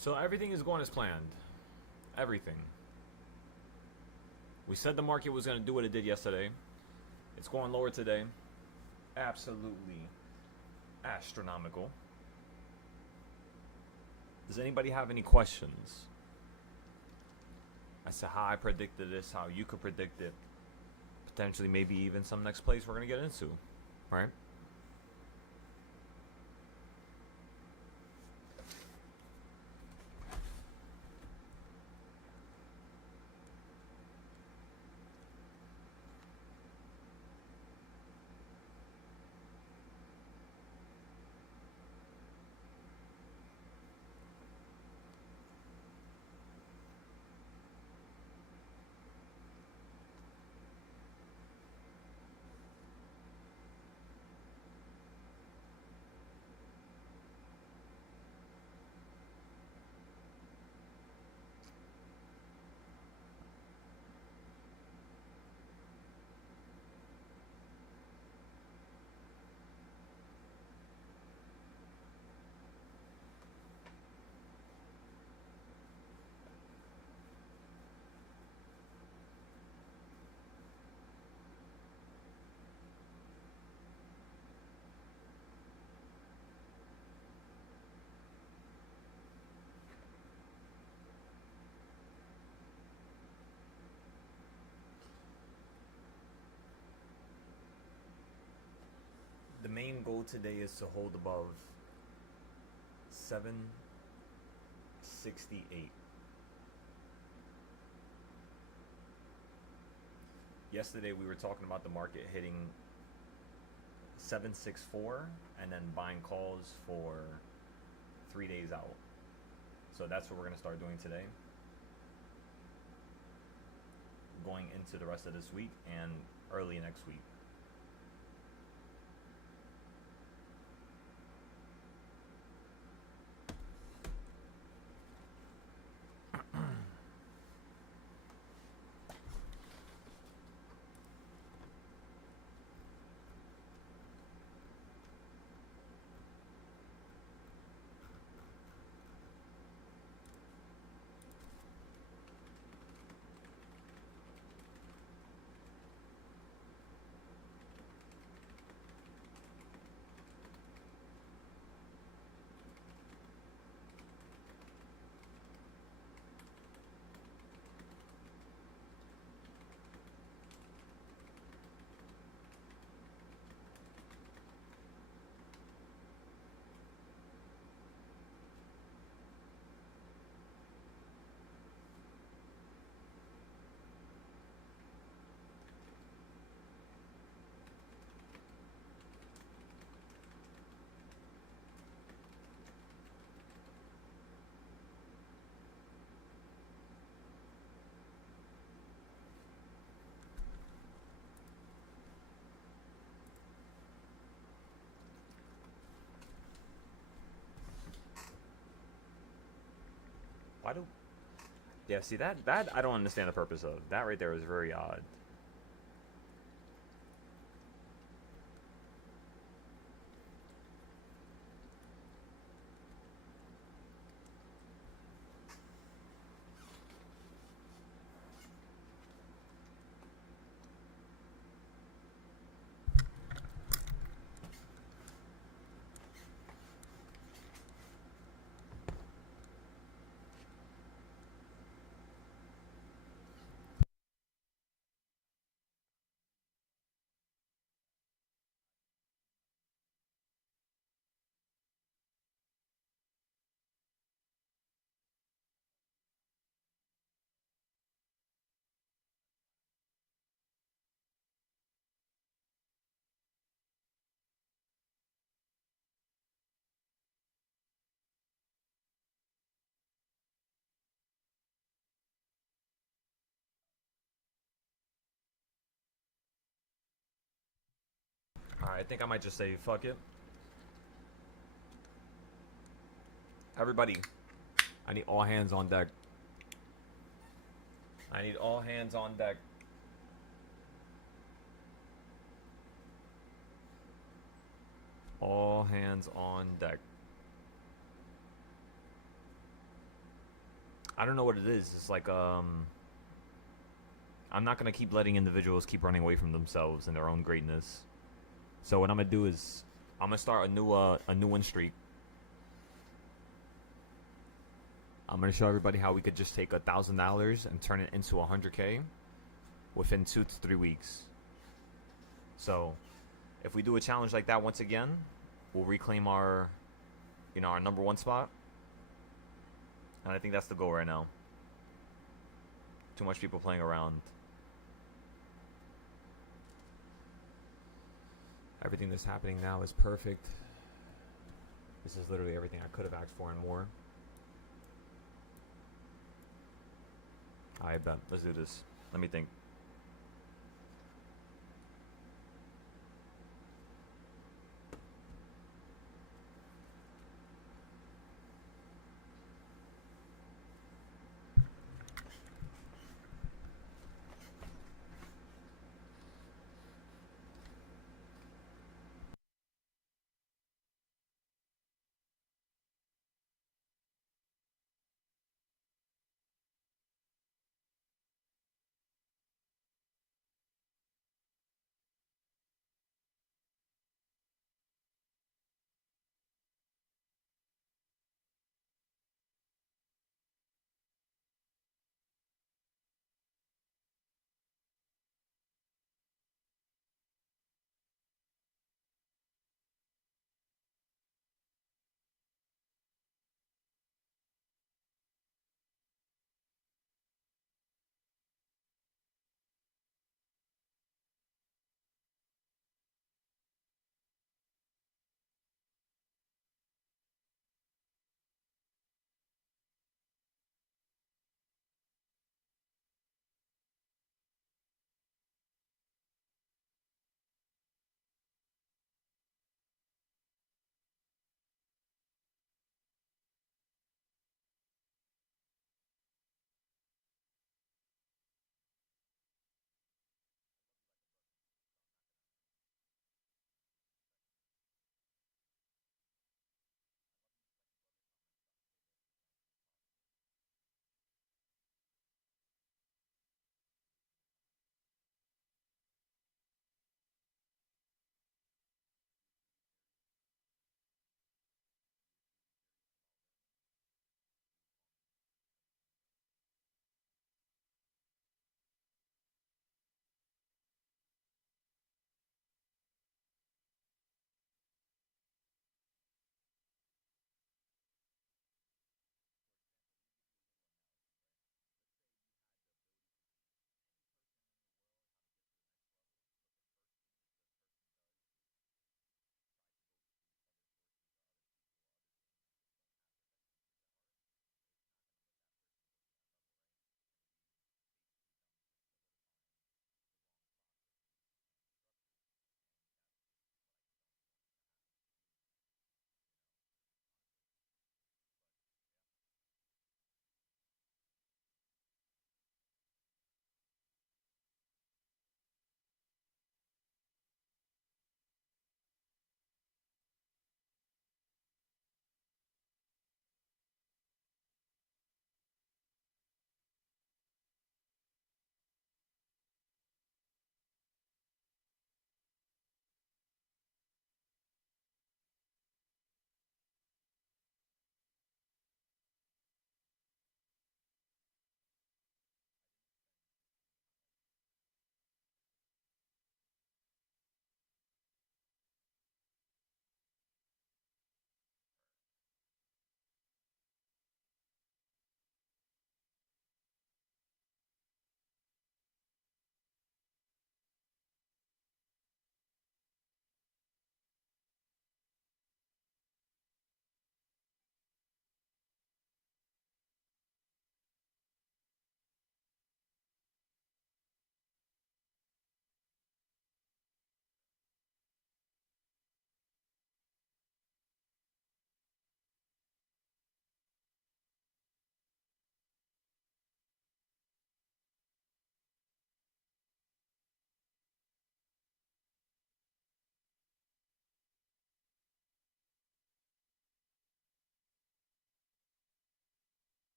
So everything is going as planned. Everything. We said the market was going to do what it did yesterday. It's going lower today. Absolutely astronomical. Does anybody have any questions? I said how I predicted this, how you could predict it. Potentially, maybe even some next place we're going to get into. Right? The main goal today is to hold above 768. Yesterday we were talking about the market hitting 764 and then buying calls for 3 days out. So that's what we're going to start doing today. Going into the rest of this week and early next week. Why do... Yeah, see, that I don't understand the purpose of. That right there is very odd. Alright, I think I might just say fuck it. Everybody, I need all hands on deck. I need all hands on deck. All hands on deck. I don't know what it is. It's like I'm not gonna keep letting individuals keep running away from themselves and their own greatness. So what I'm gonna do is I'm gonna start a new win streak. I'm gonna show everybody how we could just take $1,000 and turn it into 100K within 2 to 3 weeks. So if we do a challenge like that once again, we'll reclaim our, our number one spot. And I think that's the goal right now. Too much people playing around. Everything that's happening now is perfect. This is literally everything I could have asked for and more. I bet. Let's do this. Let me think.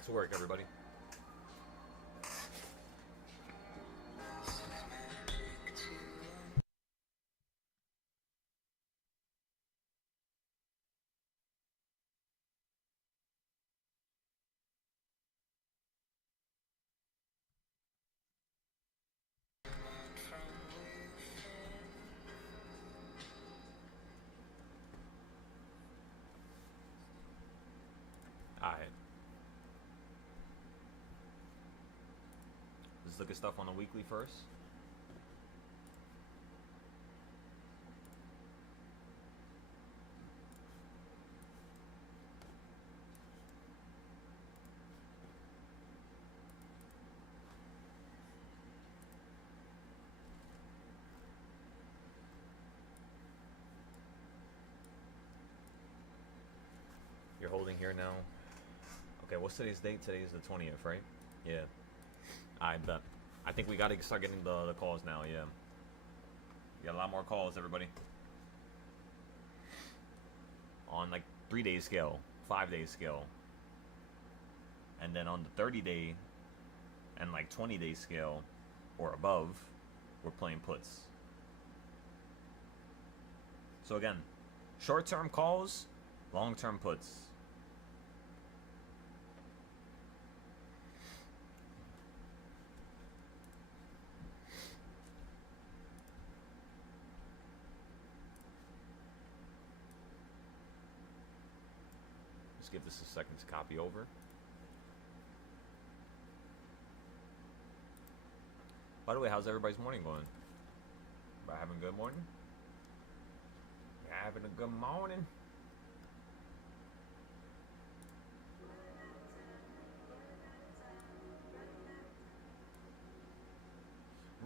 Back to work, everybody. Alright. Let's look at stuff on the weekly first. You're holding here now. Okay, what's today's date? Today is the 20th, right? Yeah. I bet. I think we gotta start getting the calls now, yeah. We got a lot more calls, everybody. On like 3-day scale, 5-day scale. And then on the 30-day and like 20-day scale or above, we're playing puts. So again, short-term calls, long-term puts. Give this a second to copy over. By the way, how's everybody's morning going? Everybody having a good morning? You having a good morning?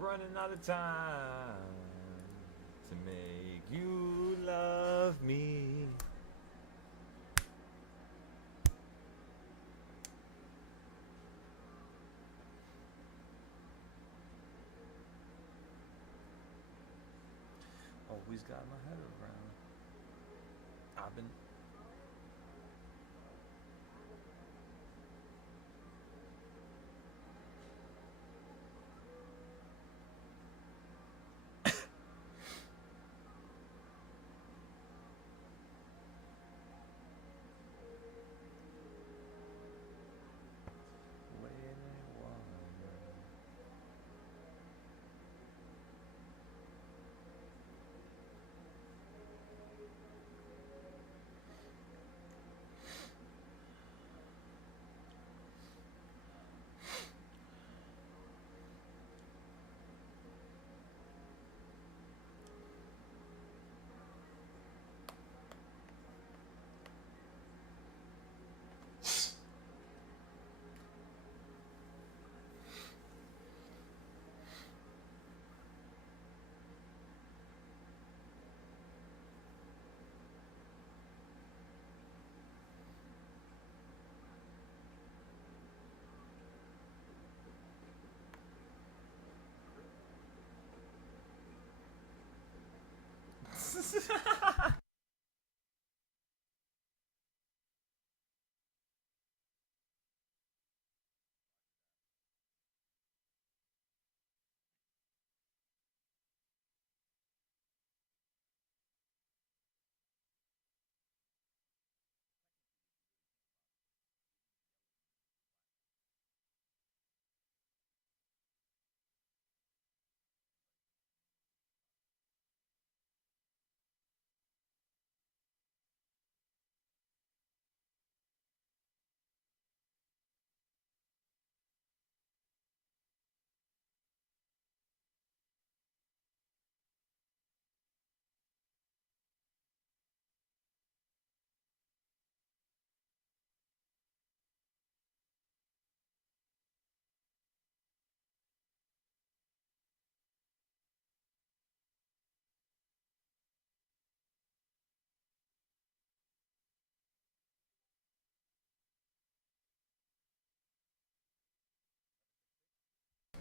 Running out of time to make you love me. Always got my head around. I've been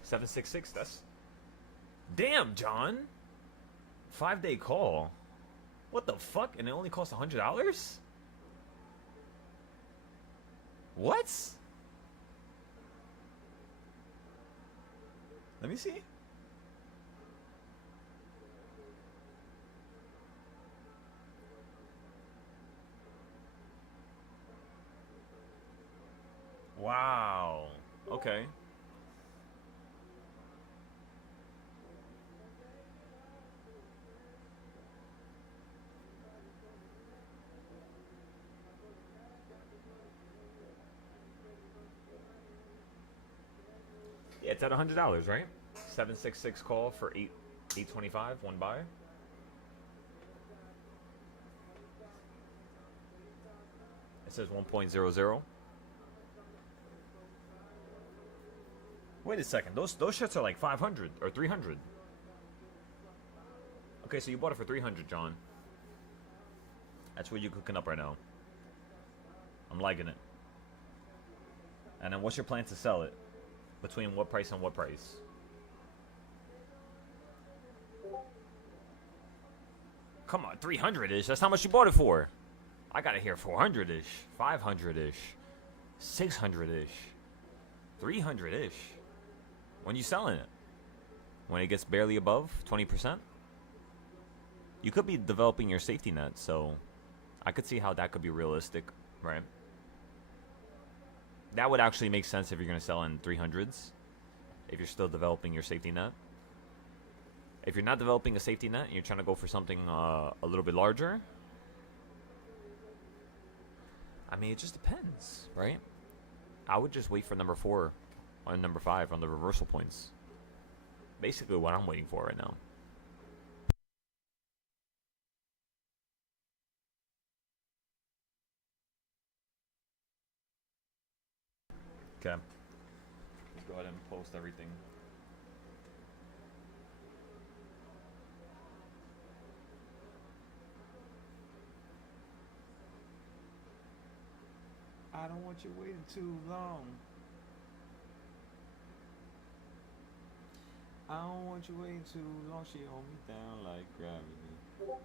$766. That's damn, John. 5-day call. What the fuck? And it only costs $100? What? Let me see. Wow. Okay. Yeah, it's at $100, right? 766 call for 825, one buy. It says 1.00. Wait a second. Those shirts are like 500 or 300. Okay, so you bought it for 300, John. That's what you're cooking up right now. I'm liking it. And then what's your plan to sell it? Between what price and what price? Come on, 300-ish. That's how much you bought it for. I got it here 400-ish, 500-ish, 600-ish, 300-ish. When you selling it? When it gets barely above 20%? You could be developing your safety net, so I could see how that could be realistic, right? That would actually make sense if you're going to sell in 300s, if you're still developing your safety net. If you're not developing a safety net and you're trying to go for something a little bit larger, I mean, it just depends, right? I would just wait for number 4 or number 5 on the reversal points. Basically what I'm waiting for right now. Okay. Let's go ahead and post everything. I don't want you waiting too long. I don't want you waiting too long. She hold me down like gravity.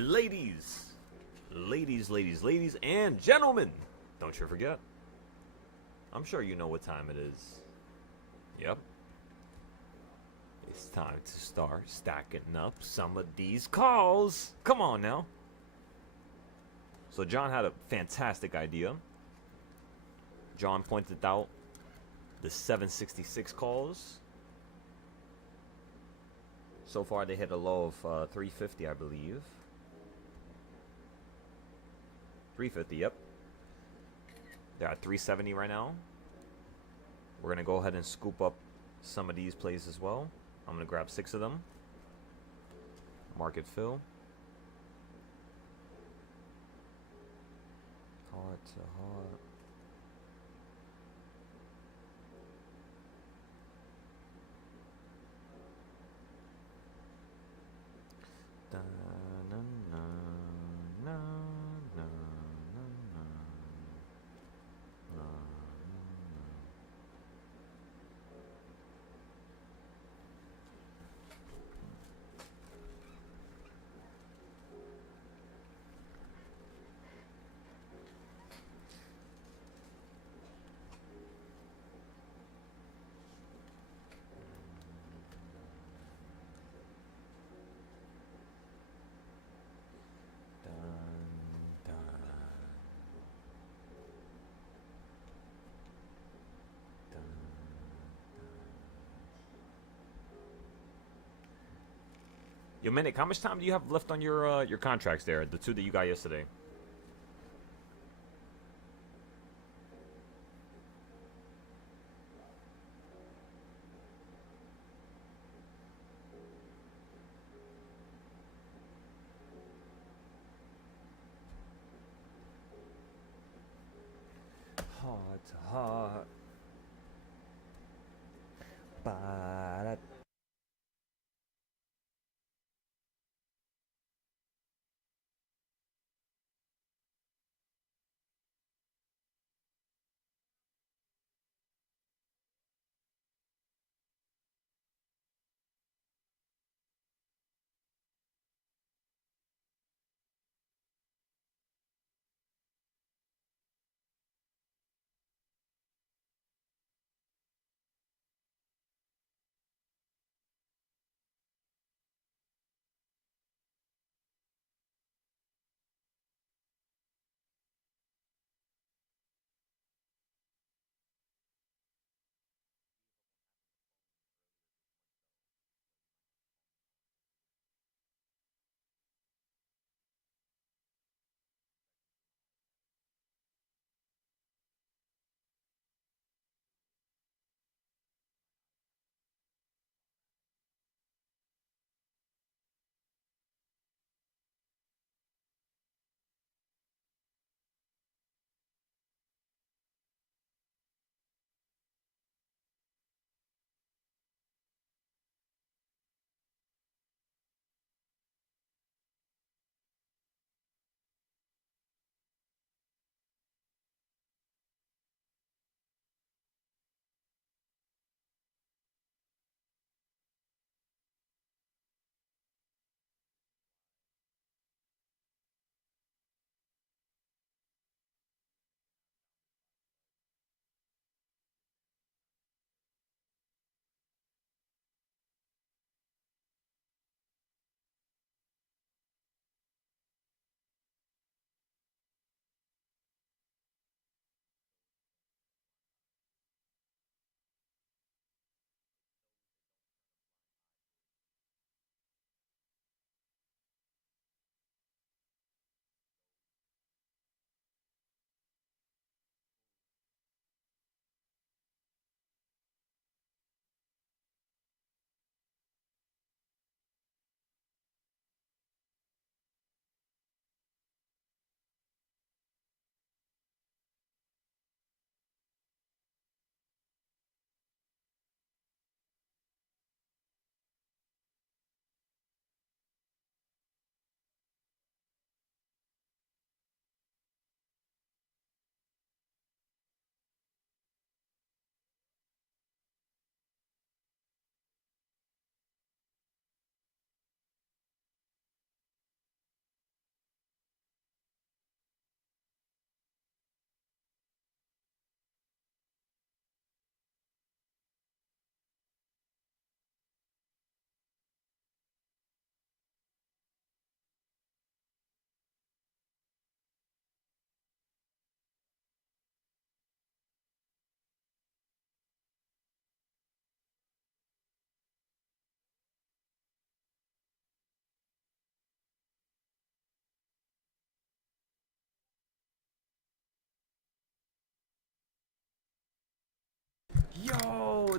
ladies, and gentlemen, don't you forget. I'm sure you know what time it is. Yep. It's time to start stacking up some of these calls. Come on now. So John had a fantastic idea. John pointed out the 766 calls. So far they hit a low of 350, I believe. 350, yep. They're at 370 right now. We're gonna go ahead and scoop up some of these plays as well. I'm gonna grab 6 of them. Market fill. Heart to heart. Da, na, na, na, na, na, na. Yo, Minik, how much time do you have left on your contracts there? The 2 that you got yesterday. Heart to heart. Ba-da.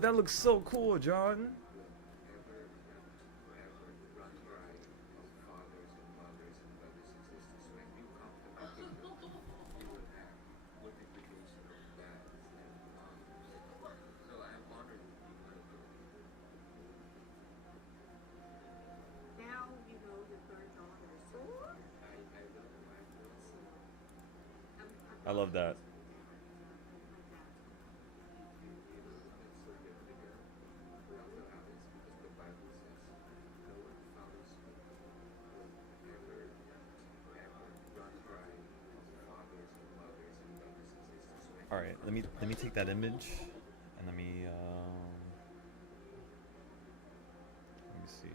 that looks so cool, John. Now you know your granddaughter. So I love that. All right, let me take that image and let me see.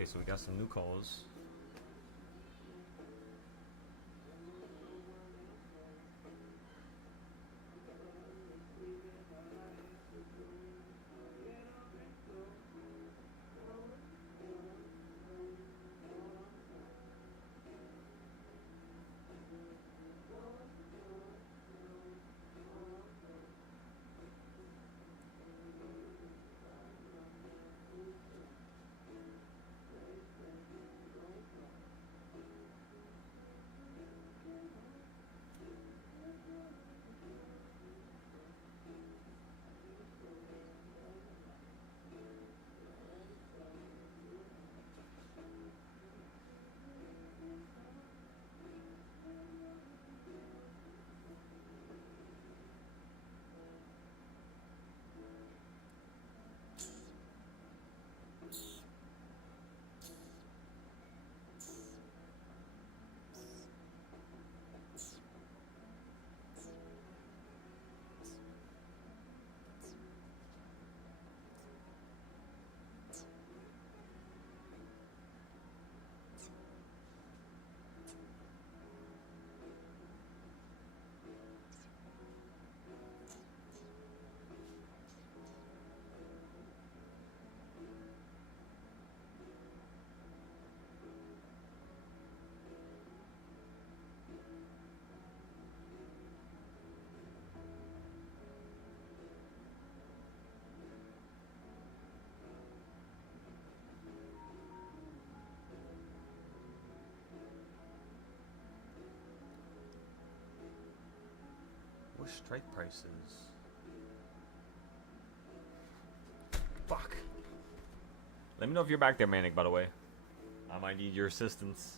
Okay, so we got some new calls. What strike prices? Fuck. Let me know if you're back there, Manic, by the way. I might need your assistance.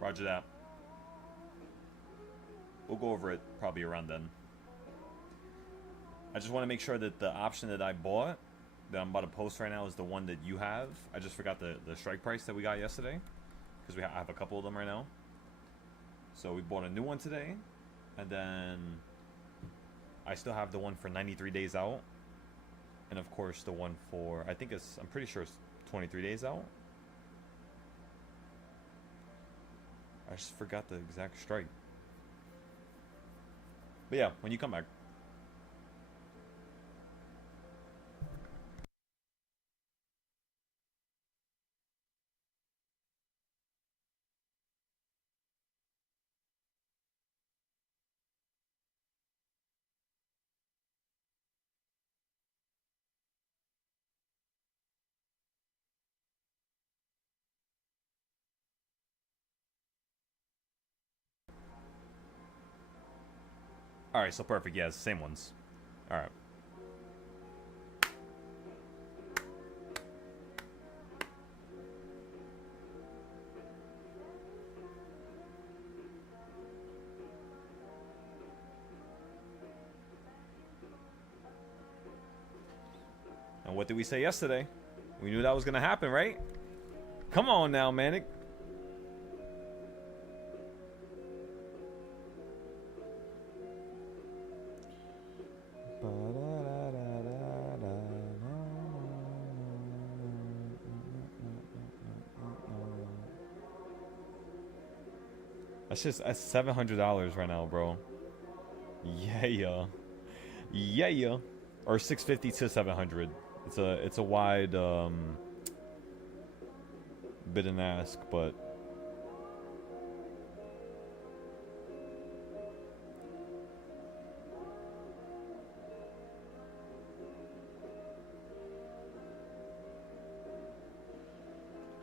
Roger that. We'll go over it probably around then. I just want to make sure that the option that I bought, that I'm about to post right now, is the one that you have. I just forgot the strike price that we got yesterday, because I have a couple of them right now. So we bought a new one today, and then I still have the one for 93 days out, and of course the one for, I'm pretty sure it's 23 days out. I just forgot the exact strike. But yeah, when you come back. Alright, so perfect. Yeah, it's the same ones. Alright. And what did we say yesterday? We knew that was going to happen, right? Come on now, Manic. That's $700 right now, bro. Yeah. Or 650 to 700. It's a wide bid and ask, but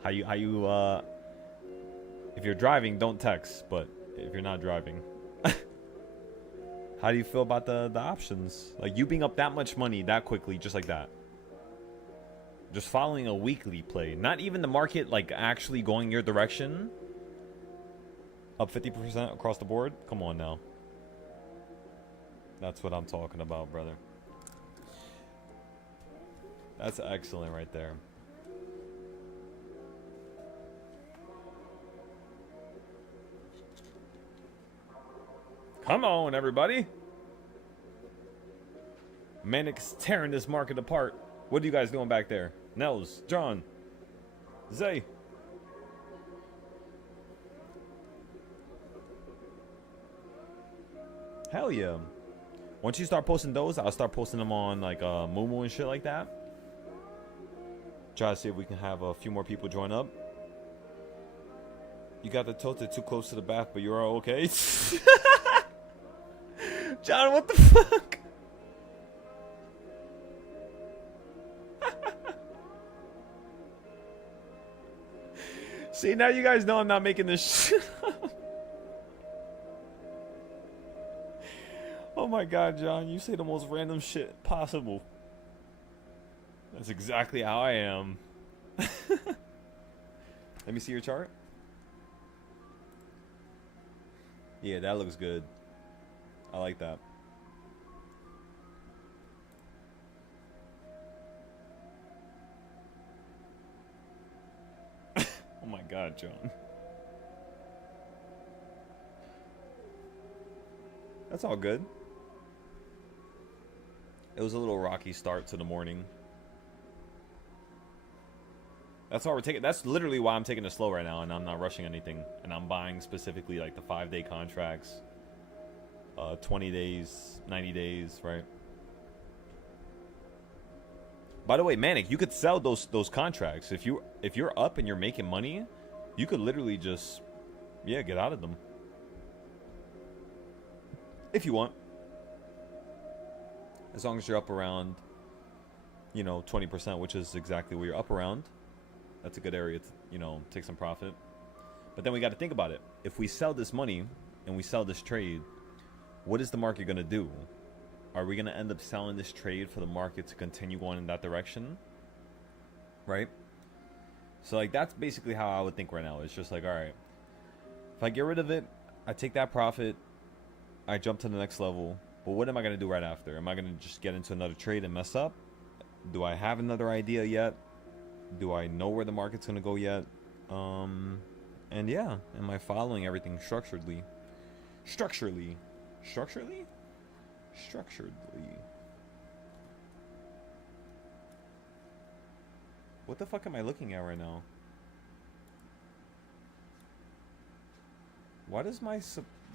how you if you're driving, don't text, but if you're not driving, how do you feel about the options? Like, you being up that much money that quickly, just like that. Just following a weekly play. Not even the market like actually going your direction. Up 50% across the board. Come on now. That's what I'm talking about, brother. That's excellent right there. Come on, everybody. Manic's tearing this market apart. What are you guys doing back there? Nels, John, Zay. Hell yeah. Once you start posting those, I'll start posting them on like Moomoo and shit like that. Try to see if we can have a few more people join up. You got the tilted too close to the bath, but you're all okay. John, what the fuck? See, now you guys know I'm not making this shit up. Oh my god, John, you say the most random shit possible. That's exactly how I am. Let me see your chart. Yeah, that looks good. I like that. Oh my god, John. That's all good. It was a little rocky start to the morning. That's why we're taking. That's literally why I'm taking it slow right now, and I'm not rushing anything. And I'm buying specifically like the 5-day contracts, 20 days, 90 days, right? By the way, Manic, you could sell those contracts if you're up and you're making money. You could literally just, yeah, get out of them if you want. As long as you're up around, you know, 20%, which is exactly where you're up around. That's a good area to, you know, take some profit. But then we got to think about it. If we sell this money and we sell this trade, what is the market going to do? Are we going to end up selling this trade for the market to continue going in that direction? Right? So, like, that's basically how I would think right now. It's just like, all right, if I get rid of it, I take that profit, I jump to the next level. But what am I going to do right after? Am I going to just get into another trade and mess up? Do I have another idea yet? Do I know where the market's going to go yet? And yeah, am I following everything structuredly? Structurally. What the fuck am I looking at right now? Why does my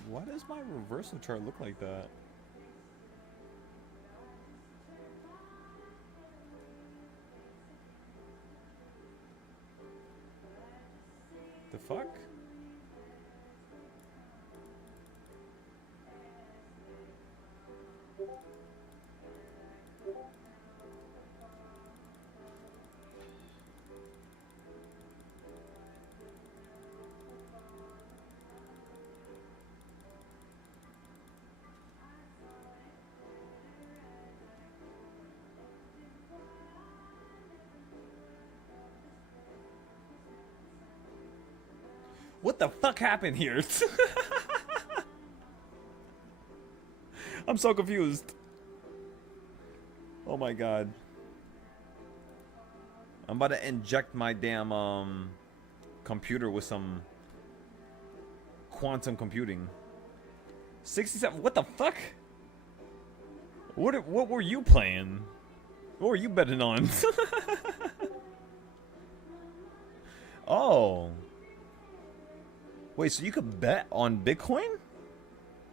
reversal chart look like that? The fuck? What the fuck happened here? I'm so confused. Oh my god. I'm about to inject my damn computer with some quantum computing. 67. What the fuck? What were you playing? What were you betting on? Oh. Wait, so you could bet on Bitcoin?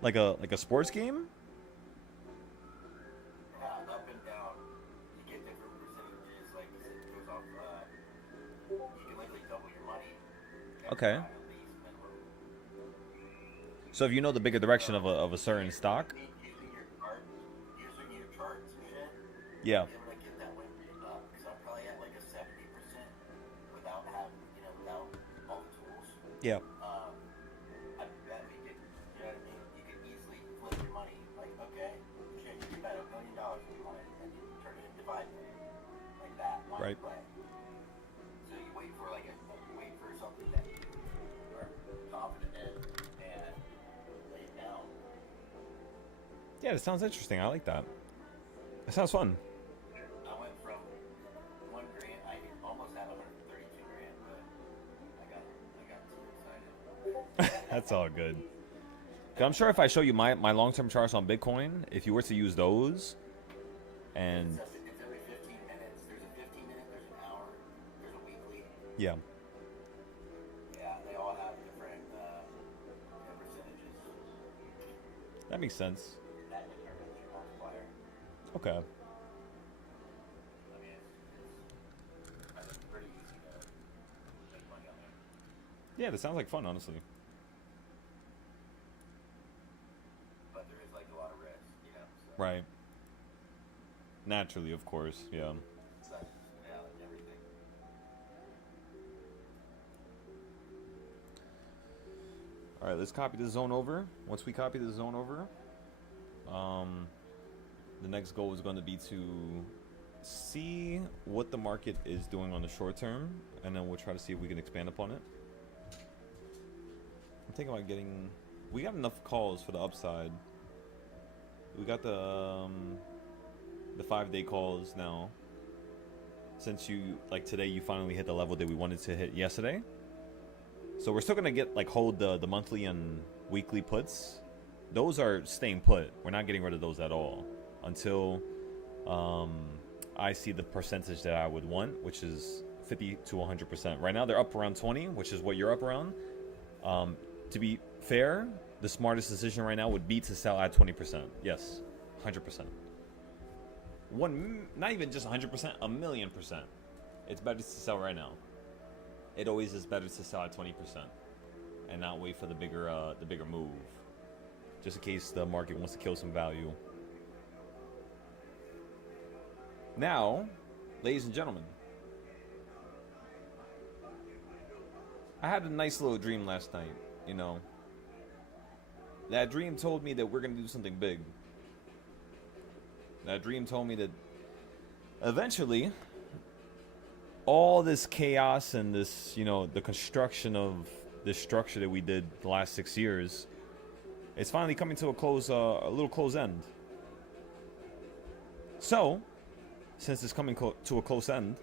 Like a sports game? Yeah, up and down. You get different percentages. Like it goes off. You can literally double your money. Okay. So if you know the bigger direction of a certain stock? Using your charts and shit. Yeah. Be able to get that win up. Because I'm probably at like a 70% without having, without all the tools. Yeah. I bet we could, you know what I mean? You could easily flip your money. Like, okay, shit, you could bet $1 million if you want it, and you turn it into 5 million. Like that. One Right. play. confident in and lay it down. Yeah, that sounds interesting. I like that. That sounds fun. I went from 1 grand, I almost had 132 grand, but I got too excited. That's all good. 'Cause I'm sure if I show you my long-term charts on Bitcoin, if you were to use those, and It's every 15 minutes. There's a 15-minute, there's an hour, there's a weekly. yeah, Yeah, they all have different percentages. that makes sense. That determines your multiplier. Okay. I mean, it's pretty easy to make money on there. Yeah, that sounds like fun, honestly. But there is like a lot of risk, you know. So Right. Naturally, of course. Yeah. it's like, yeah, like everything. All right, let's copy the zone over. Once we copy the zone over, the next goal is going to be to see what the market is doing on the short term, and then we'll try to see if we can expand upon it. I'm thinking about getting. We got enough calls for the upside. We got the 5-day calls now. Since you today, you finally hit the level that we wanted to hit yesterday. So we're still gonna get hold the monthly and weekly puts. Those are staying put. We're not getting rid of those at all until I see the percentage that I would want, which is 50 to 100%. Right now they're up around 20, which is what you're up around. To be fair, the smartest decision right now would be to sell at 20%. Yes, 100%. Not even just 100%, 1,000,000%. It's better to sell right now. It always is better to sell at 20% and not wait for the bigger move, just in case the market wants to kill some value. Now, ladies and gentlemen, I had a nice little dream last night. You know, that dream told me that we're gonna do something big. That dream told me that eventually all this chaos and this, the construction of this structure that we did the last 6 years, it's finally coming to a little close end. So, since it's coming to a close end,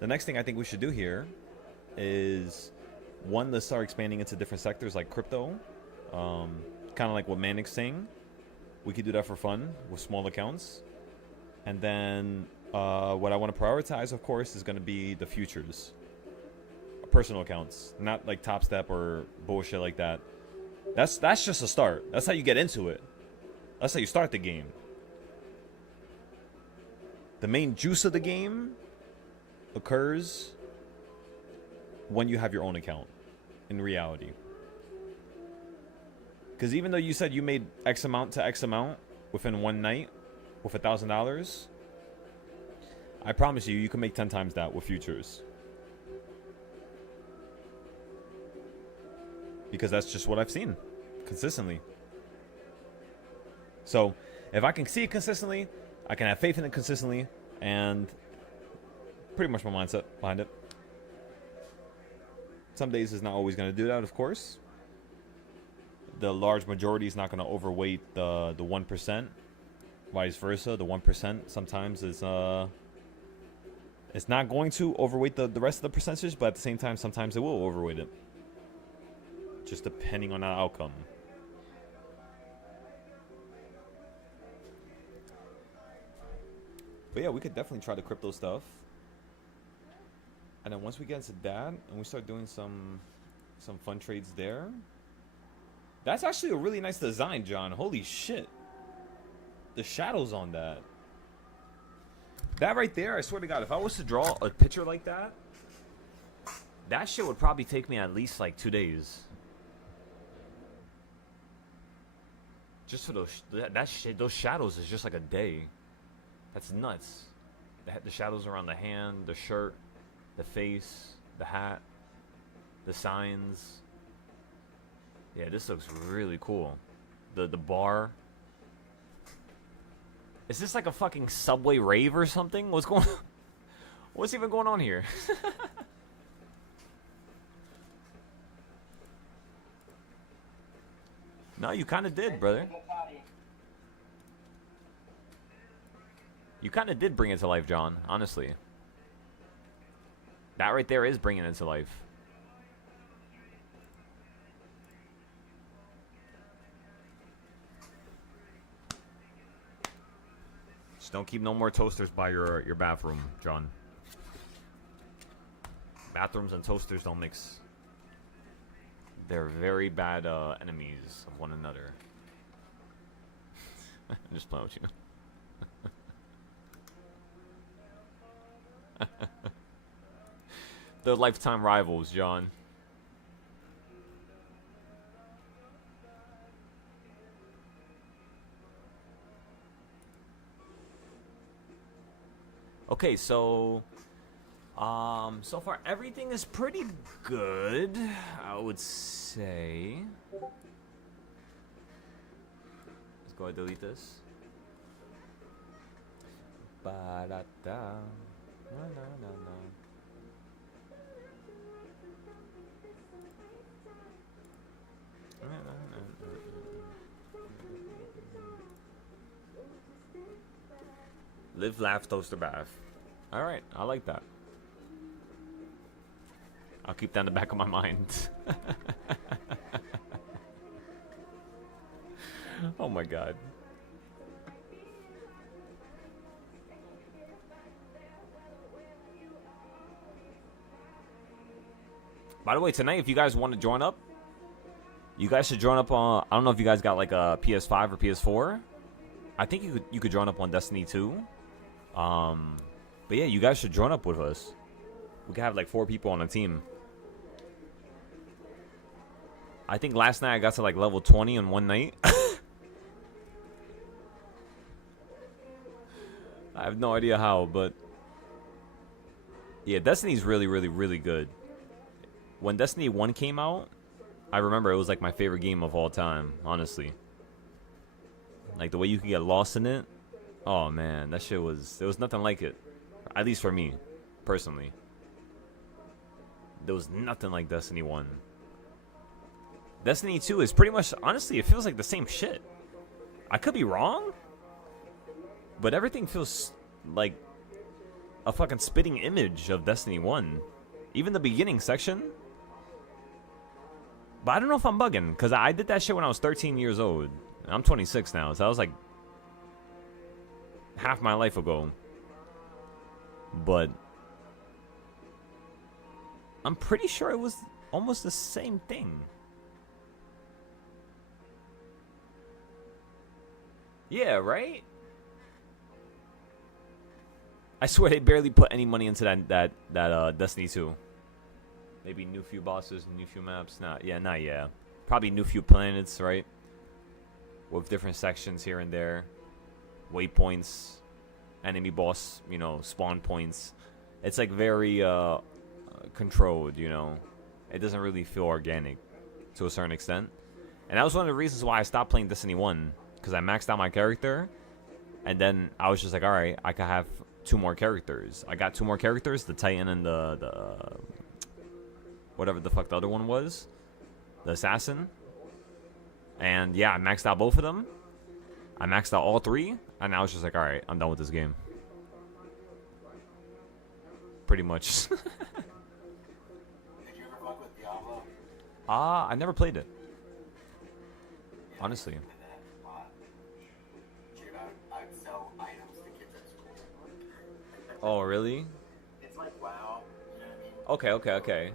the next thing I think we should do here is, one, let's start expanding into different sectors like crypto, kind of like what Manic's saying. We could do that for fun with small accounts. And then what I want to prioritize, of course, is going to be the futures. Personal accounts, not like Top Step or bullshit like that. That's just a start. That's how you get into it. That's how you start the game. The main juice of the game occurs when you have your own account, in reality. Because even though you said you made X amount to X amount within one night with $1,000, I promise you can make 10 times that with futures. Because that's just what I've seen consistently. So if I can see it consistently, I can have faith in it consistently, and pretty much my mindset behind it. Some days is not always going to do that, of course. The large majority is not going to overweight the 1%. Vice versa, the 1% sometimes is it's not going to overweight the rest of the percentage, but at the same time, sometimes it will overweight it. Just depending on the outcome. But yeah, we could definitely try the crypto stuff. And then once we get into that and we start doing some fun trades there. That's actually a really nice design, John. Holy shit. The shadows on that. That right there, I swear to God, if I was to draw a picture like that, that shit would probably take me at least 2 days. Just for those shadows is just like a day. That's nuts. The shadows around the hand, the shirt, the face, the hat, the signs. Yeah, this looks really cool. The bar. Is this like a fucking subway rave or something? What's going on? What's even going on here? No, you kind of did, brother. You kind of did bring it to life, John. Honestly. That right there is bringing it to life. Just don't keep no more toasters by your bathroom, John. Bathrooms and toasters don't mix. They're very bad enemies of one another. I'm just playing with you. They're lifetime rivals, John. Okay, so so far everything is pretty good, I would say. Let's go ahead and delete this. Ba-da-da. Na-na-na-na. Live, laugh, toaster, bath. Alright, I like that. I'll keep that in the back of my mind. Oh my god. By the way, tonight, if you guys want to join up, you guys should join up on... I don't know if you guys got like a PS5 or PS4. I think you could join up on Destiny 2. But yeah, you guys should join up with us. We could have like 4 people on a team. I think last night I got to like level 20 in one night. I have no idea how, but... Yeah, Destiny's really, really, really good. When Destiny 1 came out, I remember it was like my favorite game of all time, honestly. Like the way you could get lost in it. Oh man, that shit was... There was nothing like it. At least for me, personally. There was nothing like Destiny 1. Destiny 2 is pretty much... Honestly, it feels like the same shit. I could be wrong. But everything feels like a fucking spitting image of Destiny 1. Even the beginning section. But I don't know if I'm bugging. Because I did that shit when I was 13 years old. I'm 26 now. So that was like... half my life ago. But... I'm pretty sure it was almost the same thing. Yeah, right? I swear they barely put any money into that Destiny 2. Maybe new few bosses, new few maps. Not yeah. Probably new few planets, right? With different sections here and there. Waypoints. Enemy boss, you know, spawn points. It's like very controlled, you know. It doesn't really feel organic to a certain extent. And that was one of the reasons why I stopped playing Destiny 1. Because I maxed out my character. And then I was just like, alright, I could have 2 more characters. I got 2 more characters, the Titan and the whatever the fuck the other one was. The Assassin. And yeah, I maxed out both of them. I maxed out all 3. And I was just like, alright, I'm done with this game. Pretty much. Did you ever fuck with Diablo? I never played it. Honestly. Dude, I'd sell items to kids at school. Oh, really? It's like WoW, you know what I mean? Okay.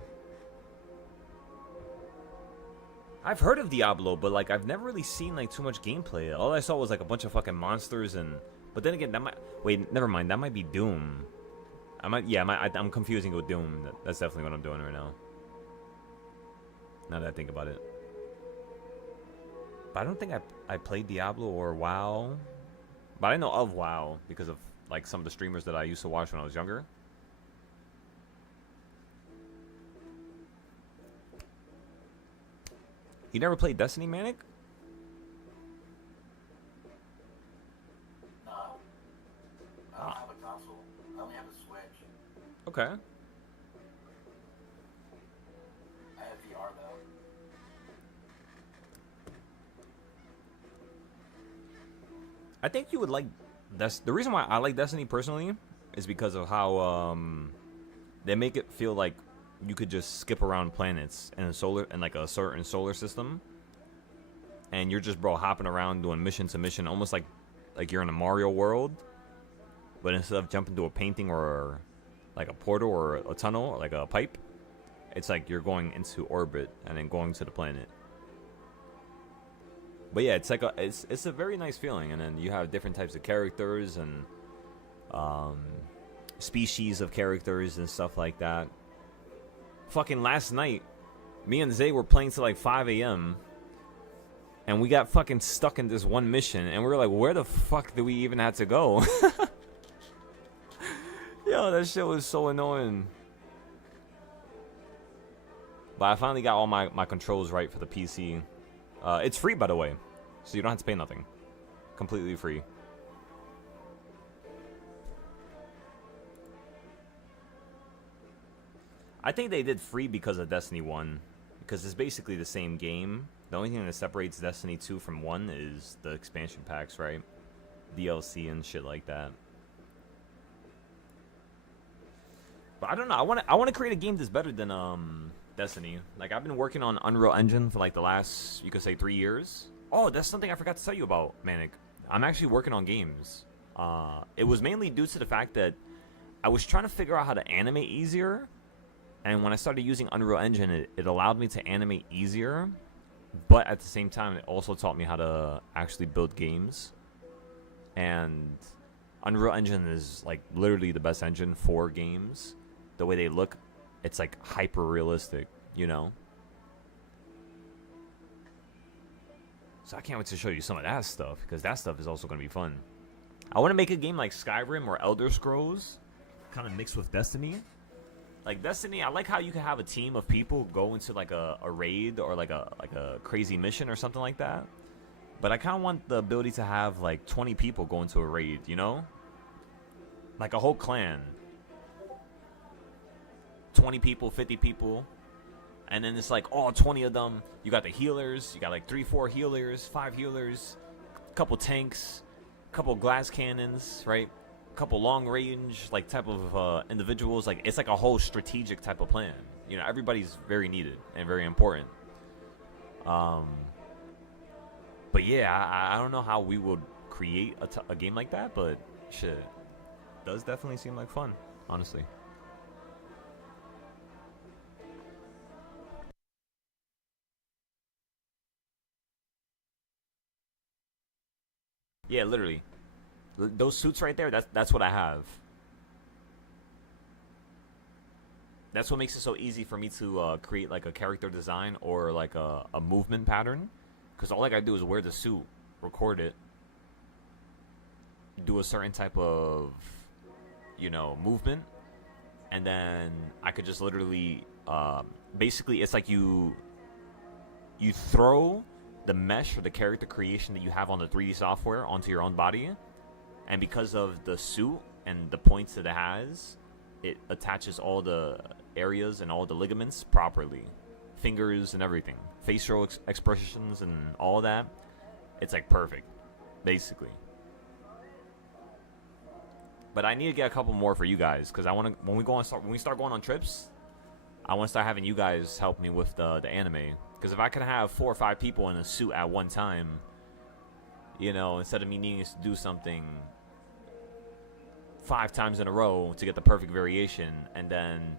I've heard of Diablo, but like I've never really seen like too much gameplay. All I saw was like a bunch of fucking monsters and... But then again, that might... Wait, never mind. That might be Doom. I'm confusing with Doom. That's definitely what I'm doing right now. Now that I think about it. But I don't think I played Diablo or WoW. But I know of WoW because of like some of the streamers that I used to watch when I was younger. You never played Destiny, Manic? No. I don't have a console. I only have a Switch. Okay. I have VR though. I think you would like the reason why I like Destiny personally is because of how they make it feel like you could just skip around planets in like a certain solar system, and you're just hopping around doing mission to mission, almost like you're in a Mario world, but instead of jumping to a painting or like a portal or a tunnel or like a pipe, it's like you're going into orbit and then going to the planet. But yeah, it's like it's a very nice feeling, and then you have different types of characters and species of characters and stuff like that. Fucking last night, me and Zay were playing till like 5 a.m. and we got fucking stuck in this one mission, and we were like, where the fuck do we even have to go? Yo, that shit was so annoying. But I finally got all my controls right for the PC. It's free, by the way, so you don't have to pay nothing. Completely free. I think they did free because of Destiny 1, because it's basically the same game. The only thing that separates Destiny 2 from 1 is the expansion packs, right? DLC and shit like that. But I don't know. I want to create a game that's better than Destiny. Like, I've been working on Unreal Engine for like the last, you could say, 3 years. Oh, that's something I forgot to tell you about, Manic. I'm actually working on games. It was mainly due to the fact that I was trying to figure out how to animate easier. And when I started using Unreal Engine, it allowed me to animate easier. But at the same time, it also taught me how to actually build games. And Unreal Engine is like literally the best engine for games. The way they look, it's like hyper realistic, you know? So I can't wait to show you some of that stuff, because that stuff is also going to be fun. I want to make a game like Skyrim or Elder Scrolls, kind of mixed with Destiny. Like Destiny, I like how you can have a team of people go into like a raid or like a crazy mission or something like that. But I kind of want the ability to have like 20 people go into a raid, you know? Like a whole clan. 20 people, 50 people. And then it's like, oh, 20 of them. You got the healers. You got like 3-4 healers, 5 healers, a couple tanks, a couple glass cannons, right? A couple long range like type of individuals. Like, it's like a whole strategic type of plan. You know, everybody's very needed and very important. But yeah, I don't know how we would create a game like that, but shit, does definitely seem like fun, honestly. Yeah, literally. Those suits right there, that's what I have. That's what makes it so easy for me to create like a character design or like a movement pattern. Because all I gotta do is wear the suit, record it, do a certain type of, you know, movement, and then I could just literally, basically, it's like you throw the mesh or the character creation that you have on the 3D software onto your own body, and because of the suit and the points that it has, it attaches all the areas and all the ligaments properly, fingers and everything, facial expressions and all that. It's like perfect, basically. But I need to get a couple more for you guys, because I want to, when we start going on trips, I want to start having you guys help me with the anime. Because if I could have 4 or 5 people in a suit at one time, you know, instead of me needing to do something 5 times in a row to get the perfect variation, and then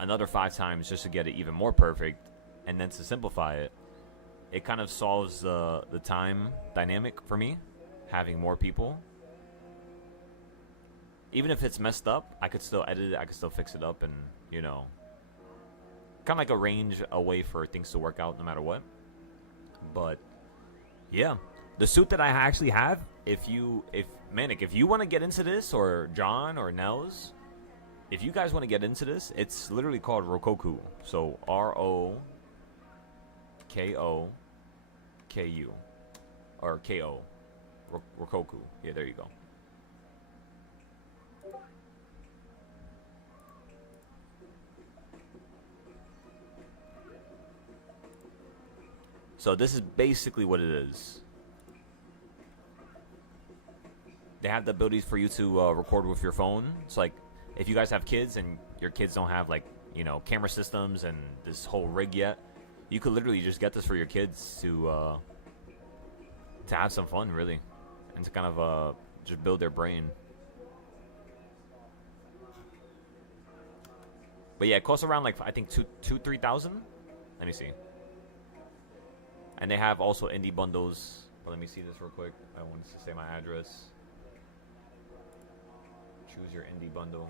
another 5 times just to get it even more perfect, and then to simplify it, it kind of solves the time dynamic for me, having more people. Even if it's messed up, I could still edit it, I could still fix it up, and, you know, kind of like arrange a way for things to work out no matter what. But yeah, the suit that I actually have, if Manic, if you want to get into this, or John or Nels, if you guys want to get into this, it's literally called Rokoku. So Rokoku, or Ko, Rokoku. Yeah, there you go. So this is basically what it is. They have the abilities for you to record with your phone. It's like if you guys have kids and your kids don't have like camera systems and this whole rig yet, you could literally just get this for your kids to have some fun, really, and to kind of just build their brain. But yeah, it costs around like I think 3,000. Let me see. And they have also indie bundles. But let me see this real quick. I wanted to say my address. Choose your indie bundle.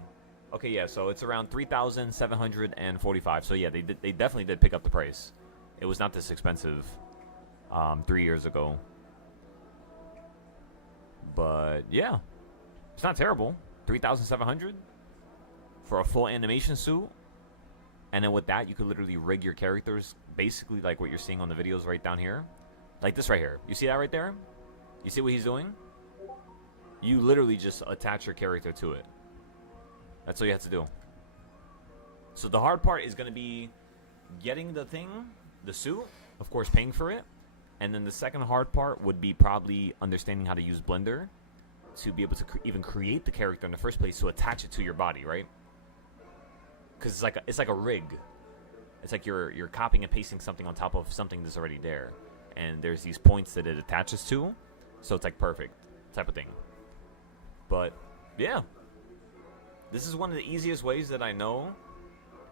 Okay, yeah, so it's around 3,745. So yeah, they definitely did pick up the price. It was not this expensive 3 years ago. But yeah, it's not terrible. 3,700 for a full animation suit. And then with that, you could literally rig your characters basically like what you're seeing on the videos right down here. Like this right here. You see that right there? You see what he's doing? You literally just attach your character to it. That's all you have to do. So the hard part is going to be getting the thing, the suit, of course paying for it. And then the second hard part would be probably understanding how to use Blender to be able to even create the character in the first place to attach it to your body, right? Because it's like a rig. It's like you're copying and pasting something on top of something that's already there. And there's these points that it attaches to. So it's like perfect type of thing. But yeah, this is one of the easiest ways that I know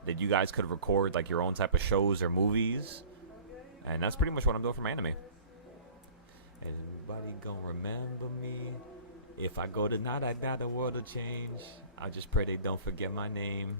that you guys could record like your own type of shows or movies. And that's pretty much what I'm doing for my anime. Everybody gonna remember me. If I go tonight, I doubt the world will change. I just pray they don't forget my name.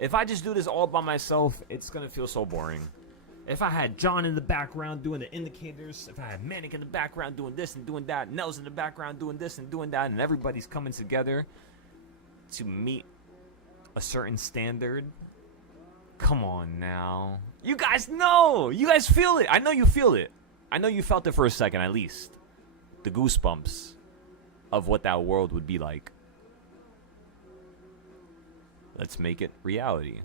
If I just do this all by myself, it's gonna feel so boring. If I had John in the background doing the indicators, if I had Manic in the background doing this and doing that, Nels in the background doing this and doing that, and everybody's coming together to meet a certain standard. Come on now. You guys know. You guys feel it. I know you feel it. I know you felt it for a second at least. The goosebumps of what that world would be like. Let's make it reality.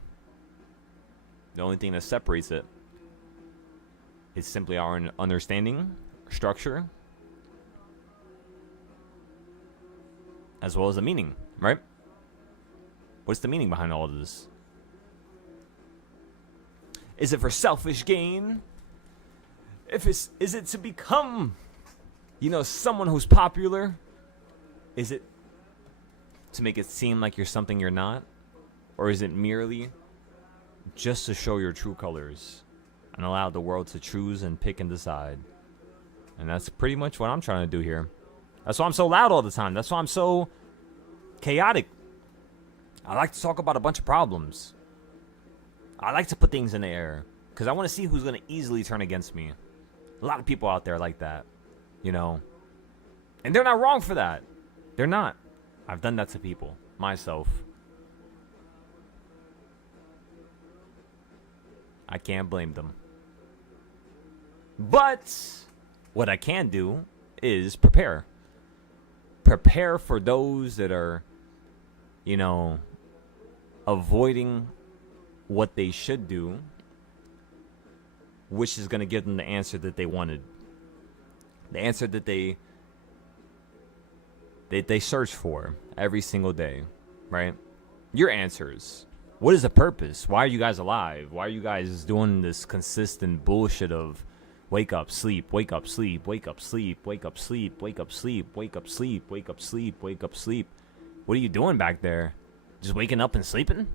The only thing that separates it is simply our understanding, structure, as well as the meaning, right? What's the meaning behind all of this? Is it for selfish gain? Is it to become, someone who's popular? Is it to make it seem like you're something you're not? Or is it merely just to show your true colors and allow the world to choose and pick and decide? And that's pretty much what I'm trying to do here. That's why I'm so loud all the time. That's why I'm so chaotic. I like to talk about a bunch of problems. I like to put things in the air because I want to see who's going to easily turn against me. A lot of people out there like that, And they're not wrong for that. They're not. I've done that to people, myself. I can't blame them. But what I can do is prepare. Prepare for those that are, avoiding what they should do, which is going to give them the answer that they wanted. The answer that they search for every single day, right? Your answers. What is the purpose? Why are you guys alive? Why are you guys doing this consistent bullshit of wake up, sleep, wake up, sleep, wake up, sleep, wake up, sleep, wake up, sleep, wake up, sleep, wake up, sleep, wake up, sleep? What are you doing back there? Just waking up and sleeping?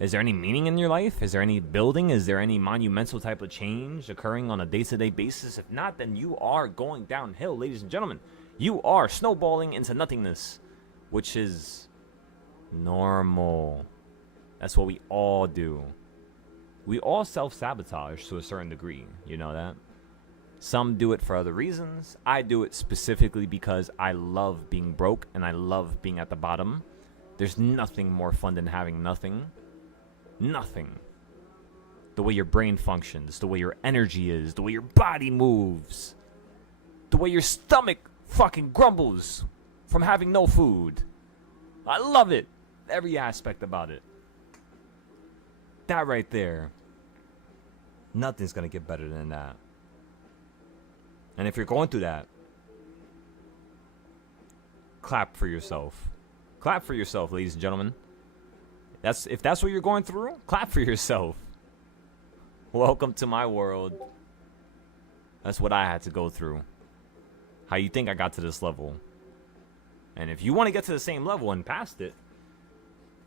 Is there any meaning in your life? Is there any building? Is there any monumental type of change occurring on a day-to-day basis? If not, then you are going downhill, ladies and gentlemen. You are snowballing into nothingness, which is normal. That's what we all do. We all self-sabotage to a certain degree. You know that? Some do it for other reasons. I do it specifically because I love being broke and I love being at the bottom. There's nothing more fun than having nothing. Nothing. The way your brain functions, the way your energy is, the way your body moves, the way your stomach fucking grumbles from having no food. I love it. Every aspect about it. That right there. Nothing's gonna get better than that. And if you're going through that, clap for yourself. Clap for yourself, ladies and gentlemen. If that's what you're going through, clap for yourself. Welcome to my world. That's what I had to go through. How you think I got to this level? And if you want to get to the same level and past it,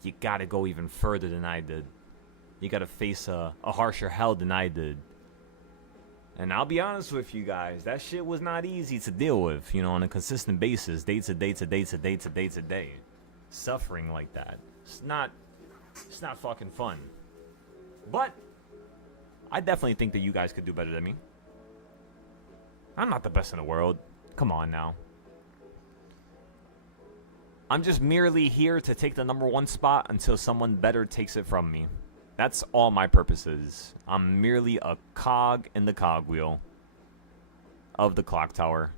you gotta go even further than I did. You gotta face a harsher hell than I did. And I'll be honest with you guys, that shit was not easy to deal with, on a consistent basis, day to day to day to day to day to day. Suffering like that. It's not fucking fun. But I definitely think that you guys could do better than me. I'm not the best in the world. Come on now. I'm just merely here to take the #1 spot until someone better takes it from me. That's all my purpose is. I'm merely a cog in the cogwheel of the clock tower.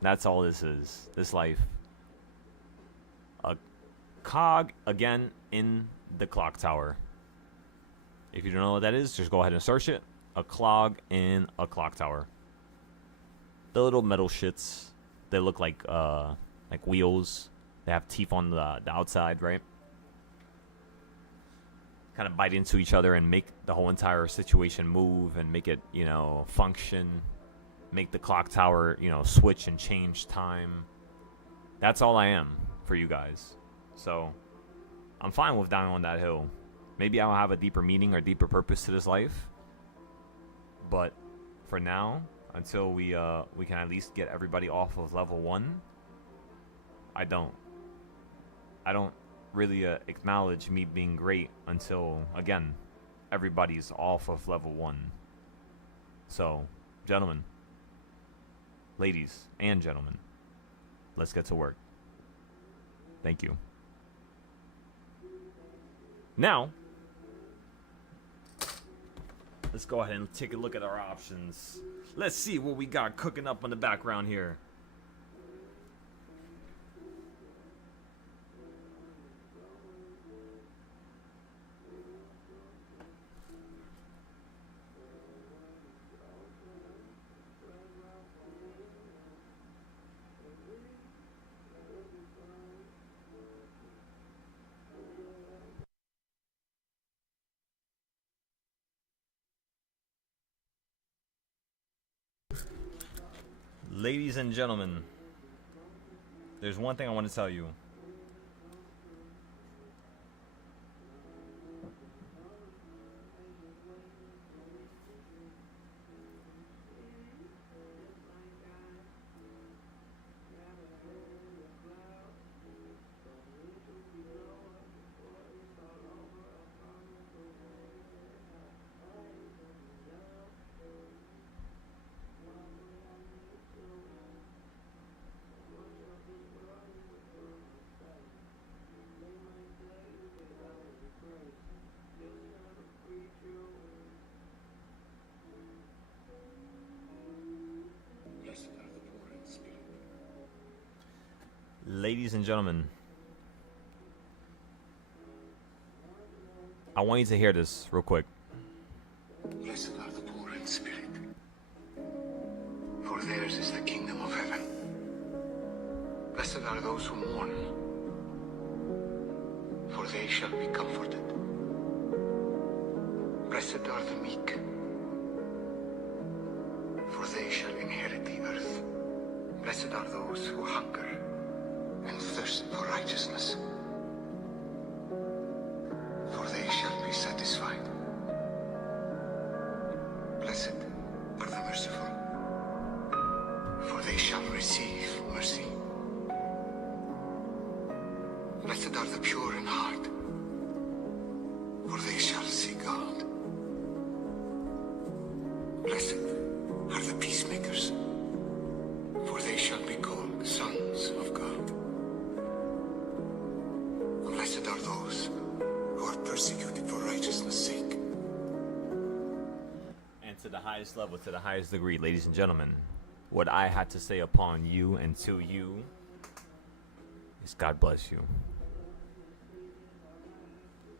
That's all this is. This life. A cog, again, in the clock tower. If you don't know what that is, just go ahead and search it. A clog in a clock tower. The little metal shits. They look like wheels. They have teeth on the outside, right? Kind of bite into each other and make the whole entire situation move and make it, function. Make the clock tower, switch and change time. That's all I am for you guys. So, I'm fine with dying on that hill. Maybe I'll have a deeper meaning or deeper purpose to this life. But for now, until we can at least get everybody off of level 1, I don't really acknowledge me being great until, again, everybody's off of level 1. So, gentlemen, ladies and gentlemen, let's get to work. Thank you. Now, let's go ahead and take a look at our options. Let's see what we got cooking up in the background here. Ladies and gentlemen, there's one thing I want to tell you. Ladies and gentlemen, I want you to hear this real quick. Blessed are the poor in spirit, for theirs is the kingdom of heaven. Blessed are those who mourn, for they shall be comforted. Blessed are the meek, for they shall inherit the earth. Blessed are those who hunger and thirst for righteousness, for they shall be satisfied. Blessed are the merciful, for they shall receive mercy. Blessed are the pure in heart, for they shall see God. Blessed are the peacemakers, for they shall be called sons of God. Blessed are those who are persecuted for righteousness' sake. And to the highest level, to the highest degree, ladies and gentlemen, what I had to say upon you and to you is God bless you.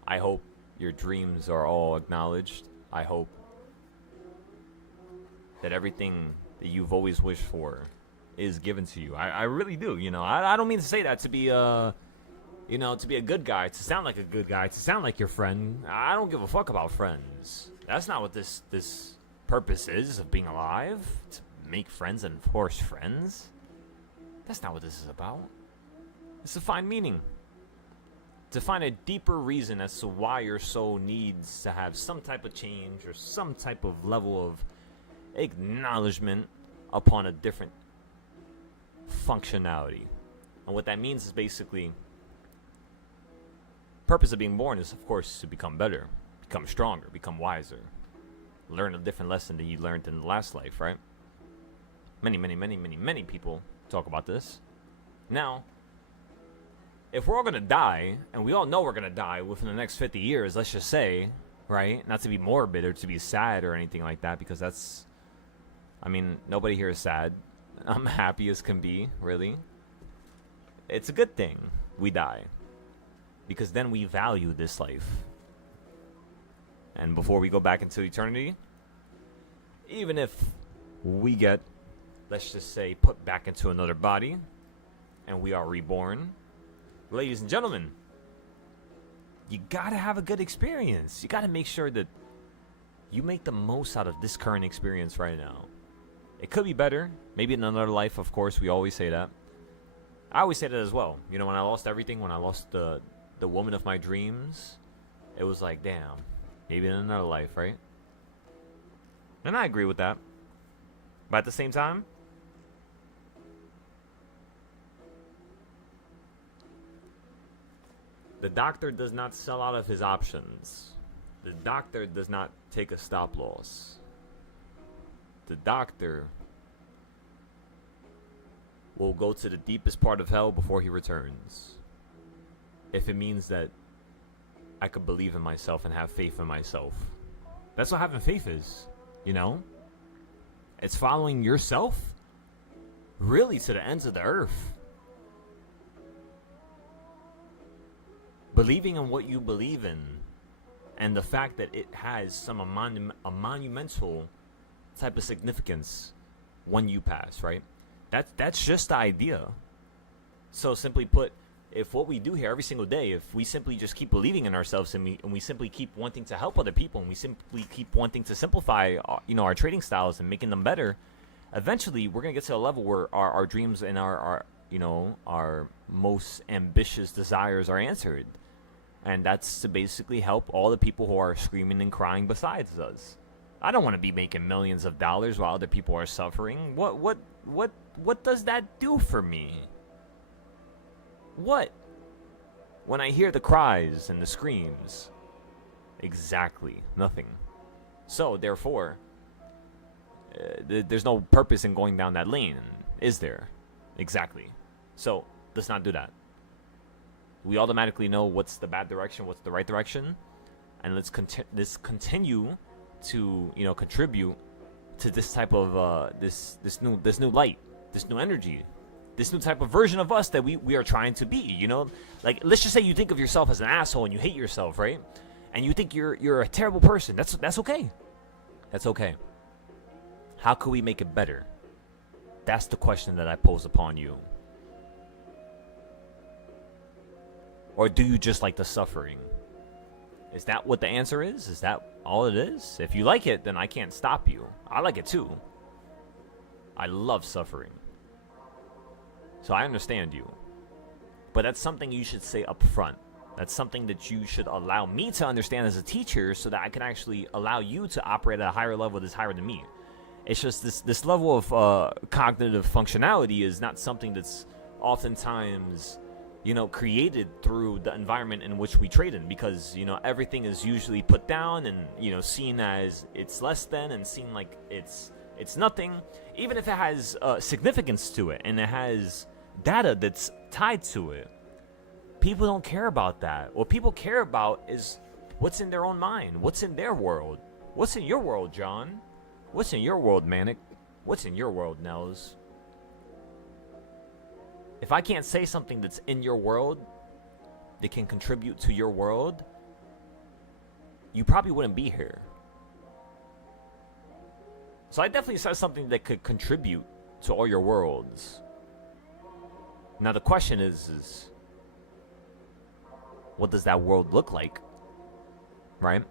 I hope your dreams are all acknowledged. I hope that everything that you've always wished for is given to you. I really do. You know, I don't mean to say that to be to be a good guy, to sound like a good guy, to sound like your friend. I don't give a fuck about friends. That's not what this purpose is of being alive. To make friends and force friends. That's not what this is about. It's to find meaning. To find a deeper reason as to why your soul needs to have some type of change or some type of level of acknowledgement upon a different functionality. And what that means is basically, purpose of being born is, of course, to become better, become stronger, become wiser, learn a different lesson than you learned in the last life, right? Many people talk about this. Now, if we're all going to die, and we all know we're going to die within the next 50 years, let's just say, right? Not to be morbid or to be sad or anything like that, because that's, I mean, nobody here is sad. I'm happy as can be, really. It's a good thing we die, because then we value this life. And before we go back into eternity, even if we get, let's just say, put back into another body, and we are reborn, ladies and gentlemen, you gotta have a good experience. You gotta make sure that you make the most out of this current experience right now. It could be better. Maybe in another life, of course. We always say that. I always say that as well. You know, when I lost everything, when I lost the woman of my dreams, it was like, damn, maybe in another life, right? And I agree with that. But at the same time, The doctor does not sell out of his options. The doctor does not take a stop loss. The doctor will go to the deepest part of hell before he returns. If it means that I could believe in myself and have faith in myself. That's what having faith is, you know? It's following yourself really to the ends of the earth. Believing in what you believe in, and the fact that it has a monumental type of significance when you pass, right? That's just the idea. So simply put, if what we do here every single day, if we simply just keep believing in ourselves, and we simply keep wanting to help other people, and we simply keep wanting to simplify our trading styles and making them better, eventually we're gonna get to a level where our dreams and our most ambitious desires are answered. And that's to basically help all the people who are screaming and crying besides us. I don't want to be making millions of dollars while other people are suffering. What does that do for me? What? When I hear the cries and the screams, exactly nothing. So therefore, there's no purpose in going down that lane, is there? Exactly. So let's not do that. We automatically know what's the bad direction, what's the right direction, and let's continue to contribute to this type of this new light, this new energy, this new type of version of us that we are trying to be. You know, like let's just say you think of yourself as an asshole and you hate yourself, right? And you think you're a terrible person. That's okay. That's okay. How can we make it better? That's the question that I pose upon you. Or do you just like the suffering? Is that what the answer is? Is that all it is? If you like it, then I can't stop you. I like it too. I love suffering. So I understand you. But that's something you should say up front. That's something that you should allow me to understand as a teacher, so that I can actually allow you to operate at a higher level that's higher than me. It's just this level of cognitive functionality is not something that's oftentimes created through the environment in which we trade in, because everything is usually put down and seen as it's less than, and seen like it's nothing, even if it has significance to it and it has data that's tied to it. People don't care about that. What people care about is what's in their own mind, what's in their world. What's in your world, John? What's in your world, Manic? What's in your world, Nels? If I can't say something that's in your world that can contribute to your world, you probably wouldn't be here. So I definitely said something that could contribute to all your worlds. Now the question is what does that world look like? Right?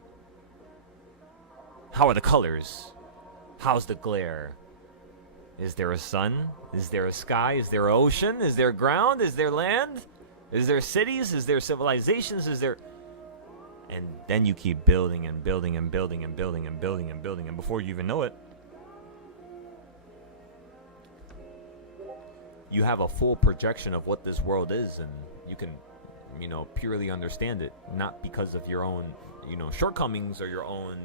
How are the colors? How's the glare? Is there a sun? Is there a sky? Is there an ocean? Is there ground? Is there land? Is there cities? Is there civilizations? Is there... And then you keep building and building and building and building and building and building, and before you even know it, you have a full projection of what this world is, and you can, purely understand it, not because of your own, shortcomings or your own,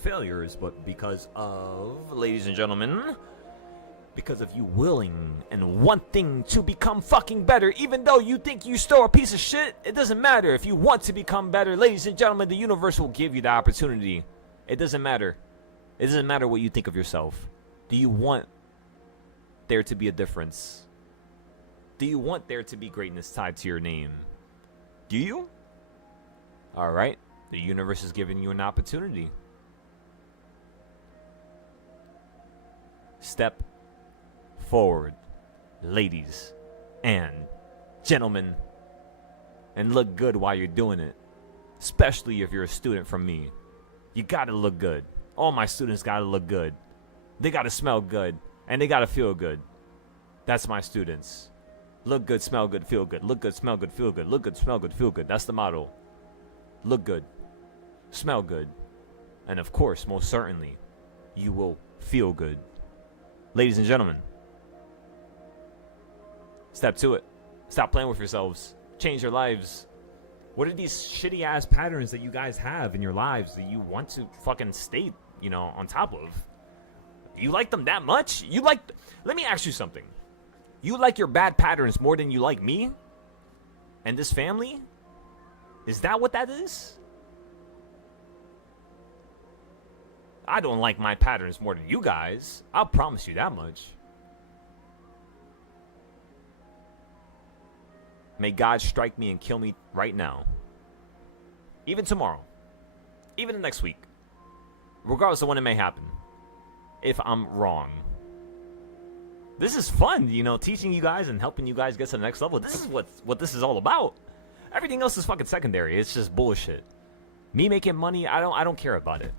failures, but because of, ladies and gentlemen, because of you willing and wanting to become fucking better. Even though you think you still a piece of shit, it doesn't matter. If you want to become better, ladies and gentlemen, the universe will give you the opportunity. It doesn't matter. It doesn't matter what you think of yourself. Do you want there to be a difference? Do you want there to be greatness tied to your name? Do you? Alright. The universe is giving you an opportunity. Step forward, ladies and gentlemen, and look good while you're doing it. Especially if you're a student from me. You gotta look good. All my students gotta look good. They gotta smell good, and they gotta feel good. That's my students. Look good, smell good, feel good. Look good, smell good, feel good. Look good, smell good, feel good. That's the motto. Look good, smell good, and of course, most certainly, you will feel good. Ladies and gentlemen, step to it. Stop playing with yourselves. Change your lives. What are these shitty ass patterns that you guys have in your lives that you want to fucking stay, you know, on top of? You like them that much? Let me ask you something. You like your bad patterns more than you like me and this family? Is that what that is? I don't like my patterns more than you guys. I'll promise you that much. May God strike me and kill me right now. Even tomorrow. Even the next week. Regardless of when it may happen. If I'm wrong. This is fun, you know, teaching you guys and helping you guys get to the next level. This is what this is all about. Everything else is fucking secondary. It's just bullshit. Me making money, I don't care about it.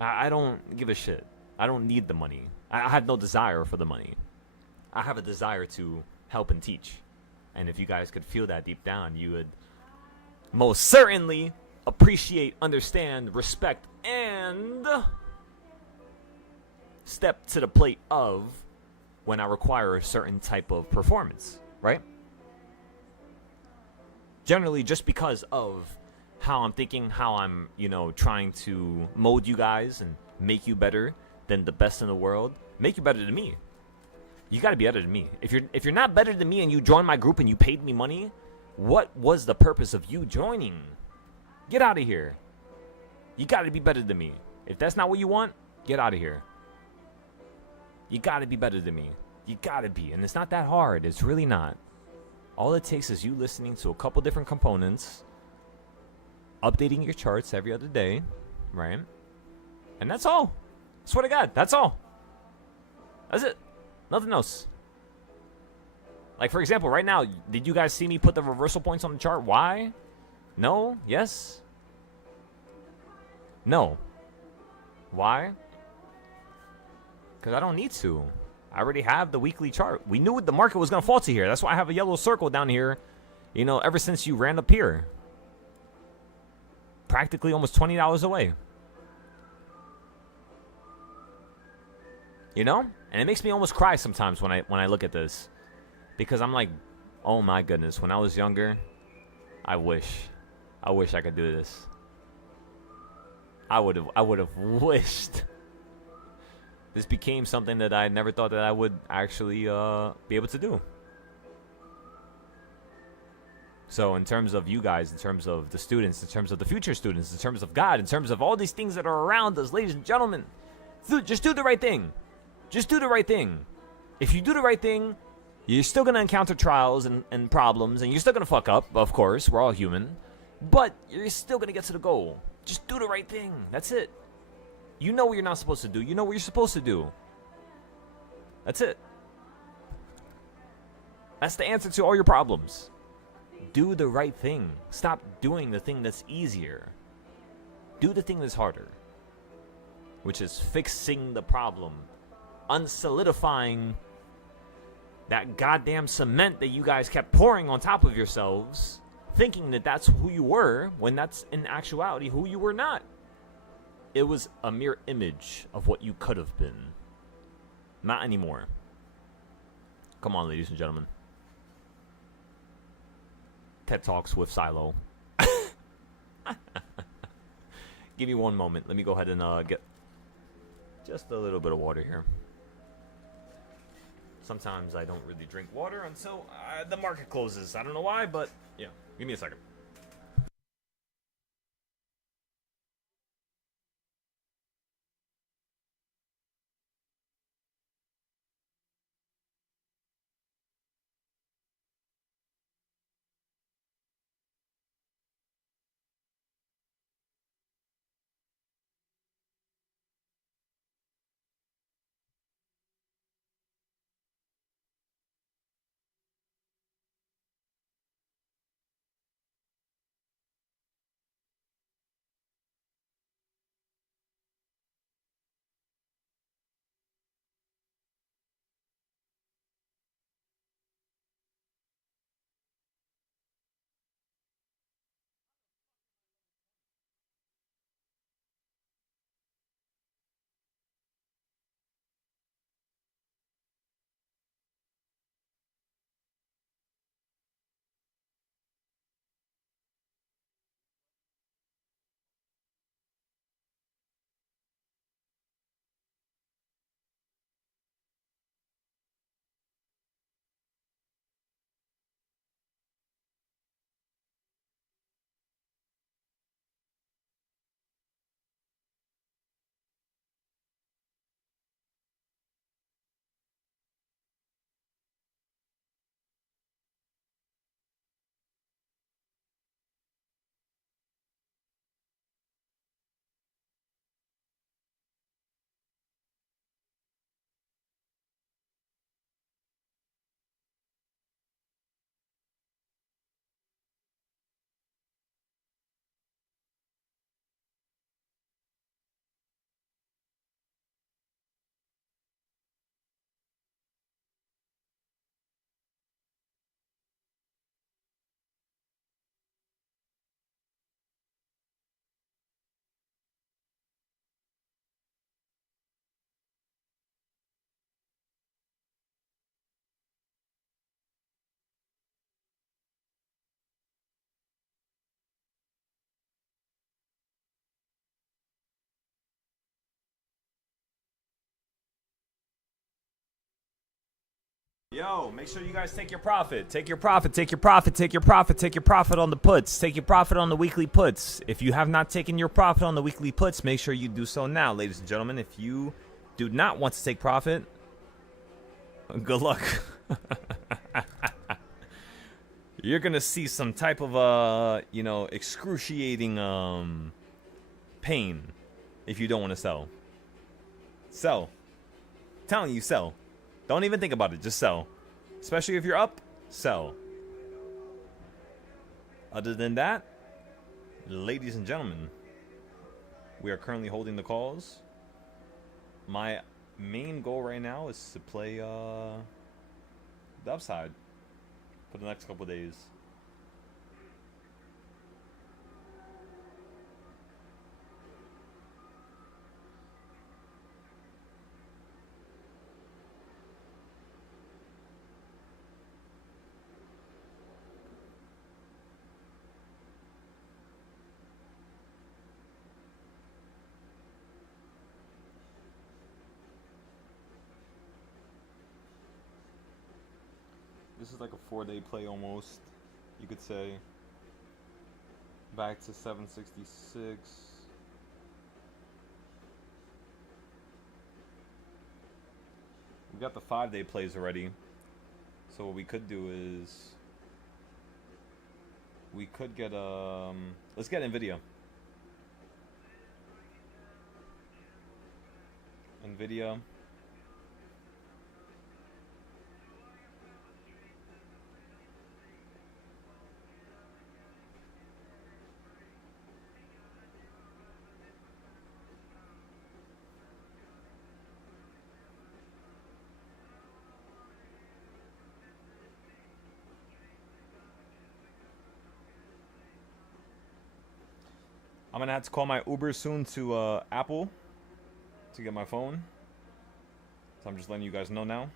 I don't give a shit. I don't need the money. I have no desire for the money. I have a desire to help and teach. And if you guys could feel that deep down, you would most certainly appreciate, understand, respect, and step to the plate of when I require a certain type of performance, right? Generally, just because of how I'm thinking, how I'm, you know, trying to mold you guys and make you better than the best in the world, make you better than me. You gotta be better than me. If you're not better than me and you joined my group and you paid me money, what was the purpose of you joining? Get out of here. You gotta be better than me. If that's not what you want, get out of here. You gotta be better than me. You gotta be. And it's not that hard. It's really not. All it takes is you listening to a couple different components, updating your charts every other day, right? And that's all. Swear to God, that's all. That's it. Nothing else. Like, for example, right now, did you guys see me put the reversal points on the chart? Why? No? Yes? No. Why? Because I don't need to. I already have the weekly chart. We knew the market was going to fall to here. That's why I have a yellow circle down here, you know, ever since you ran up here. Practically almost $20 away. You know? And it makes me almost cry sometimes when I look at this. Because I'm like, oh my goodness, when I was younger, I wish I could do this. I would have wished this became something that I never thought that I would actually be able to do. So in terms of you guys, in terms of the students, in terms of the future students, in terms of God, in terms of all these things that are around us, ladies and gentlemen, just do the right thing. Just do the right thing. If you do the right thing, you're still going to encounter trials and problems, and you're still going to fuck up, of course. We're all human. But you're still going to get to the goal. Just do the right thing. That's it. You know what you're not supposed to do. You know what you're supposed to do. That's it. That's the answer to all your problems. Do the right thing. Stop doing the thing that's easier. Do the thing that's harder. Which is fixing the problem. Unsolidifying that goddamn cement that you guys kept pouring on top of yourselves, thinking that that's who you were, when that's in actuality who you were not. It was a mere image of what you could have been. Not anymore. Come on, ladies and gentlemen. TED Talks with Silo. Give me one moment. Let me go ahead and get just a little bit of water here. Sometimes I don't really drink water until the market closes. I don't know why, but yeah. Give me a second. Yo, make sure you guys take your profit. Take your profit, take your profit, take your profit, take your profit on the puts. Take your profit on the weekly puts. If you have not taken your profit on the weekly puts, make sure you do so now, ladies and gentlemen. If you do not want to take profit, good luck. You're going to see some type of, excruciating pain if you don't want to sell. Sell. I'm telling you, sell. Don't even think about it. Just sell. Especially if you're up, sell. Other than that, ladies and gentlemen, we are currently holding the calls. My main goal right now is to play the upside for the next couple days. This is like a 4-day play almost, you could say. Back to 766. We got the 5-day plays already. So what we could do is we could get let's get Nvidia. Nvidia. I'm gonna have to call my Uber soon to Apple to get my phone. So I'm just letting you guys know now.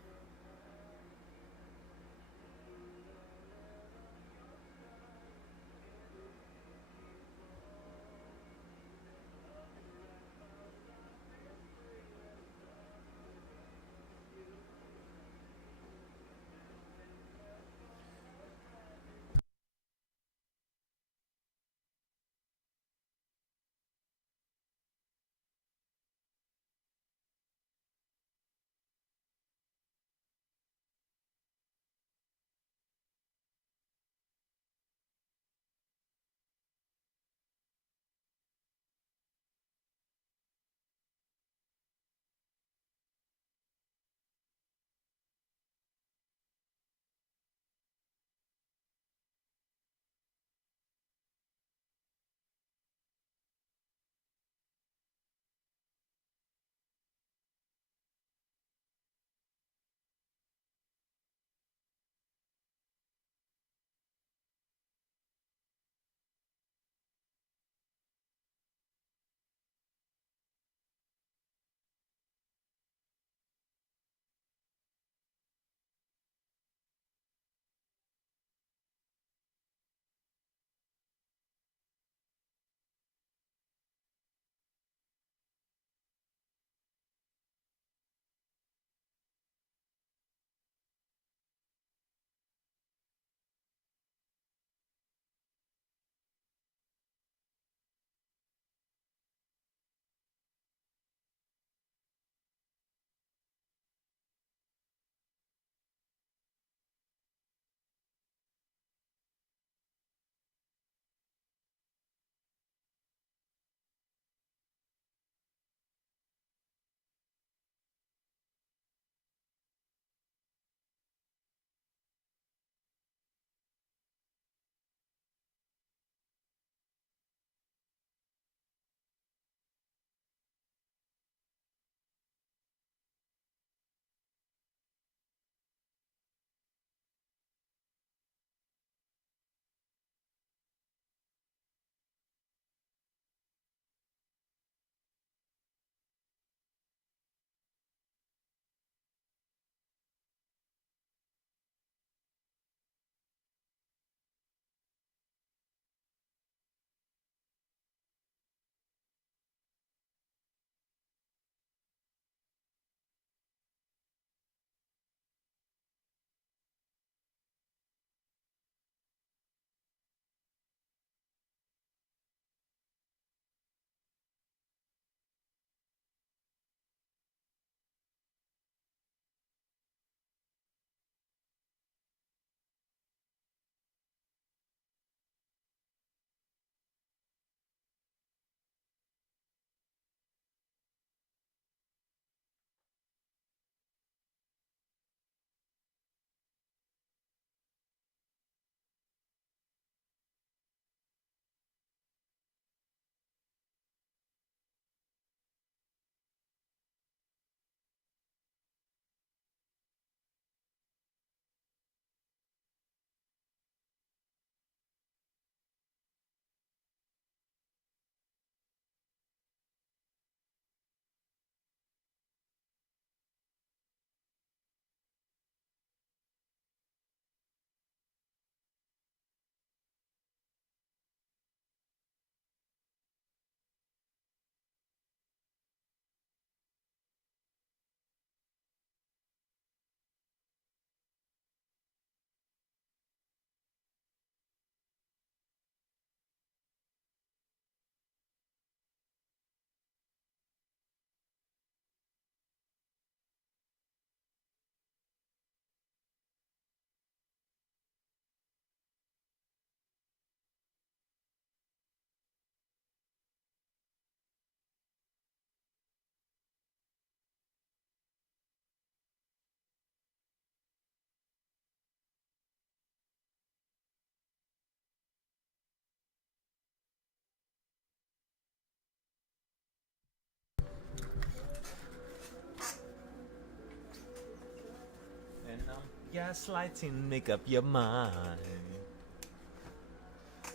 gaslighting, make up your mind.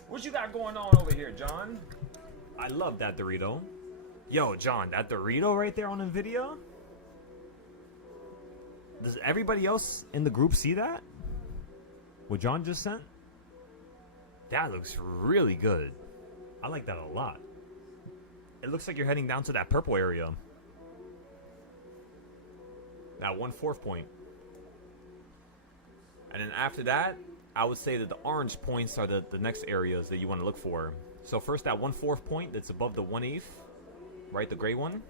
What you got going on over here, John? I love that Dorito. Yo, John, that Dorito right there on the video? Does everybody else in the group see that? What John just sent? That looks really good. I like that a lot. It looks like you're heading down to that purple area. That 1/4 point. And then after that, I would say that the orange points are the next areas that you want to look for. So first that 1/4 point that's above the 1/8, right, the gray one.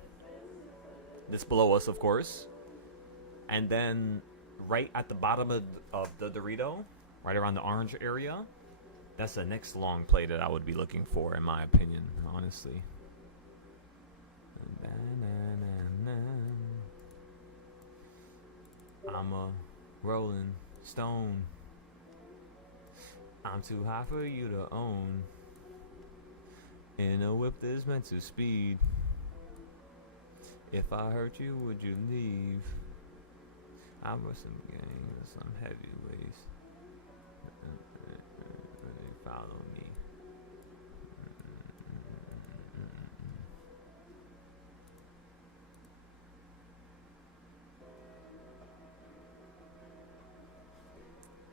That's below us, of course. And then right at the bottom of the Dorito, right around the orange area, that's the next long play that I would be looking for, in my opinion, honestly. I'm a rolling stone. I'm too high for you to own. In a whip that's meant to speed. If I hurt you, would you leave? I'm with some gang with some heavyweights. Follow me.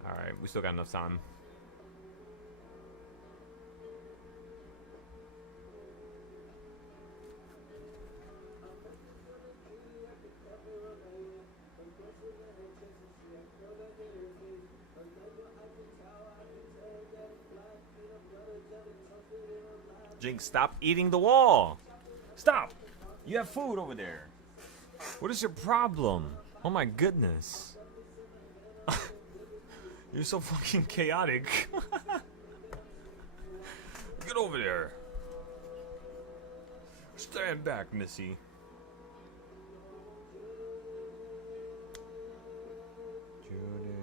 Alright, we still got enough time. Jinx, stop eating the wall. Stop. You have food over there. What is your problem? Oh my goodness. You're so fucking chaotic. Get over there. Stand back, Missy. Judy.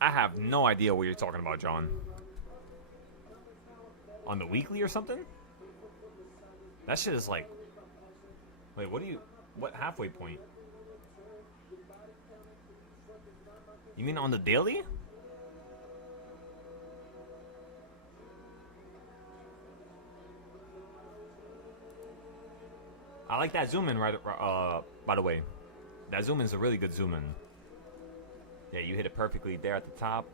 I have no idea what you're talking about, John. On the weekly or something? That shit is like... Wait, what halfway point? You mean on the daily? I like that zoom in, right? By the way, that zoom in is a really good zoom in. Yeah, you hit it perfectly there at the top.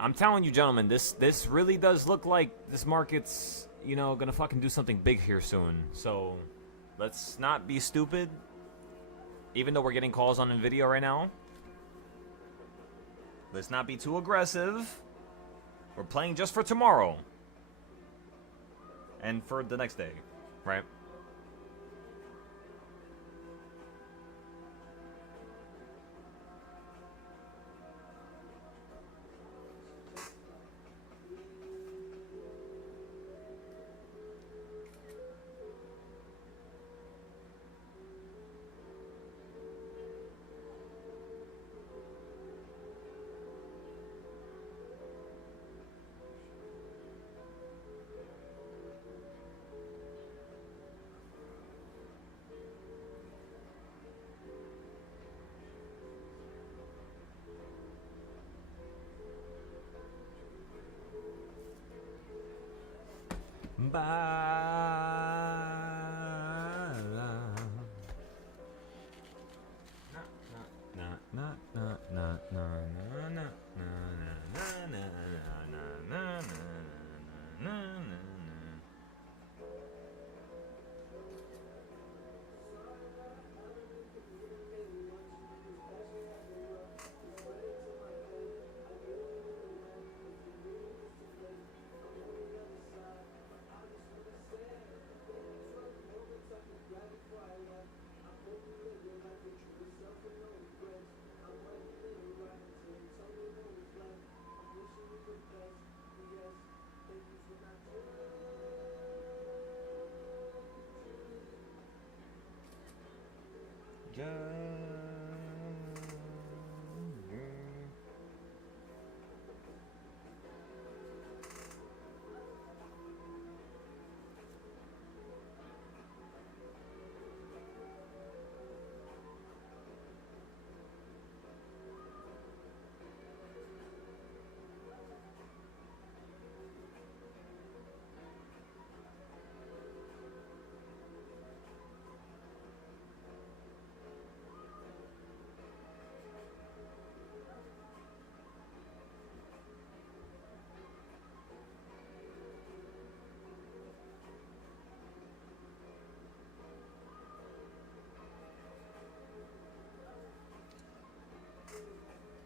I'm telling you, gentlemen, this really does look like this market's, you know, gonna fucking do something big here soon. So, let's not be stupid. Even though we're getting calls on Nvidia right now. Let's not be too aggressive. We're playing just for tomorrow. And for the next day, right?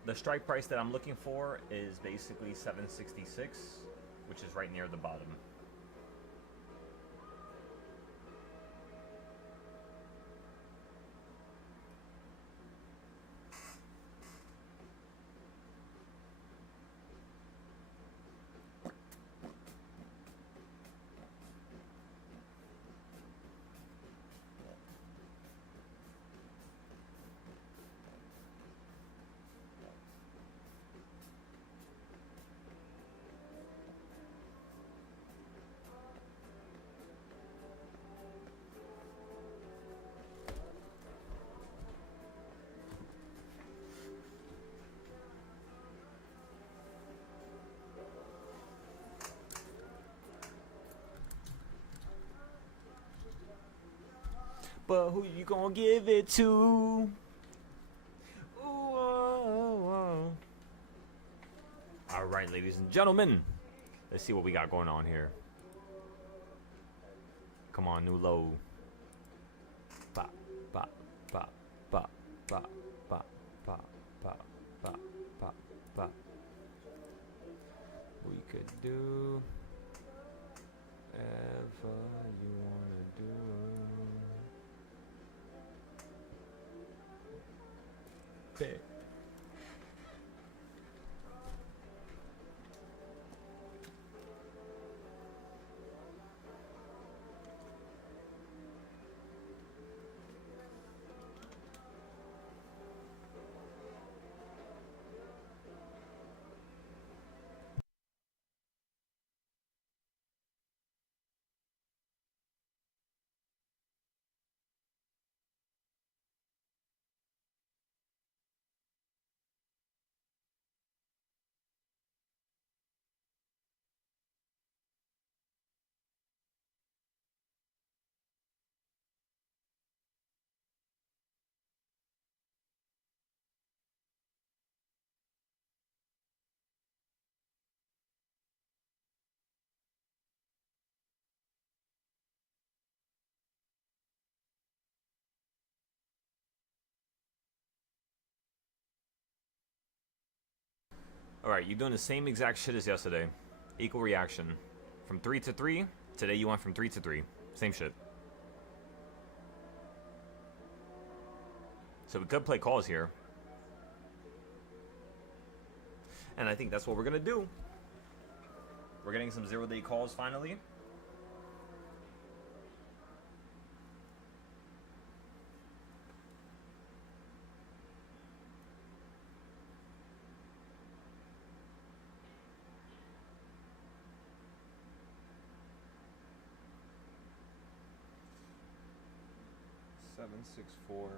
the strike price that I'm looking for is basically 766, which is right near the bottom. But who you gonna give it to? Ooh, oh, oh. All right, ladies and gentlemen, let's see what we got going on here. Come on, new low. Bop, bop, bop, bop, bop, bop, bop, bop, bop, bop, bop. We could do whatever you wanna do. Big. Alright, you're doing the same exact shit as yesterday. Equal reaction. From 3 to 3, today you went from 3 to 3. Same shit. So we could play calls here. And I think that's what we're gonna do. We're getting some 0-day calls finally. Seven, 6, 4.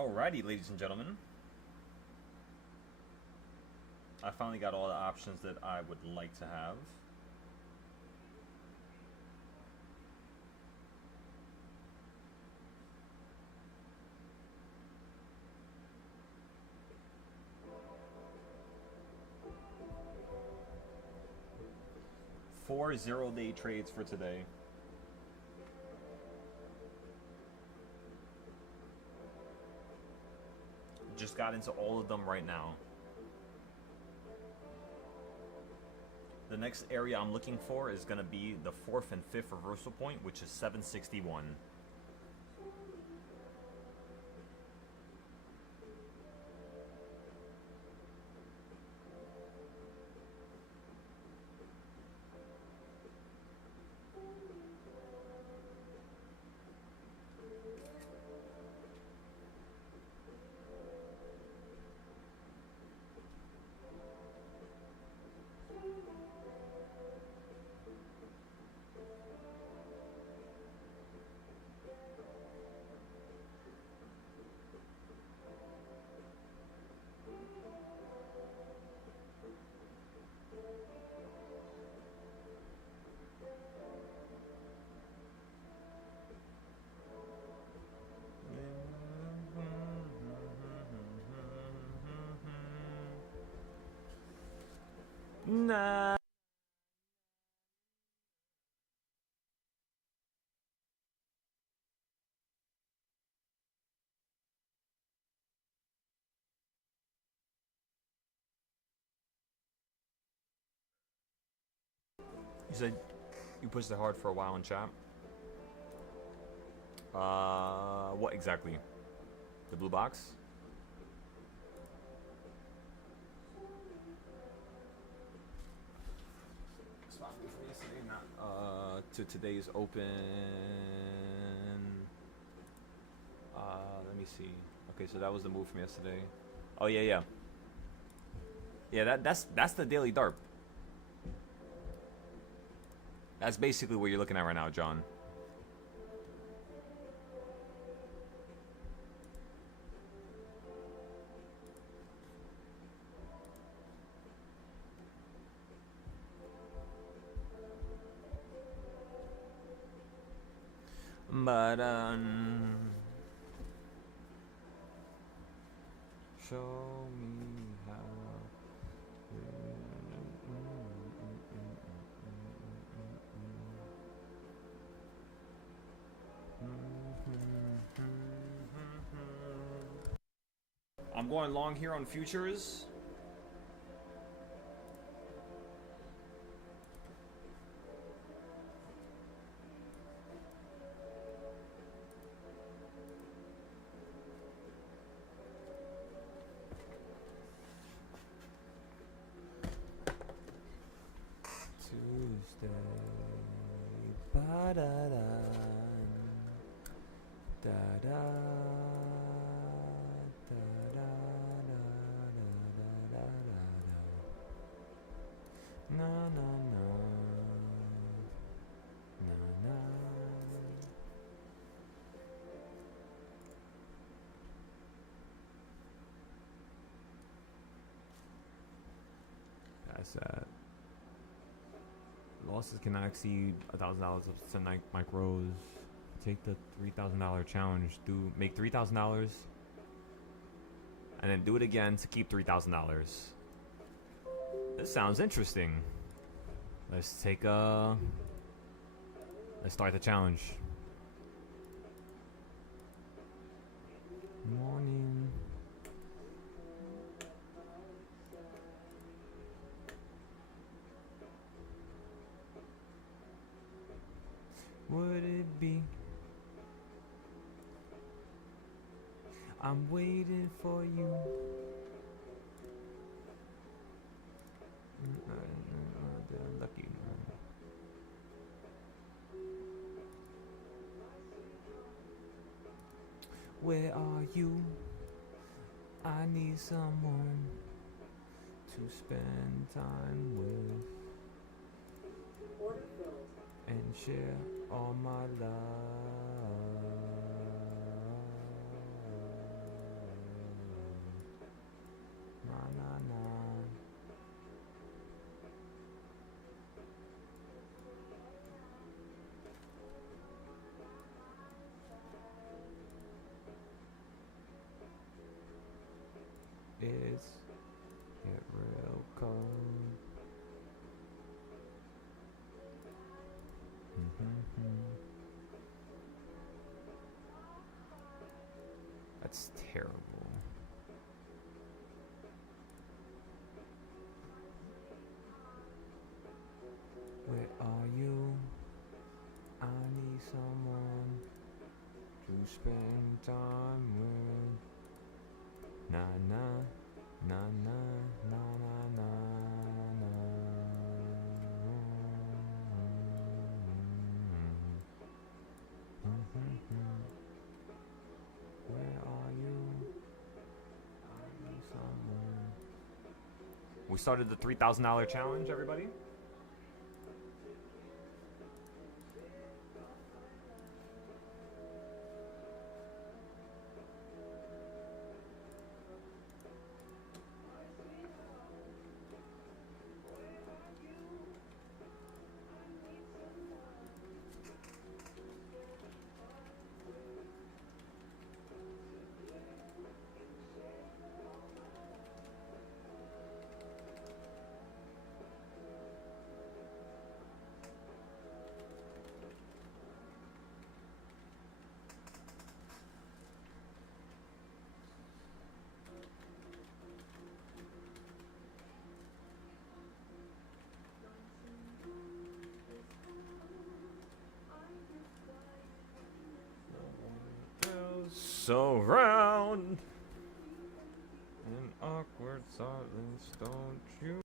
Alrighty, ladies and gentlemen. I finally got all the options that I would like to have. Four 0-day trades for today. Just got into all of them right now. The next area I'm looking for is going to be the 4th and 5th reversal point, which is 761. Nah. You said you pushed it hard for a while in chat. What exactly? The blue box? Swap me from yesterday, not to today's open. Let me see. Okay, so that was the move from yesterday. Oh yeah. Yeah, that's the daily Darp. That's basically what you're looking at right now, John. But show me how. I'm going long here on futures. Tuesday, ba-da-da, da-da, da-da-da-da-da-da-da-da. Na na na, na na. That's that. Losses cannot exceed $1,000 up to micros. Take the $3,000 challenge. Make $3,000, and then do it again to keep $3,000. This sounds interesting. Let's start the challenge. Morning. Would it be? I'm waiting for you. Lucky. Where are you? I need someone to spend time with Order filled. and share all my love. is get real cold. That's terrible. Where are you? I need someone to spend time with. Na na na na na na na na. Where are you? I need someone. We started the $3,000 challenge, everybody. Surround in awkward silence, don't you?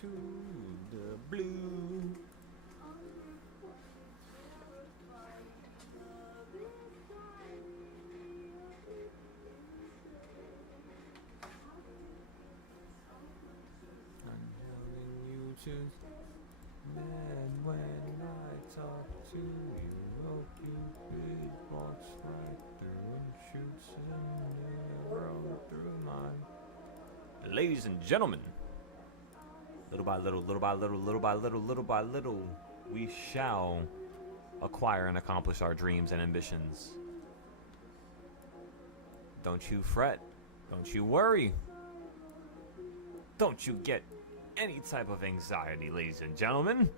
To the blue. I'm telling you to man when I talk to you. Hope you big walks right through and shoots an arrow through mine. Ladies and gentlemen, little by little, little by little, little by little, little by little, we shall acquire and accomplish our dreams and ambitions. Don't you fret. Don't you worry. Don't you get any type of anxiety, ladies and gentlemen.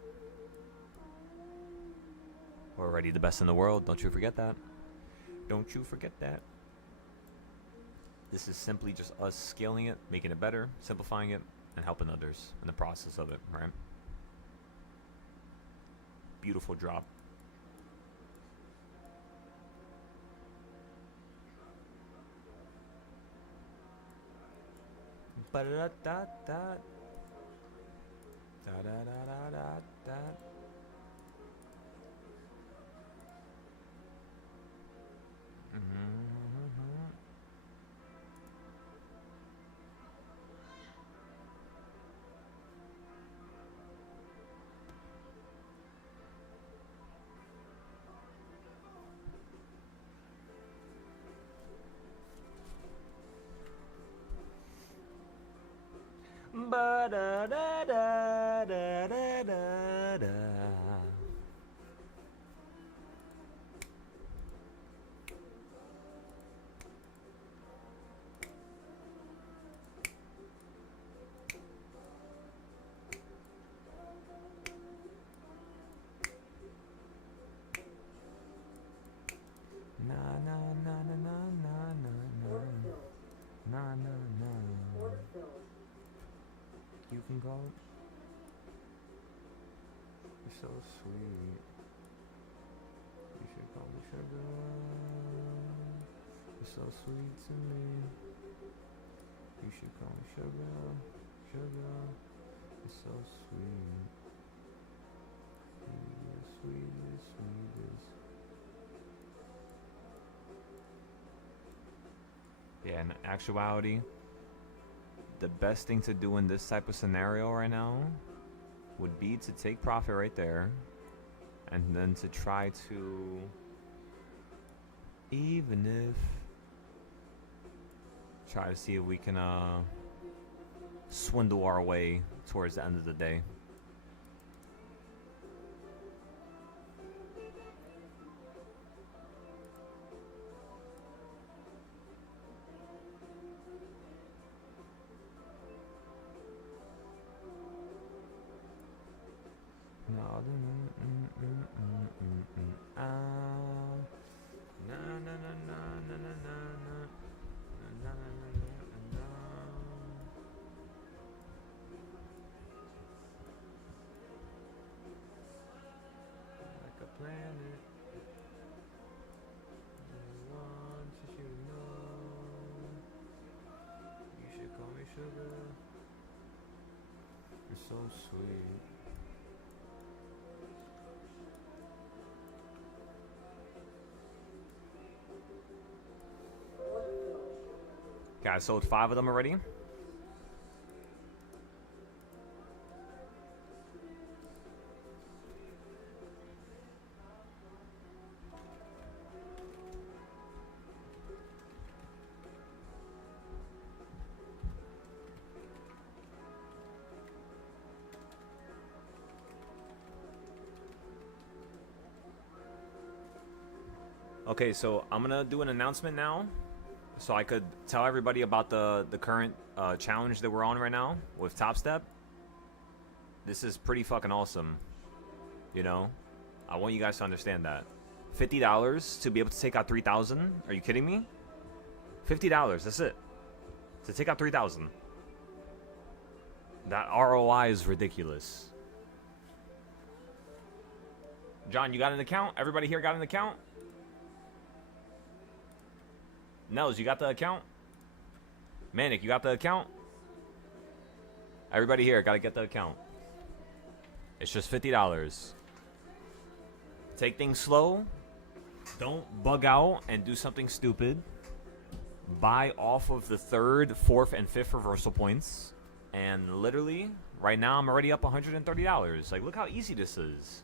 We're already the best in the world. Don't you forget that. Don't you forget that. This is simply just us scaling it, making it better, simplifying it, and helping others in the process of it, right? Beautiful drop. Ba-da-da-da-da. Da-da-da-da-da-da. Ba da da da da da da da da. Na na na na na na na na na na na. Order filled. You can go. You're so sweet. You should call me sugar. You're so sweet to me. You should call me sugar, sugar. You're so sweet. You're the sweetest, sweetest. Yeah, in actuality, the best thing to do in this type of scenario right now would be to take profit right there and then to try to, try to see if we can swindle our way towards the end of the day. Like a planet. I want you to know. You should call me sugar. You're so sweet. Okay, I sold 5 of them already. Okay, so I'm gonna do an announcement now, so I could tell everybody about the current challenge that we're on right now with Top Step. This is pretty fucking awesome, you know. I want you guys to understand that. $50 to be able to take out 3,000. Are you kidding me? $50. That's it. To take out 3,000. That ROI is ridiculous. John, you got an account? Everybody here got an account? Nels, you got the account? Manic, you got the account? Everybody here gotta get the account. It's just $50. Take things slow. Don't bug out and do something stupid. Buy off of the 3rd, 4th, and 5th reversal points. And literally, right now I'm already up $130. Like, look how easy this is.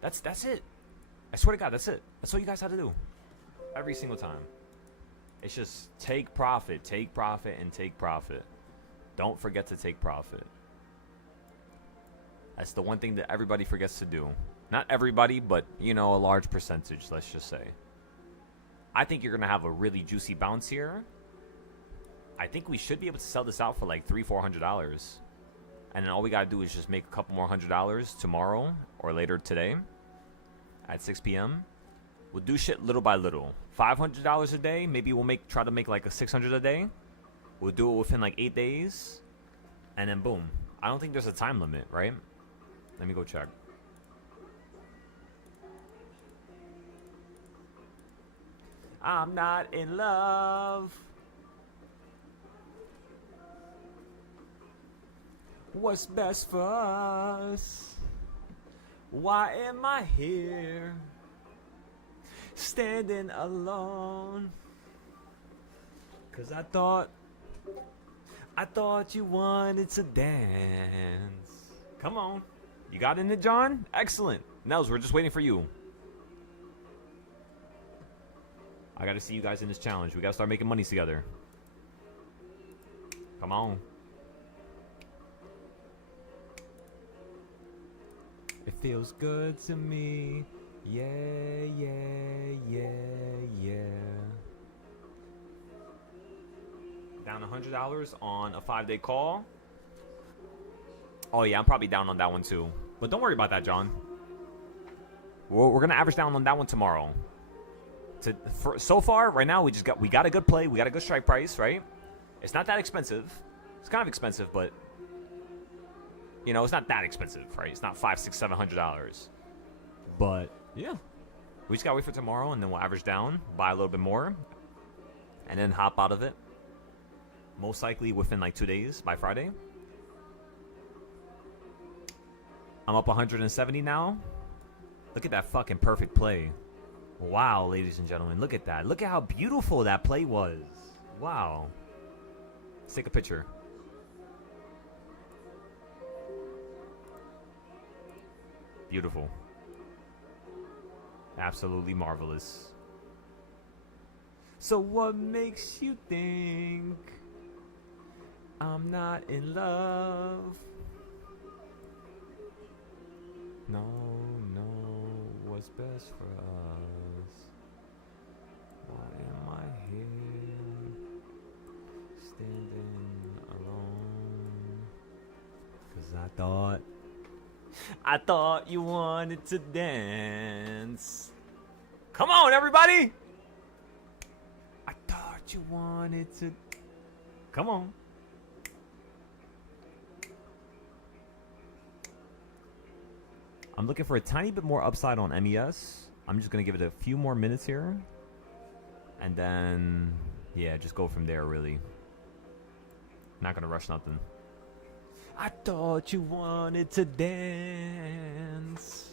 That's it. I swear to God, that's it. That's all you guys have to do. Every single time. It's just take profit, and take profit. Don't forget to take profit. That's the one thing that everybody forgets to do. Not everybody, but, you know, a large percentage, let's just say. I think you're going to have a really juicy bounce here. I think we should be able to sell this out for like $300-400. And then all we got to do is just make a couple more $100 tomorrow or later today at 6 p.m. We'll do shit little by little. $500 a day. Maybe we'll try to make like a $600 a day. We'll do it within like 8 days. And then boom. I don't think there's a time limit, right? Let me go check. I'm not in love. What's best for us? Why am I here? Standing alone. 'Cause I thought you wanted to dance. Come on. You got in it, John? Excellent. Nels, we're just waiting for you. I gotta see you guys in this challenge. We gotta start making money together. Come on. feels good to me. Yeah, yeah, yeah, yeah. Down $100 on a 5-day call. Oh yeah, I'm probably down on that one too. But don't worry about that, John. We're gonna average down on that one tomorrow. So far, right now, we got a good play. We got a good strike price, right? It's not that expensive. It's kind of expensive, but you know, it's not that expensive, right? It's not $500, $600, $700. But yeah, we just gotta wait for tomorrow, and then we'll average down, buy a little bit more, and then hop out of it. Most likely within like 2 days, by Friday. I'm up 170 now. Look at that fucking perfect play. Wow, ladies and gentlemen, look at that. Look at how beautiful that play was. Wow. Let's take a picture. Beautiful. Absolutely marvelous. So what makes you think I'm not in love? No, what's best for us? Why am I here, standing alone? 'Cause I thought you wanted to dance. Come on, everybody! I thought you wanted to. Come on. I'm looking for a tiny bit more upside on MES. I'm just going to give it a few more minutes here. And then, yeah, just go from there, really. Not going to rush nothing. I thought you wanted to dance.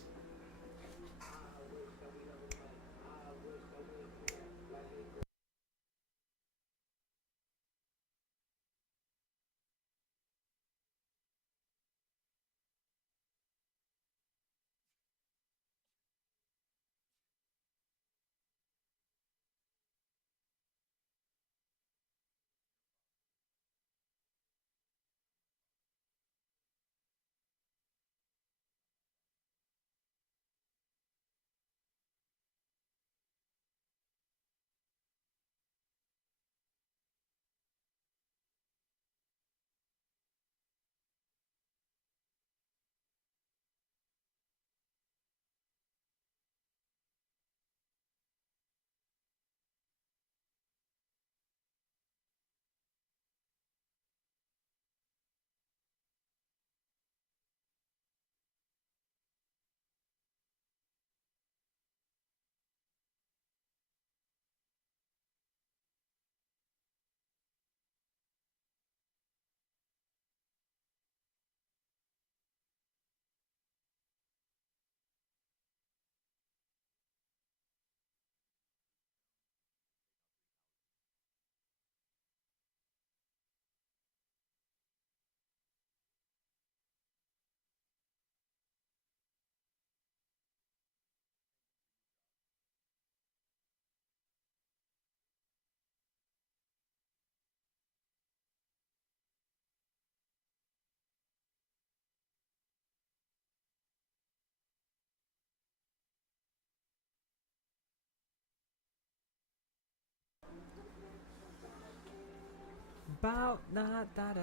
About not da da.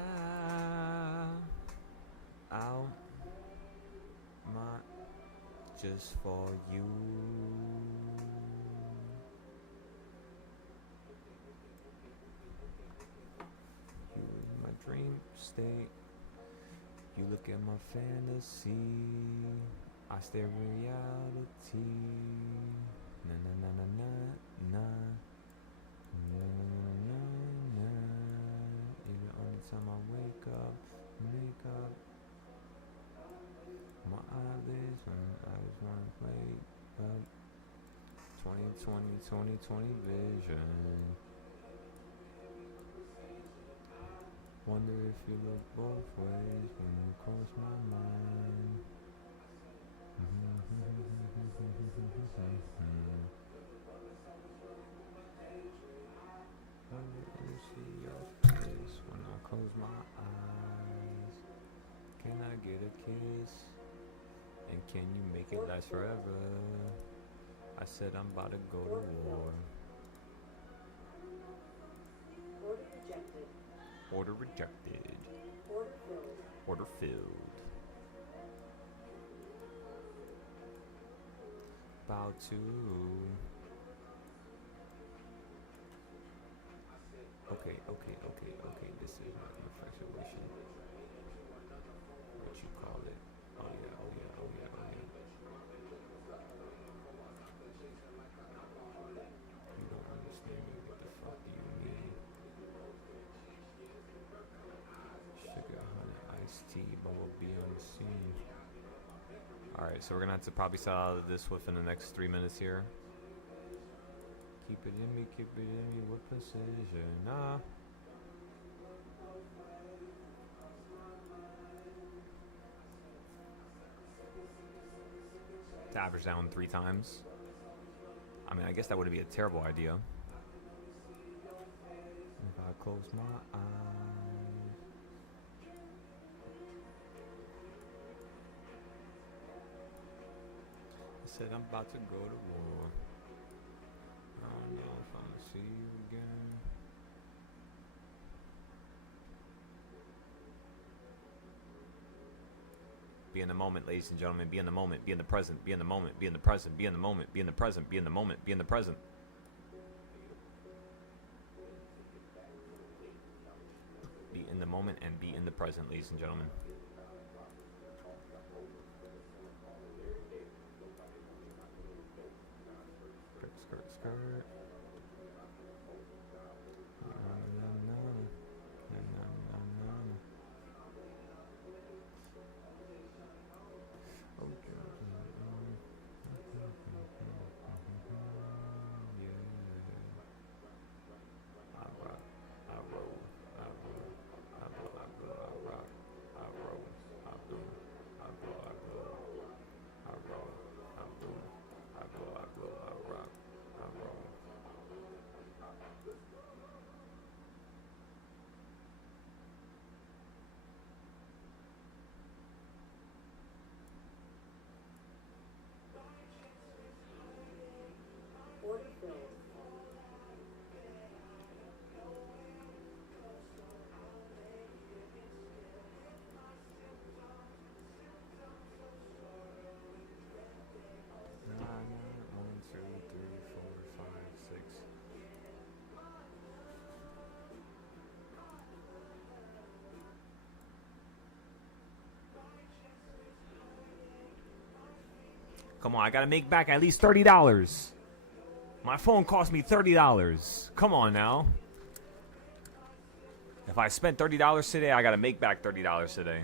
Out my just for you. You in my dream state. You look at my fantasy. I stare reality. Na na na na na na. Na na na na na. Even on the time I wake up, make up my eyelids when I was wanna play up. 2020 vision. Wonder if you look both ways when you cross my mind. Wonder if you see your face when I close my eyes. Can I get a kiss And can you make it last forever? I said I'm about to go to war. Order rejected. Order rejected. Order filled. Order filled. About to. Okay. This is not infatuation. What you call it? Oh yeah. You don't understand me. What the fuck do you mean? Sugar, honey, iced tea, but we'll be on the scene. Alright, so we're gonna have to probably sell out of this within the next 3 minutes here. Keep it in me with precision. Nah. To average down 3 times. I mean, I guess that wouldn't be a terrible idea. If I close my eyes. I said I'm about to go to war. I don't know if I'm gonna see you again. Be in the moment, ladies and gentlemen. Be in the moment. Be in the present. Be in the moment. Be in the present. Be in the moment. Be in the present. Be in the moment. Be in the present. Be in the moment and be in the present, ladies and gentlemen. Skirt. Order filled. One, two, three, four, five, six. Come on, I gotta make back at least $30. My phone cost me $30. Come on now. If I spent $30 today, I gotta make back $30 today.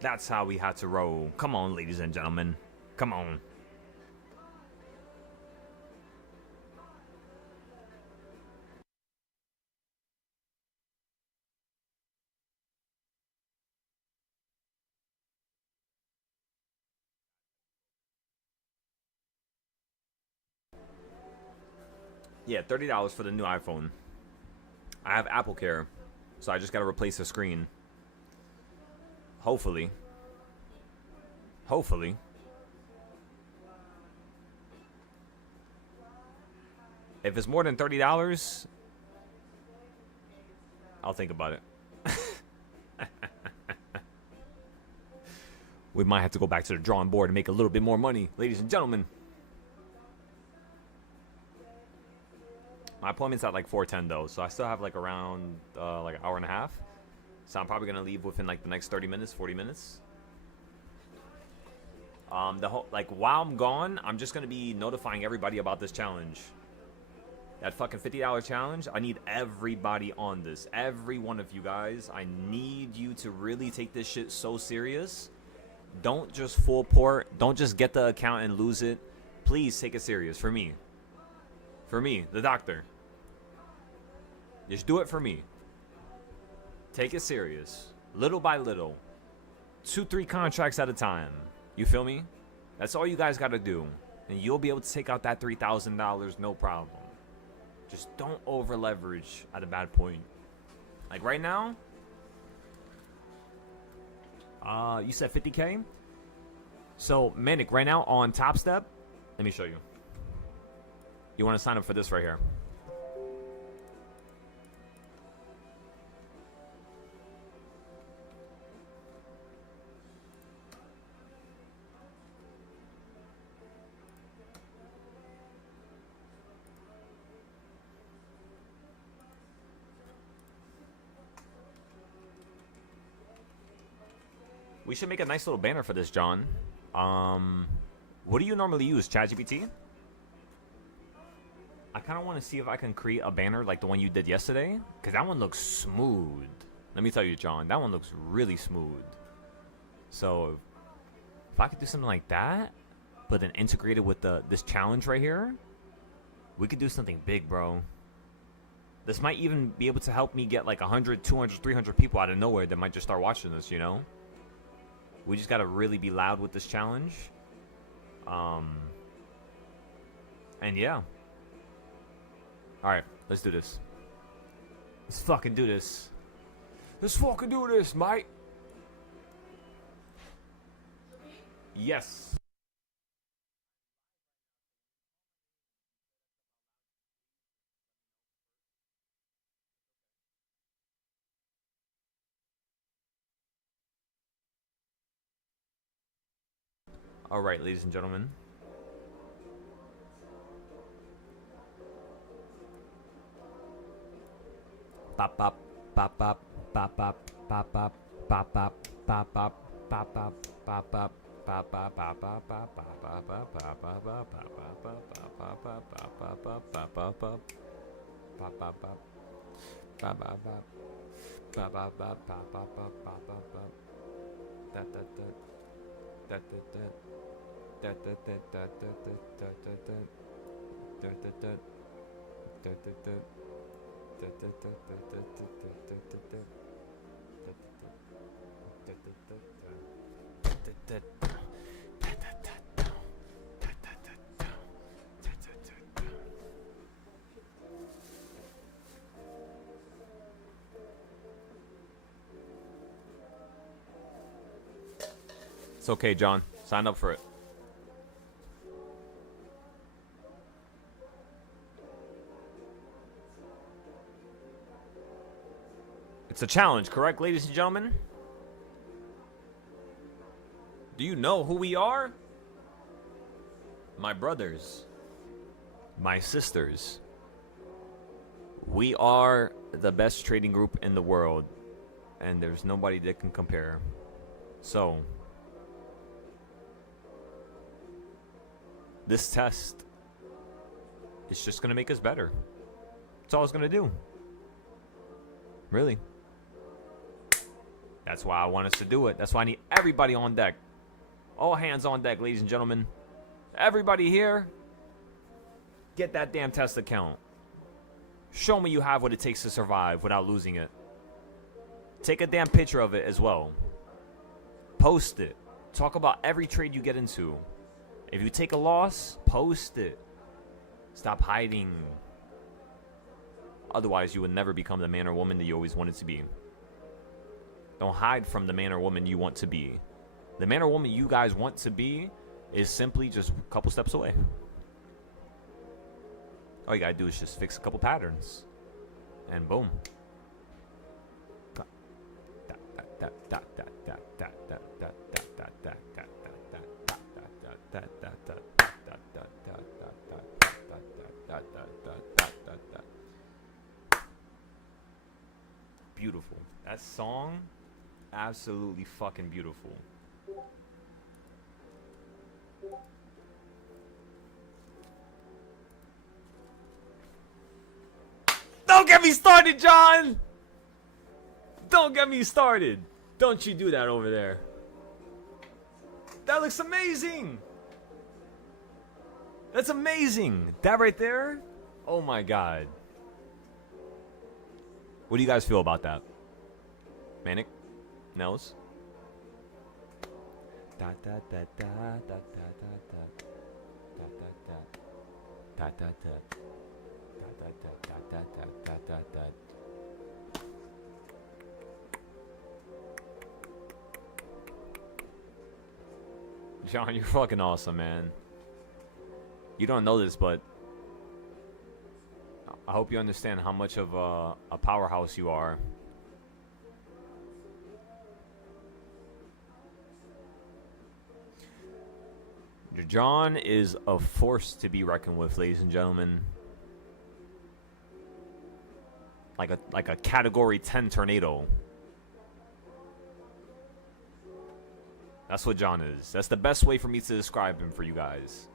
That's how we had to roll. Come on, ladies and gentlemen. Come on. Yeah, $30 for the new iPhone. I have Apple Care, so I just gotta replace the screen. Hopefully. If it's more than $30, I'll think about it. We might have to go back to the drawing board and make a little bit more money, ladies and gentlemen. My appointment's at like 4:10 though, so I still have like around like an hour and a half. So I'm probably gonna leave within like the next 30 minutes, 40 minutes. The whole while I'm gone, I'm just gonna be notifying everybody about this challenge. That fucking $50 challenge. I need everybody on this. Every one of you guys. I need you to really take this shit so serious. Don't just full port. Don't just get the account and lose it. Please take it serious for me. For me, the doctor. Just do it for me. Take it serious. Little by little. 2-3 contracts at a time. You feel me? That's all you guys got to do. And you'll be able to take out that $3,000 no problem. Just don't over leverage at a bad point. Like right now, you said 50K? So, Manic, right now on Top Step, let me show you. You want to sign up for this right here. We should make a nice little banner for this, John. What do you normally use, ChatGPT? I kind of want to see if I can create a banner like the one you did yesterday, because that one looks smooth. Let me tell you, John, that one looks really smooth. So, if I could do something like that, but then integrate it with this challenge right here, we could do something big, bro. This might even be able to help me get like 100, 200, 300 people out of nowhere that might just start watching this, you know? We just gotta really be loud with this challenge. And yeah. Alright, let's do this. Let's fucking do this. Let's fucking do this, mate. Yes. Alright, ladies and gentlemen. Pop pop pop pop pop pop pop pop pop pop pop pop pop pop pop pop. It's okay, John. Sign up for it. It's a challenge, correct, ladies and gentlemen? Do you know who we are? My brothers. My sisters. We are the best trading group in the world. And there's nobody that can compare. So, this test is just going to make us better. That's all it's going to do. Really. That's why I want us to do it. That's why I need everybody on deck. All hands on deck, ladies and gentlemen. Everybody here, get that damn test account. Show me you have what it takes to survive without losing it. Take a damn picture of it as well. Post it. Talk about every trade you get into. If you take a loss, post it. Stop hiding. Otherwise, you would never become the man or woman that you always wanted to be. Don't hide from the man or woman you want to be. The man or woman you guys want to be is simply just a couple steps away. All you gotta do is just fix a couple patterns. And boom. Beautiful. That song, absolutely fucking beautiful. Don't get me started, John! Don't get me started. Don't you do that over there. That looks amazing. That's amazing. That right there? Oh my god. What do you guys feel about that? Manic? Nels? Da da da da da da da da da da da da da da. John, you're fucking awesome, man. You don't know this, but I hope you understand how much of a powerhouse you are. John is a force to be reckoned with, ladies and gentlemen. Like a category 10 tornado. That's what John is. That's the best way for me to describe him for you guys.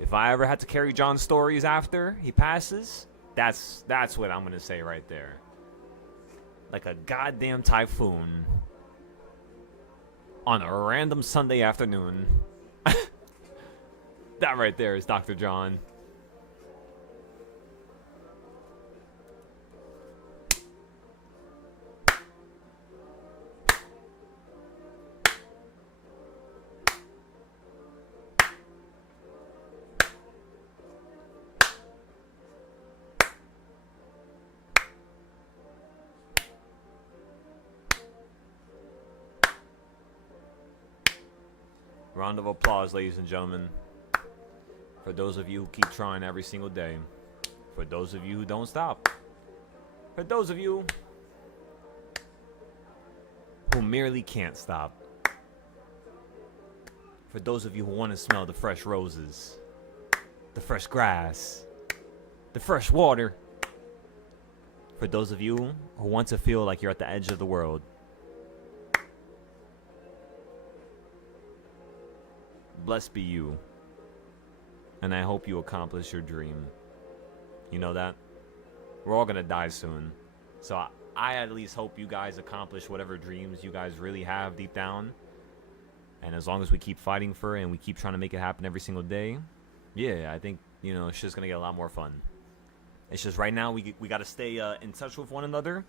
If I ever had to carry John's stories after he passes, that's what I'm gonna say right there. Like a goddamn typhoon on a random Sunday afternoon. That right there is Dr. John. Round of applause, ladies and gentlemen. For those of you who keep trying every single day. For those of you who don't stop. For those of you who merely can't stop. For those of you who want to smell the fresh roses, the fresh grass, the fresh water. For those of you who want to feel like you're at the edge of the world. Blessed be you. And I hope you accomplish your dream. You know that? We're all gonna die soon. So I at least hope you guys accomplish whatever dreams you guys really have deep down. And as long as we keep fighting for it and we keep trying to make it happen every single day, yeah, I think, you know, it's just gonna get a lot more fun. It's just right now we gotta stay in touch with one another.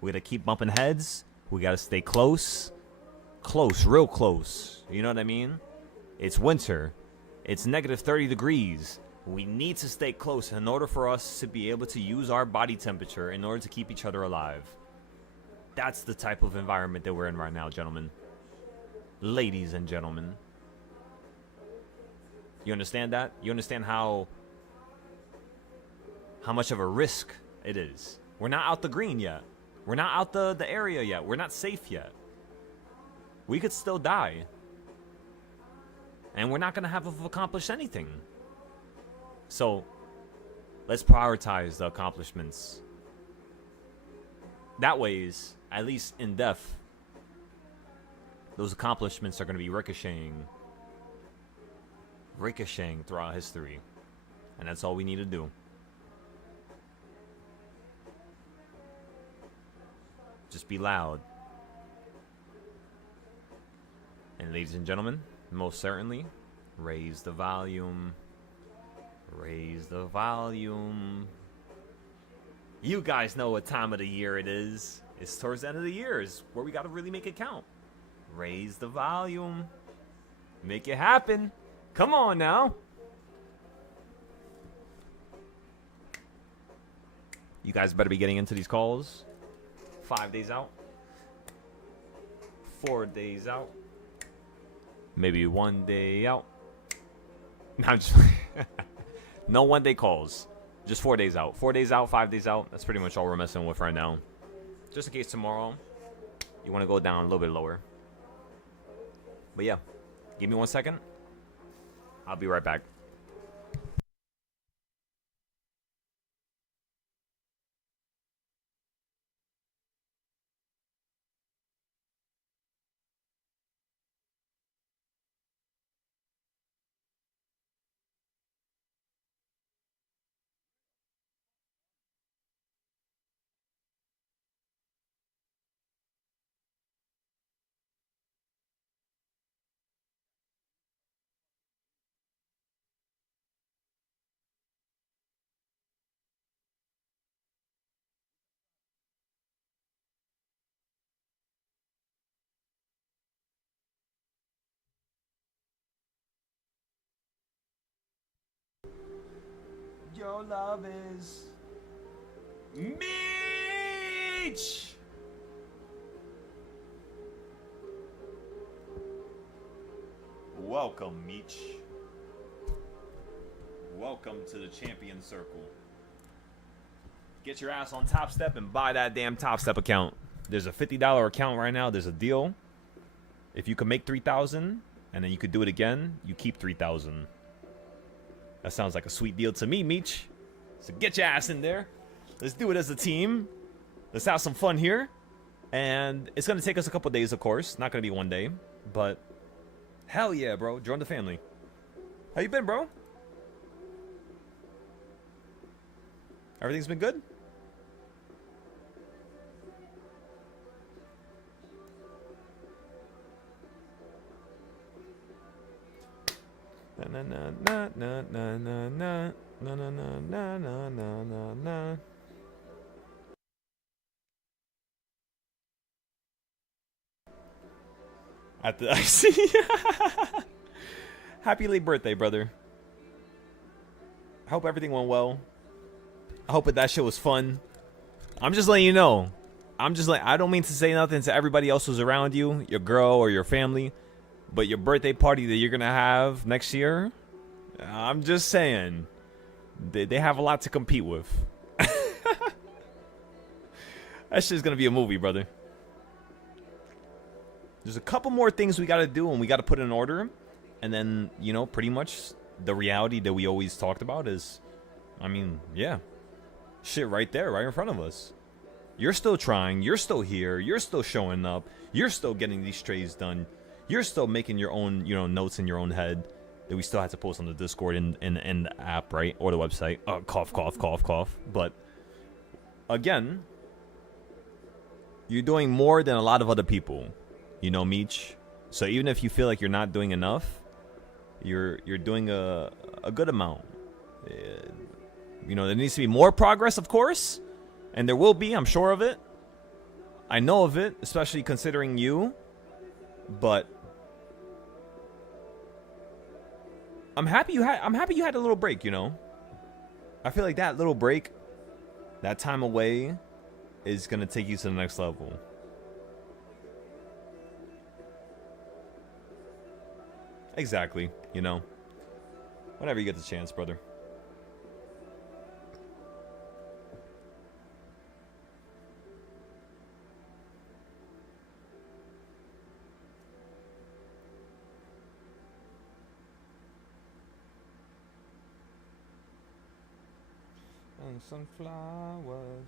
We gotta keep bumping heads. We gotta stay close. Close, real close. You know what I mean? It's winter. It's negative 30 degrees. We need to stay close in order for us to be able to use our body temperature in order to keep each other alive. That's the type of environment that we're in right now, gentlemen. Ladies and gentlemen. You understand that? You understand how much of a risk it is? We're not out the green yet. We're not out the area yet. We're not safe yet. We could still die. And we're not going to have accomplished anything. So, let's prioritize the accomplishments. That way, at least in death, those accomplishments are going to be ricocheting throughout history. And that's all we need to do. Just be loud. And ladies and gentlemen, most certainly, raise the volume. Raise the volume. You guys know what time of the year it is. It's towards the end of the year. It's where we got to really make it count. Raise the volume. Make it happen. Come on now. You guys better be getting into these calls. 5 days out. 4 days out. Maybe 1 day out. I'm just no 1 day calls. Just 4 days out. 4 days out, 5 days out. That's pretty much all we're messing with right now. Just in case tomorrow you want to go down a little bit lower. But yeah, give me 1 second. I'll be right back. Your love is Meech. Welcome, Meech. Welcome to the champion circle. Get your ass on Top Step and buy that damn Top Step account. There's a $50 account right now. There's a deal. If you can make 3,000 and then you could do it again, you keep 3,000. That sounds like a sweet deal to me, Meech. So get your ass in there. Let's do it as a team. Let's have some fun here. And it's going to take us a couple days, of course. Not going to be one day. But hell yeah, bro. Join the family. How you been, bro? Everything's been good? Na na na na na na na na na na na na na na. At the I see. Happy late birthday, brother. I hope everything went well. I hope that shit was fun. I'm just letting you know. I don't mean to say nothing to everybody else who's around you, your girl or your family, but your birthday party that you're gonna have next year, I'm just saying, they have a lot to compete with. That shit's gonna be a movie, brother. There's a couple more things we gotta do and we gotta put in order, and then, you know, pretty much the reality that we always talked about is, I mean, yeah, shit right there, right in front of us. You're still trying, you're still here, you're still showing up, you're still getting these trades done, you're still making your own, you know, notes in your own head that we still have to post on the Discord in the app, right, or the website. Cough, cough, cough, cough. But again, you're doing more than a lot of other people, you know, Meech. So even if you feel like you're not doing enough, you're doing a good amount. You know, there needs to be more progress, of course, and there will be. I'm sure of it. I know of it, especially considering you. But I'm happy you had a little break. You know, I feel like that little break, that time away, is gonna take you to the next level. Exactly. You know, whenever you get the chance, brother. And sunflowers.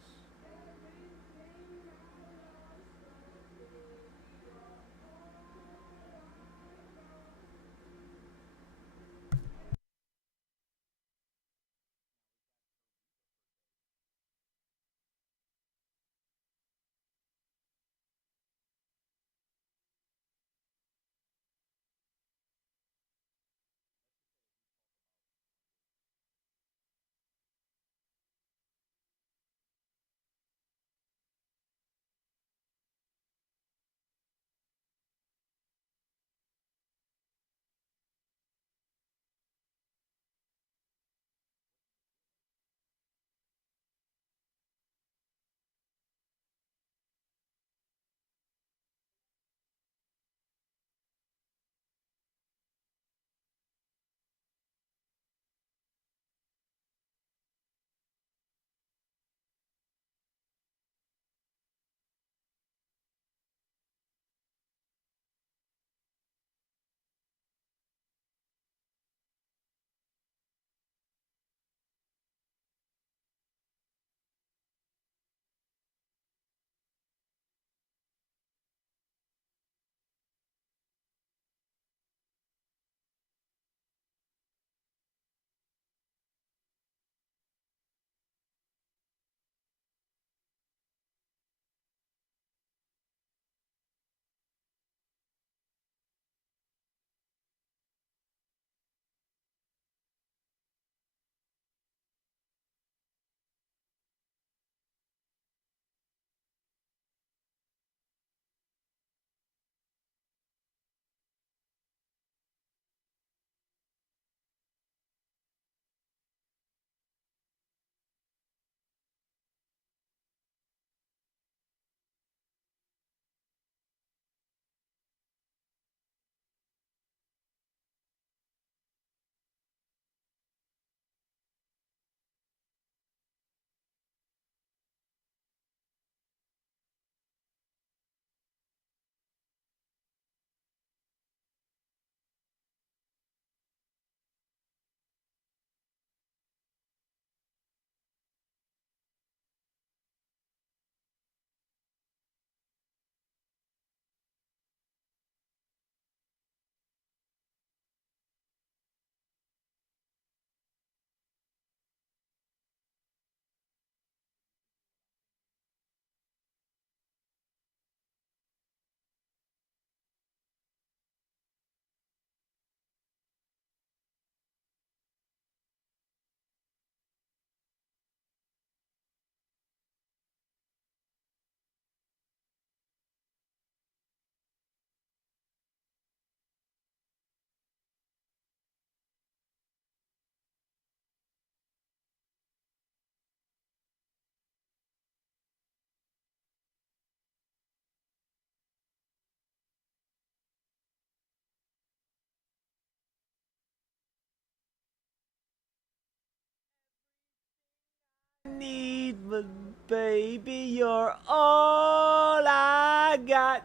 need, but baby, you're all I got.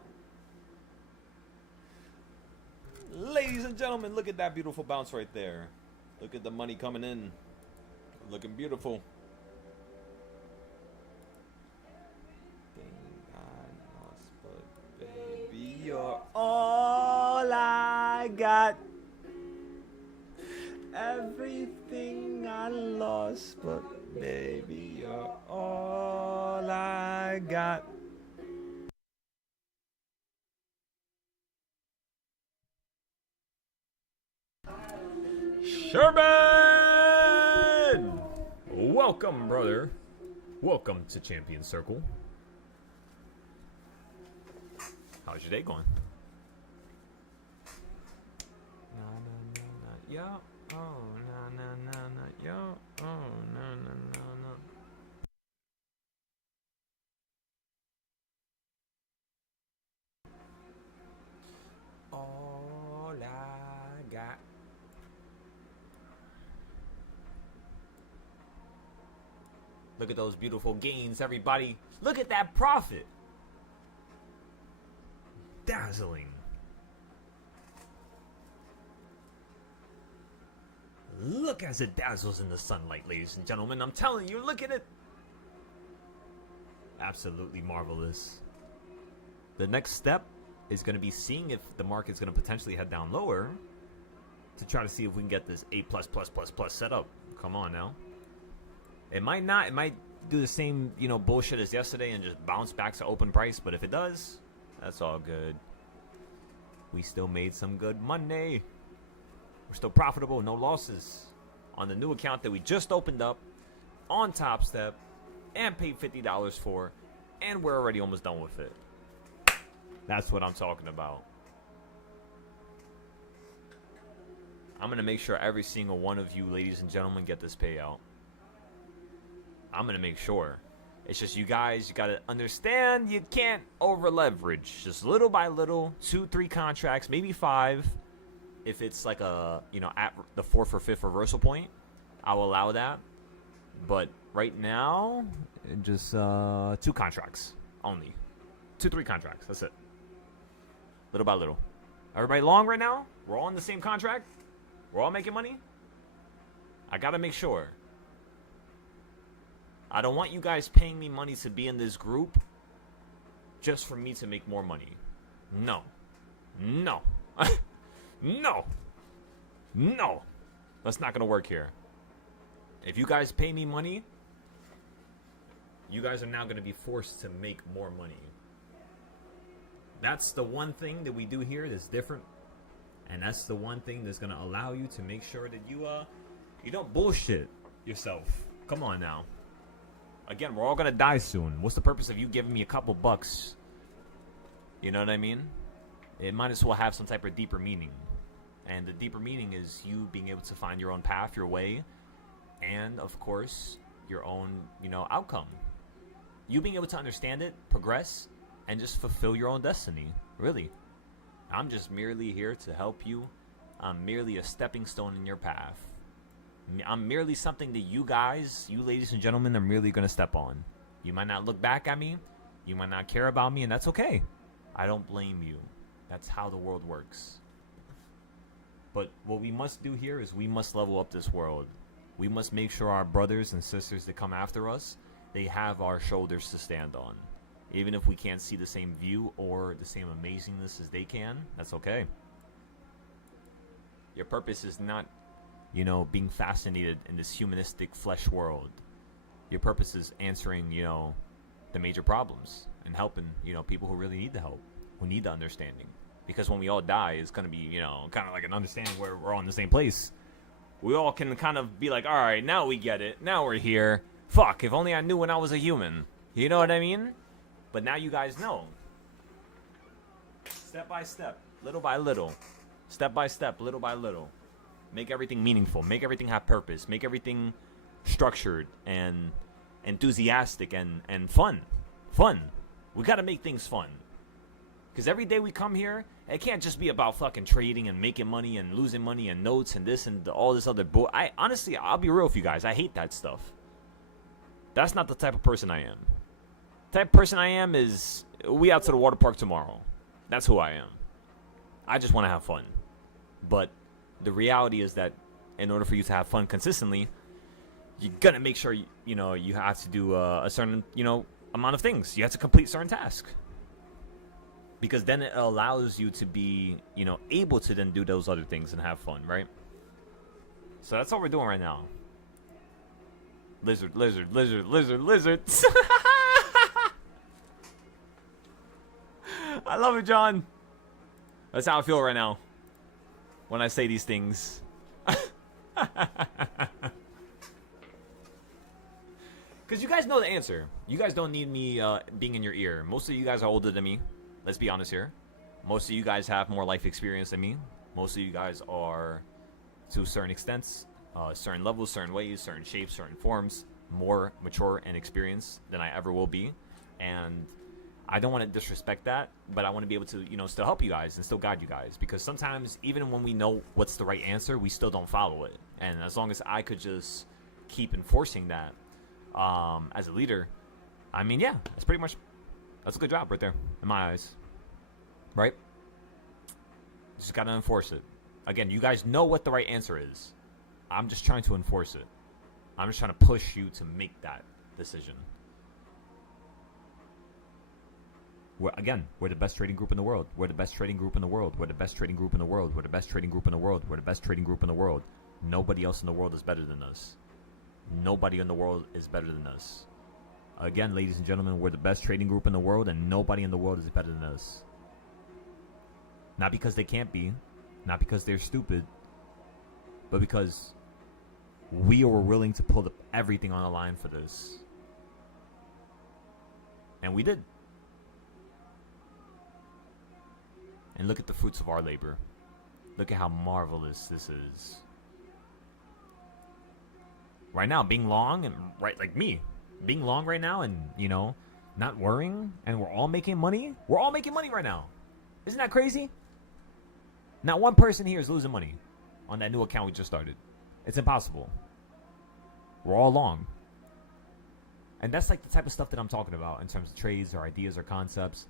Ladies and gentlemen, look at that beautiful bounce right there. Look at the money coming in. Looking beautiful. Baby, you're all I got. Everything I lost, but baby, you're all I got. Sherman! Welcome, brother. Welcome to Champion Circle. How's your day going? Yo, oh, yo, oh, no. All I got. Look at those beautiful gains, everybody. Look at that profit. Dazzling. Look as it dazzles in the sunlight, ladies and gentlemen. I'm telling you, look at it. Absolutely marvelous. The next step is going to be seeing if the market's going to potentially head down lower to try to see if we can get this A++++ set up. Come on now. It might not. It might do the same, bullshit as yesterday and just bounce back to open price. But if it does, that's all good. We still made some good money. We're still profitable, no losses. On the new account that we just opened up on Top Step and paid $50 for. And we're already almost done with it. That's what I'm talking about. I'm going to make sure every single one of you, ladies and gentlemen, get this payout. I'm going to make sure. It's just you guys, you got to understand you can't over leverage. Just little by little, 2-3 contracts, maybe 5. If it's like a, at the 4th or 5th reversal point, I'll allow that. But right now, just 2 contracts only. 2-3 contracts. That's it. Little by little. Everybody long right now? We're all in the same contract? We're all making money? I got to make sure. I don't want you guys paying me money to be in this group just for me to make more money. No. No. No. No. That's not going to work here. If you guys pay me money, you guys are now going to be forced to make more money. That's the one thing that we do here that's different. And that's the one thing that's going to allow you to make sure that you don't bullshit yourself. Come on now. Again, we're all going to die soon. What's the purpose of you giving me a couple bucks? You know what I mean? It might as well have some type of deeper meaning. And the deeper meaning is you being able to find your own path, your way, and, of course, your own, outcome. You being able to understand it, progress, and just fulfill your own destiny. Really. I'm just merely here to help you. I'm merely a stepping stone in your path. I'm merely something that you guys, you ladies and gentlemen, are merely going to step on. You might not look back at me. You might not care about me, and that's okay. I don't blame you. That's how the world works. But what we must do here is we must level up this world. We must make sure our brothers and sisters that come after us, they have our shoulders to stand on. Even if we can't see the same view or the same amazingness as they can, that's okay. Your purpose is not, being fascinated in this humanistic flesh world. Your purpose is answering, the major problems and helping, people who really need the help, who need the understanding. Because when we all die, it's going to be, kind of like an understanding where we're all in the same place. We all can kind of be like, all right, now we get it. Now we're here. Fuck, if only I knew when I was a human. You know what I mean? But now you guys know. Step by step, little by little. Step by step, little by little. Make everything meaningful. Make everything have purpose. Make everything structured and enthusiastic and fun. Fun. We got to make things fun. Because every day we come here, it can't just be about fucking trading and making money and losing money and notes and this and all this other bull. Honestly, I'll be real with you guys. I hate that stuff. That's not the type of person I am. The type of person I am is, we out to the water park tomorrow. That's who I am. I just want to have fun. But the reality is that in order for you to have fun consistently, you're going to make sure, you have to do a certain, amount of things. You have to complete certain tasks. Because then it allows you to be, able to then do those other things and have fun, right? So that's all we're doing right now. Lizard. I love it, John. That's how I feel right now when I say these things. Because you guys know the answer. You guys don't need me being in your ear. Most of you guys are older than me. Let's be honest here. Most of you guys have more life experience than me. Most of you guys are, to certain extents, certain levels, certain ways, certain shapes, certain forms, more mature and experienced than I ever will be. And I don't want to disrespect that, but I want to be able to, still help you guys and still guide you guys. Because sometimes, even when we know what's the right answer, we still don't follow it. And as long as I could just keep enforcing that as a leader, I mean, yeah, that's a good job right there, in my eyes. Right? Just got to enforce it. Again, you guys know what the right answer is. I'm just trying to enforce it. I'm just trying to push you to make that decision. We're the best trading group in the world. We're the best trading group in the world. We're the best trading group in the world. We're the best trading group in the world. We're the best trading group in the world. Nobody else in the world is better than us. Nobody in the world is better than us. Again, ladies and gentlemen, we're the best trading group in the world, and nobody in the world is better than us. Not because they can't be, not because they're stupid, but because we were willing to put everything on the line for this. And we did. And look at the fruits of our labor. Look at how marvelous this is. Right now, being long and like me, being long right now and, not worrying, and we're all making money. We're all making money right now. Isn't that crazy? Not one person here is losing money on that new account we just started. It's impossible. We're all long. And that's like the type of stuff that I'm talking about in terms of trades or ideas or concepts.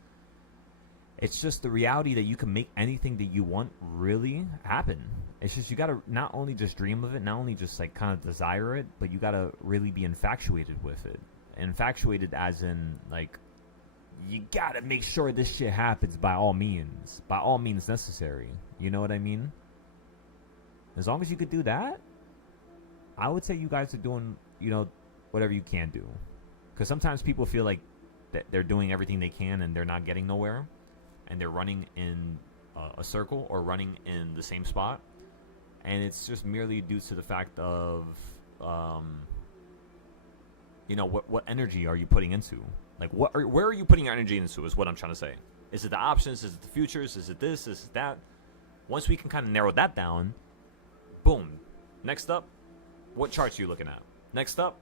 It's just the reality that you can make anything that you want really happen. It's just you got to not only just dream of it, not only just like kind of desire it, but you got to really be infatuated with it. Infatuated as in like you got to make sure this shit happens by all means necessary. You know what I mean? As long as you could do that, I would say you guys are doing, whatever you can do. Because sometimes people feel like that they're doing everything they can and they're not getting nowhere. And they're running in a circle or running in the same spot. And it's just merely due to the fact of, what energy are you putting into? Like, where are you putting your energy into is what I'm trying to say. Is it the options? Is it the futures? Is it this? Is it that? Once we can kind of narrow that down, boom. Next up, what charts are you looking at? Next up,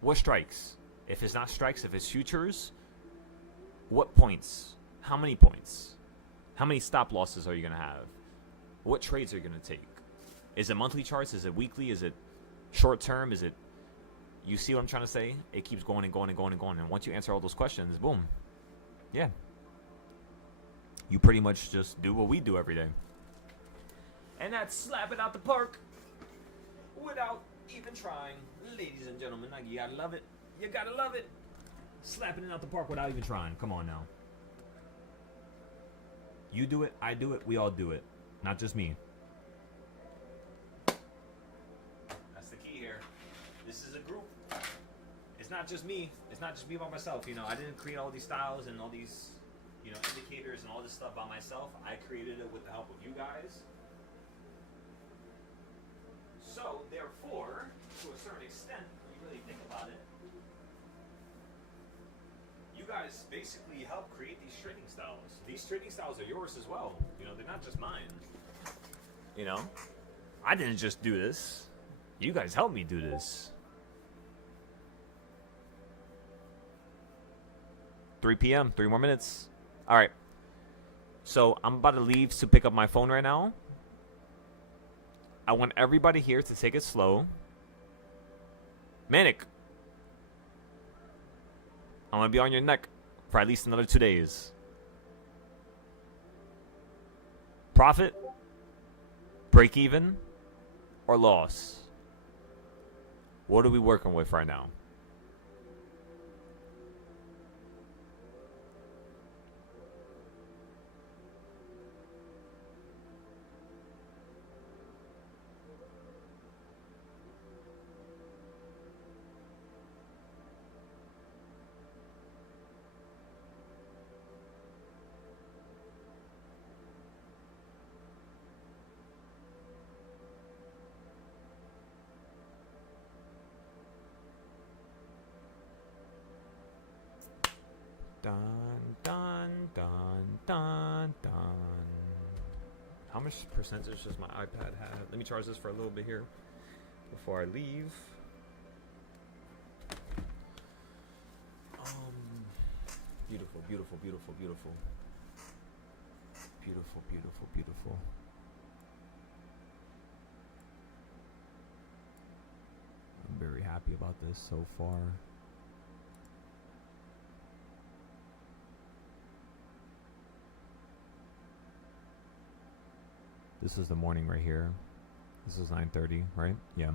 what strikes? If it's not strikes, if it's futures, what points? How many points? How many stop losses are you going to have? What trades are you going to take? Is it monthly charts? Is it weekly? Is it short term? Is it... You see what I'm trying to say? It keeps going and going and going and going. And once you answer all those questions, boom. Yeah. You pretty much just do what we do every day. And that's slap it out the park without even trying. Ladies and gentlemen, you gotta love it. You gotta love it. Slapping it out the park without even trying. Come on now. You do it, I do it, we all do it. Not just me. That's the key here. This is a group. It's not just me. It's not just me by myself. I didn't create all these styles and all these, indicators and all this stuff by myself. I created it with the help of you guys. So, therefore, to a certain extent, when you really think about it, you guys basically help create these trading styles. These trading styles are yours as well. They're not just mine. I didn't just do this. You guys helped me do this. 3 p.m., 3 more minutes. All right. So I'm about to leave to pick up my phone right now. I want everybody here to take it slow. Manic. I'm gonna be on your neck for at least another 2 days. Profit, break even, or loss? What are we working with right now? Dun, dun, dun, dun, dun. How much percentage does my iPad have? Let me charge this for a little bit here before I leave. Beautiful, beautiful, beautiful, beautiful. Beautiful, beautiful, beautiful. I'm very happy about this so far. This is the morning right here. This is 9:30, right? Yeah.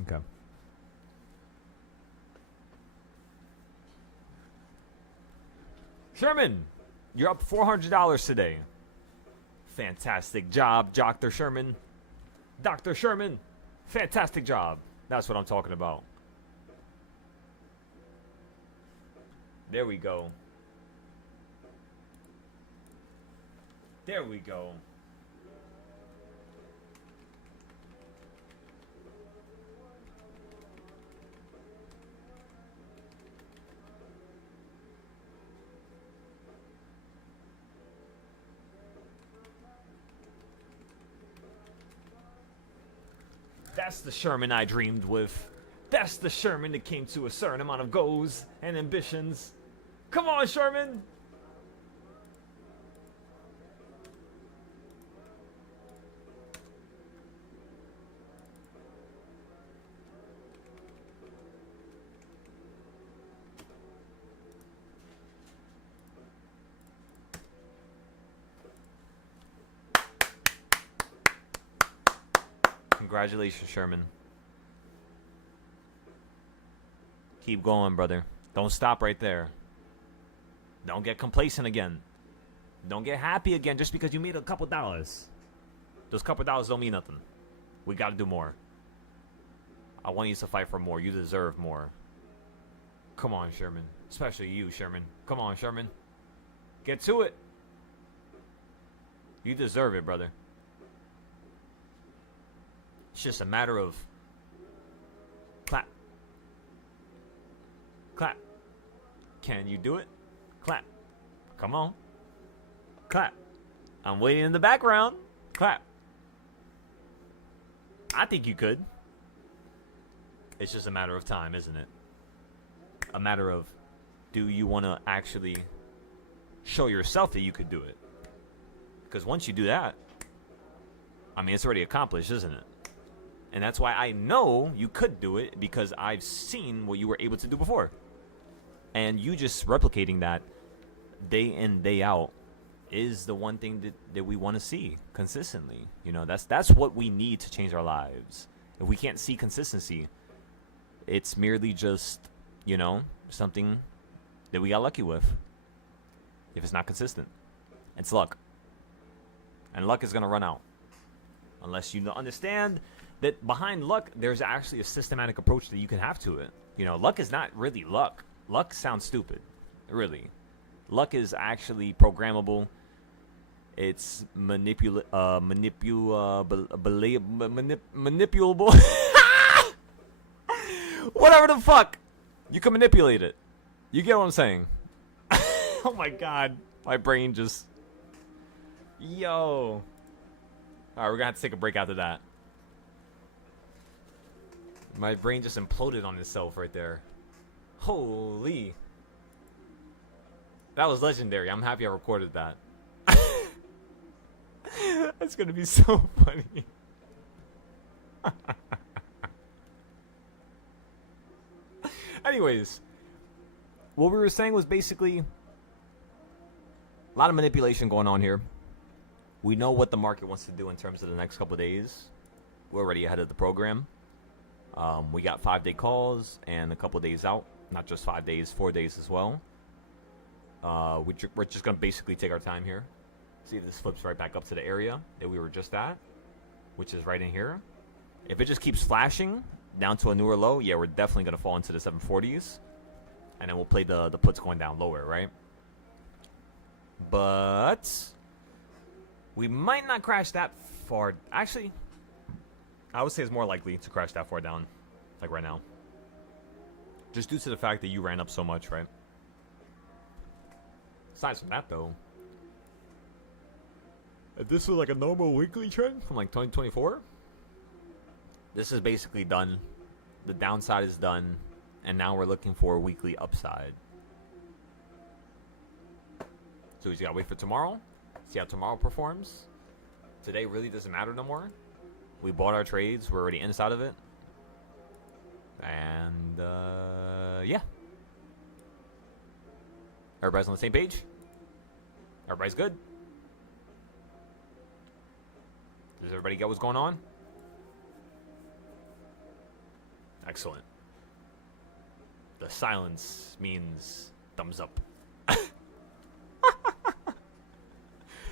Okay. Sherman, you're up $400 today. Fantastic job, Dr. Sherman. Dr. Sherman, fantastic job. That's what I'm talking about. There we go. There we go. That's the Sherman I dreamed with. That's the Sherman that came to a certain amount of goals and ambitions. Come on, Sherman! Congratulations, Sherman. Keep going, brother. Don't stop right there. Don't get complacent again. Don't get happy again just because you made a couple dollars. Those couple dollars don't mean nothing. We got to do more. I want you to fight for more. You deserve more. Come on, Sherman. Especially you, Sherman. Come on, Sherman. Get to it. You deserve it, brother. It's just a matter of clap. Clap. Can you do it? Clap. Come on. Clap. I'm waiting in the background. Clap. I think you could. It's just a matter of time, isn't it? A matter of, do you want to actually show yourself that you could do it? Because once you do that, I mean, it's already accomplished, isn't it? And that's why I know you could do it, because I've seen what you were able to do before. And you just replicating that day in, day out is the one thing that we want to see consistently. You know, that's what we need to change our lives. If we can't see consistency, it's merely just, you know, something that we got lucky with. If it's not consistent, it's luck. And luck is going to run out. Unless you understand that behind luck, there's actually a systematic approach that you can have to it. You know, luck is not really luck. Luck sounds stupid, really. Luck is actually programmable. It's manipulable. Whatever the fuck. You can manipulate it. You get what I'm saying? Oh my god. My brain just... Yo. Alright, we're gonna have to take a break after that. My brain just imploded on itself right there. Holy. That was legendary. I'm happy I recorded that. That's gonna be so funny. Anyways, what we were saying was basically a lot of manipulation going on here. We know what the market wants to do in terms of the next couple of days. We're already ahead of the program. We got 5-day calls and a couple of days out. Not just 5 days, 4 days as well. We're just going to basically take our time here. See if this flips right back up to the area that we were just at, which is right in here. If it just keeps flashing down to a newer low, yeah, we're definitely going to fall into the 740s. And then we'll play the puts going down lower, right? But we might not crash that far. Actually, I would say it's more likely to crash that far down, like right now. Just due to the fact that you ran up so much, right? Aside from that, though, if this was like a normal weekly trend from like 2024, this is basically done. The downside is done, and now we're looking for a weekly upside. So we just gotta wait for tomorrow, see how tomorrow performs. Today really doesn't matter no more. We bought our trades, we're already inside of it. And yeah. Everybody's on the same page? Everybody's good? Does everybody get what's going on? Excellent. The silence means thumbs up.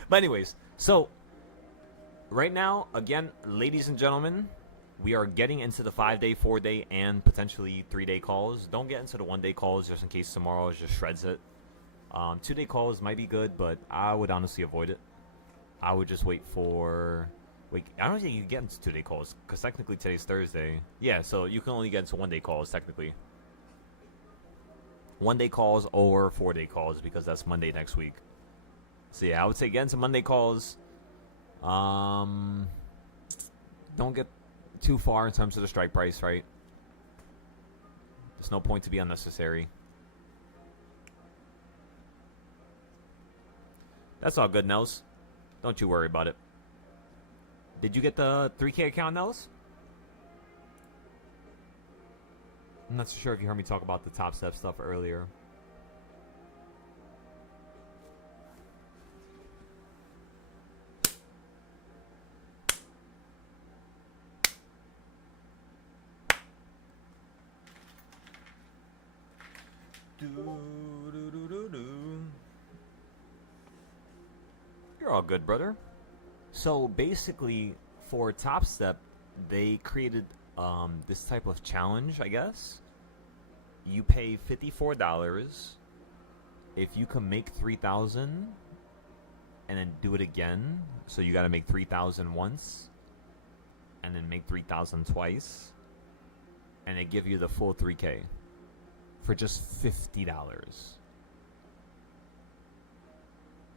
But anyways, so right now, again, ladies and gentlemen, we are getting into the 5-day, 4-day, and potentially 3-day calls. Don't get into the 1-day calls just in case tomorrow just shreds it. 2-day calls might be good, but I would honestly avoid it. I would just wait for... Wait, I don't think you can get into 2-day calls, because technically today's Thursday. Yeah, so you can only get into 1-day calls, technically. 1-day calls or 4-day calls, because that's Monday next week. So yeah, I would say get into Monday calls. Don't get too far in terms of the strike price, right? There's no point to be unnecessary. That's all good, Nels. Don't you worry about it. Did you get the 3K account, Nels? I'm not so sure if you heard me talk about the Top Step stuff earlier. You're all good, brother. So basically, for Top Step, they created this type of challenge, I guess. You pay $54 if you can make 3,000 and then do it again. So you got to make 3,000 once and then make 3,000 twice, and they give you the full 3K for just $50.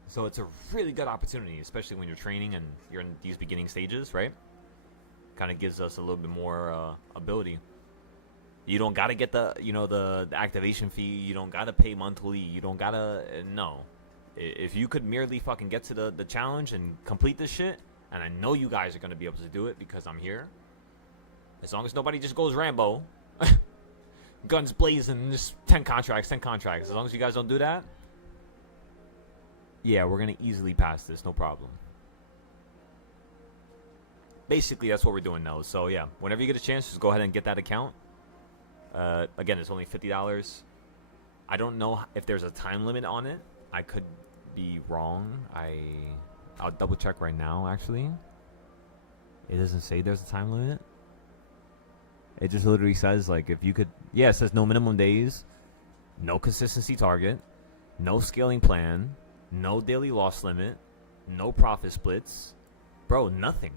So it's a really good opportunity, especially when you're training and you're in these beginning stages, right? Kind of gives us a little bit more ability. You don't gotta get the activation fee. You don't gotta pay monthly. You don't gotta no. If you could merely fucking get to the challenge and complete this shit, and I know you guys are gonna be able to do it because I'm here. As long as nobody just goes Rambo, guns blazing, just 10 contracts. As long as you guys don't do that, yeah, we're gonna easily pass this, no problem. Basically, that's what we're doing now. So yeah, whenever you get a chance, just go ahead and get that account. Again, it's only $50. I don't know if there's a time limit on it. I could be wrong. I'll double check right now. Actually, it doesn't say there's a time limit. It just literally says like if you could. Yeah, it says no minimum days, no consistency target, no scaling plan, no daily loss limit, no profit splits, bro. Nothing.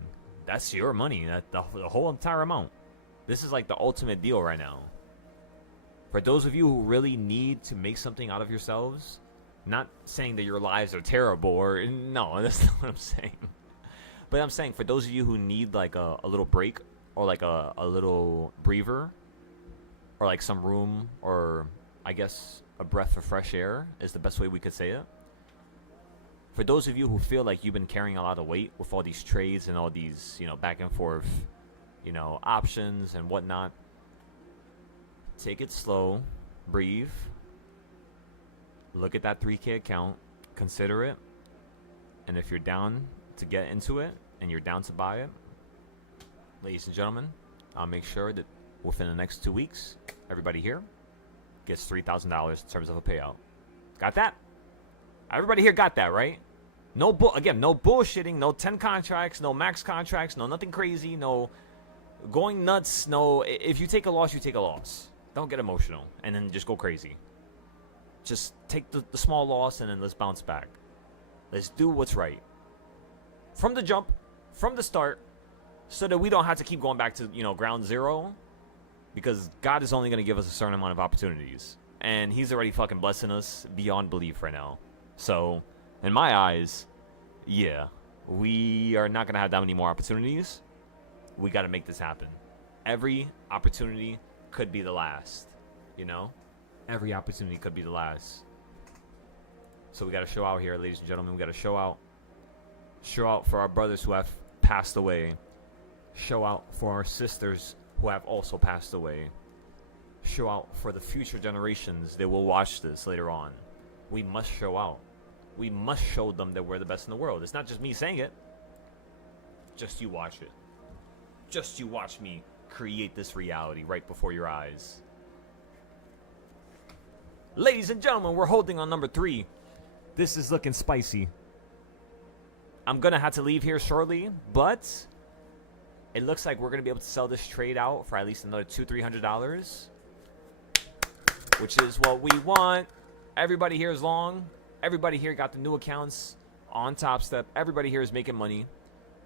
That's your money. That the whole entire amount. This is like the ultimate deal right now. For those of you who really need to make something out of yourselves, not saying that your lives are terrible or no, that's not what I'm saying. But I'm saying for those of you who need like a little break or like a little breather or like some room or I guess a breath of fresh air is the best way we could say it. For those of you who feel like you've been carrying a lot of weight with all these trades and all these, back and forth, options and whatnot, take it slow, breathe, look at that 3K account, consider it, and if you're down to get into it and you're down to buy it, ladies and gentlemen, I'll make sure that within the next 2 weeks, everybody here gets $3,000 in terms of a payout. Got that? Everybody here got that, right? No bullshitting, no 10 contracts, no max contracts, no nothing crazy, no going nuts, no, if you take a loss, you take a loss. Don't get emotional and then just go crazy. Just take the small loss and then let's bounce back. Let's do what's right. From the jump, from the start, so that we don't have to keep going back to, ground zero. Because God is only going to give us a certain amount of opportunities. And he's already fucking blessing us beyond belief right now. So, in my eyes, yeah, we are not going to have that many more opportunities. We got to make this happen. Every opportunity could be the last, Every opportunity could be the last. So we got to show out here, ladies and gentlemen. We got to show out. Show out for our brothers who have passed away. Show out for our sisters who have also passed away. Show out for the future generations that will watch this later on. We must show out. We must show them that we're the best in the world. It's not just me saying it. Just you watch it. Just you watch me create this reality right before your eyes. Ladies and gentlemen, we're holding on number 3. This is looking spicy. I'm going to have to leave here shortly, but it looks like we're going to be able to sell this trade out for at least another $200-300, which is what we want. Everybody here is long. Everybody here got the new accounts on Top Step. Everybody here is making money.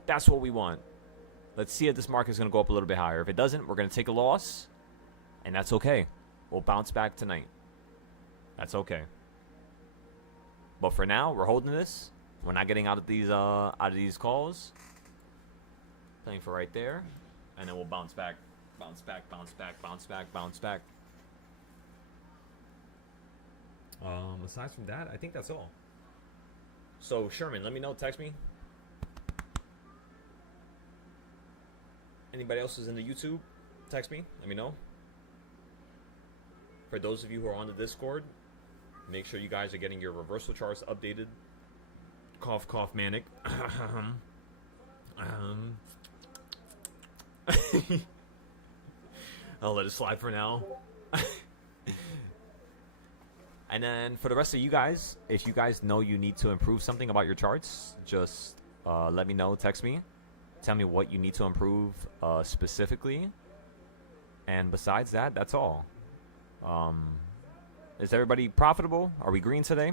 That's what we want. Let's see if this market is going to go up a little bit higher. If it doesn't, we're going to take a loss, and that's okay. We'll bounce back tonight. That's okay. But for now, we're holding this. We're not getting out of these calls. Playing for right there, and then we'll bounce back, bounce back, bounce back, bounce back, bounce back. Aside from that, I think that's all. So Sherman, let me know. Text me. Anybody else who's in the YouTube, text me. Let me know. For those of you who are on the Discord, make sure you guys are getting your reversal charts updated. Cough, cough, manic. I'll let it slide for now. And then for the rest of you guys, if you guys know you need to improve something about your charts, just let me know. Text me. Tell me what you need to improve specifically. And besides that, that's all. Is everybody profitable? Are we green today?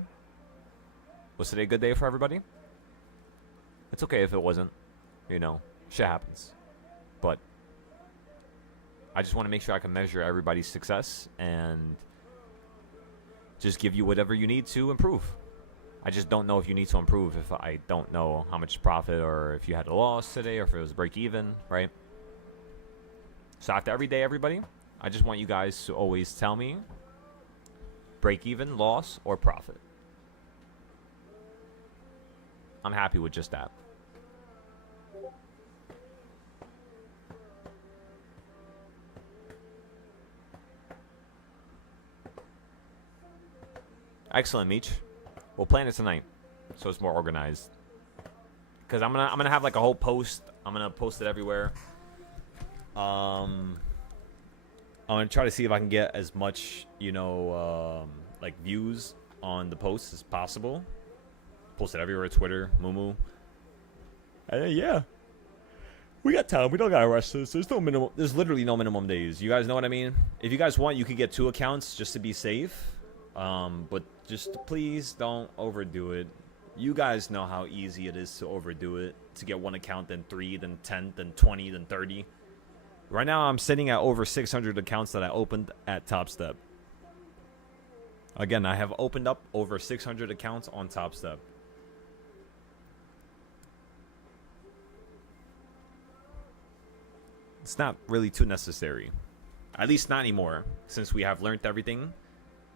Was today a good day for everybody? It's okay if it wasn't. Shit happens. But I just want to make sure I can measure everybody's success and just give you whatever you need to improve. I just don't know if you need to improve if I don't know how much profit or if you had a loss today or if it was break even, right? So after every day, everybody, I just want you guys to always tell me break even, loss, or profit. I'm happy with just that. Excellent, Meech. We'll plan it tonight, so it's more organized. Cause I'm gonna have like a whole post. I'm gonna post it everywhere. I'm gonna try to see if I can get as much, like views on the posts as possible. Post it everywhere, Twitter, Mumu. Yeah, we got time. We don't gotta rush this. There's no minimum. There's literally no minimum days. You guys know what I mean? If you guys want, you could get 2 accounts just to be safe. But just please don't overdo it. You guys know how easy it is to overdo it. To get 1 account, then 3, then 10, then 20, then 30. Right now, I'm sitting at over 600 accounts that I opened at Top Step. Again, I have opened up over 600 accounts on Top Step. It's not really too necessary. At least not anymore, since we have learned everything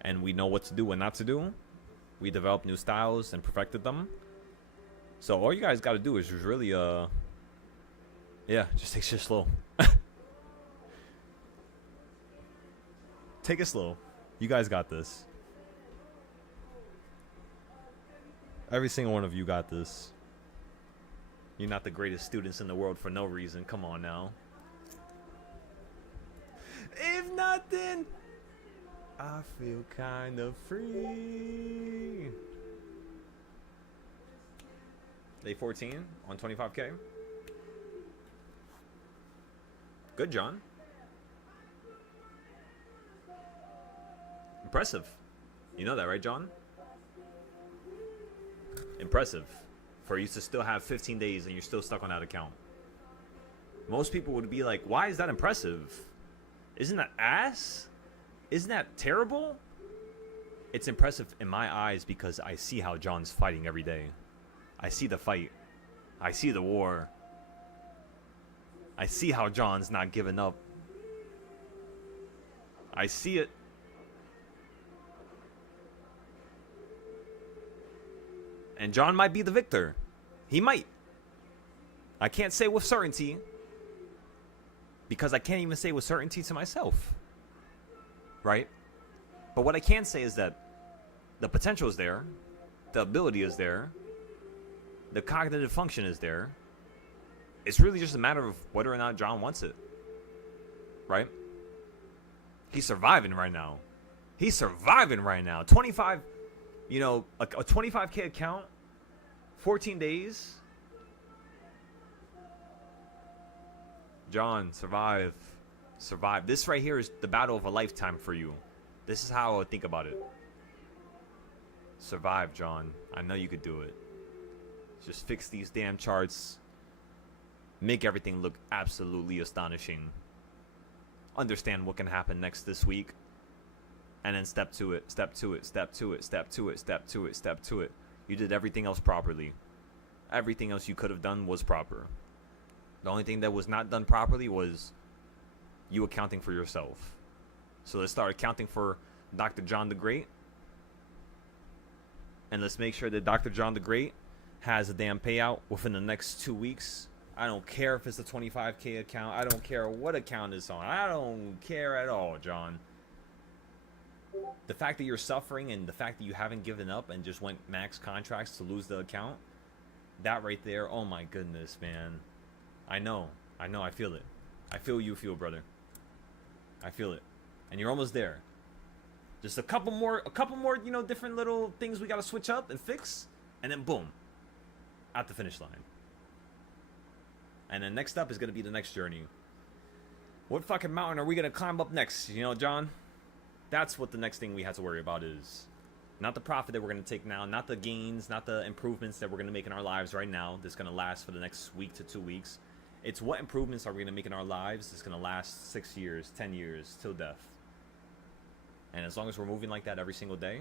and we know what to do and not to do. We developed new styles and perfected them. So all you guys got to do is just really, just take shit slow. Take it slow. You guys got this. Every single one of you got this. You're not the greatest students in the world for no reason. Come on now. If nothing, I feel kind of free. Day 14 on 25K. Good, John. Impressive. You know that, right, John? Impressive. For you to still have 15 days and you're still stuck on that account. Most people would be like, why is that impressive? Isn't that ass? Isn't that terrible? It's impressive in my eyes because I see how John's fighting every day. I see the fight. I see the war. I see how John's not giving up. I see it. And John might be the victor. He might. I can't say with certainty. Because I can't even say with certainty to myself. Right? But what I can say is that the potential is there. The ability is there. The cognitive function is there. It's really just a matter of whether or not John wants it. Right? He's surviving right now. He's surviving right now. 25, you know, a 25K account, 14 days. John, survive. Survive. This right here is the battle of a lifetime for you. This is how I would think about it. Survive, John. I know you could do it. Just fix these damn charts. Make everything look absolutely astonishing. Understand what can happen next this week. And then step to it, step to it, step to it, step to it, step to it, step to it. You did everything else properly. Everything else you could have done was proper. The only thing that was not done properly was you accounting for yourself. So let's start accounting for Dr. John the Great. And let's make sure that Dr. John the Great has a damn payout within the next 2 weeks. I don't care if it's a 25K account. I don't care what account it's on. I don't care at all, John. The fact that you're suffering and the fact that you haven't given up and just went max contracts to lose the account, that right there, oh my goodness, man. I know, I feel it. I feel you feel, brother. I feel it. And you're almost there. Just a couple more, you know, different little things we gotta switch up and fix, and then boom, at the finish line. And then next up is gonna be the next journey. What fucking mountain are we gonna climb up next? You know, John? That's what the next thing we have to worry about is. Not the profit that we're gonna take now, not the gains, not the improvements that we're gonna make in our lives right now that's gonna last for the next week to 2 weeks. It's what improvements are we gonna make in our lives that's gonna last 6 years, 10 years, till death. And as long as we're moving like that every single day,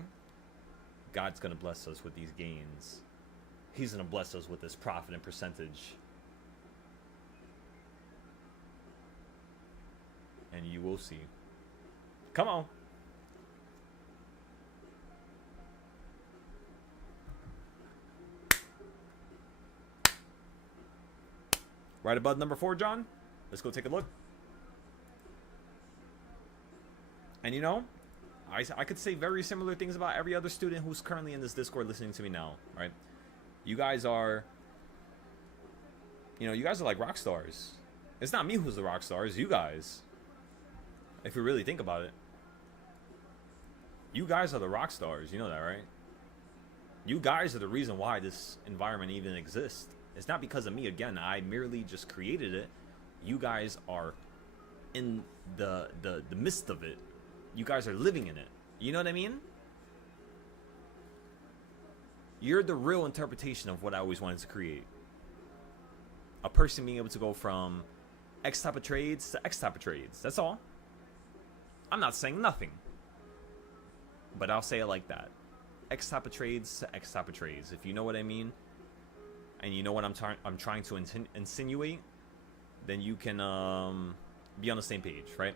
God's gonna bless us with these gains. He's gonna bless us with this profit and percentage. And you will see. Come on. Right above number 4, John. Let's go take a look. And you know, I could say very similar things about every other student who's currently in this Discord listening to me now, right? You guys are, you know, you guys are like rock stars. It's not me who's the rock star, it's you guys. If you really think about it. You guys are the rock stars, you know that, right? You guys are the reason why this environment even exists. It's not because of me, again. I merely just created it. You guys are in the midst of it. You guys are living in it. You know what I mean? You're the real interpretation of what I always wanted to create. A person being able to go from X type of trades to X type of trades. That's all. I'm not saying nothing. But I'll say it like that. X type of trades to X type of trades. If you know what I mean. And you know what I'm trying to insinuate. Then you can be on the same page, right?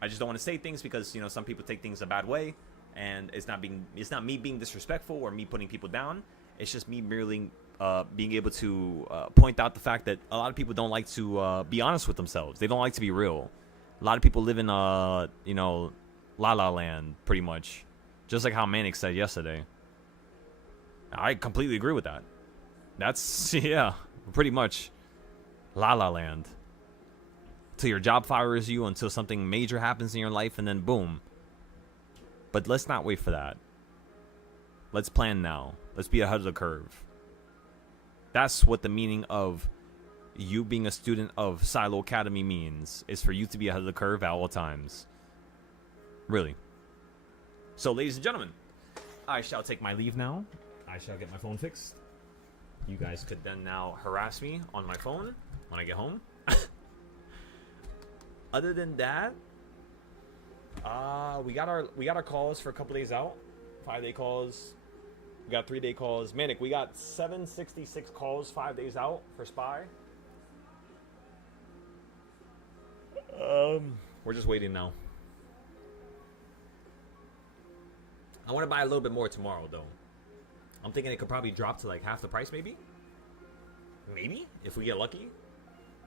I just don't want to say things because, you know, some people take things a bad way. And it's not me being disrespectful or me putting people down. It's just me merely being able to point out the fact that a lot of people don't like to be honest with themselves. They don't like to be real. A lot of people live in, you know, La La Land, pretty much. Just like how Manic said yesterday. I completely agree with that. That's, yeah, pretty much La La Land. Till your job fires you, until something major happens in your life, and then boom. But let's not wait for that. Let's plan now. Let's be ahead of the curve. That's what the meaning of you being a student of Silo Academy means, is for you to be ahead of the curve at all times. Really. So, ladies and gentlemen, I shall take my leave now. I shall get my phone fixed. You guys could then now harass me on my phone when I get home. Other than that, we got our calls for a couple days out. 5-day calls. We got 3-day calls. Manic, we got 766 calls 5 days out for Spy. We're just waiting now. I want to buy a little bit more tomorrow, though. I'm thinking it could probably drop to like half the price, maybe. Maybe, if we get lucky.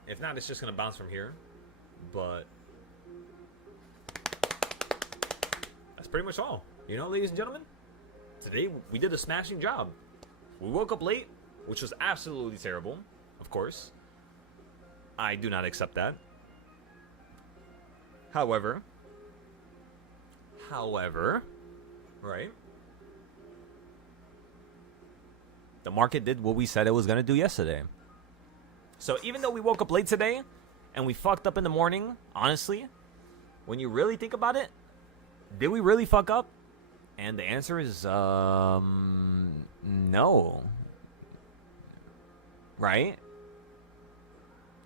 If not, it's just going to bounce from here. But that's pretty much all. You know, ladies and gentlemen, today we did a smashing job. We woke up late, which was absolutely terrible, of course. I do not accept that. However, right? The market did what we said it was going to do yesterday. So even though we woke up late today and we fucked up in the morning, honestly, when you really think about it, did we really fuck up? And the answer is no. Right?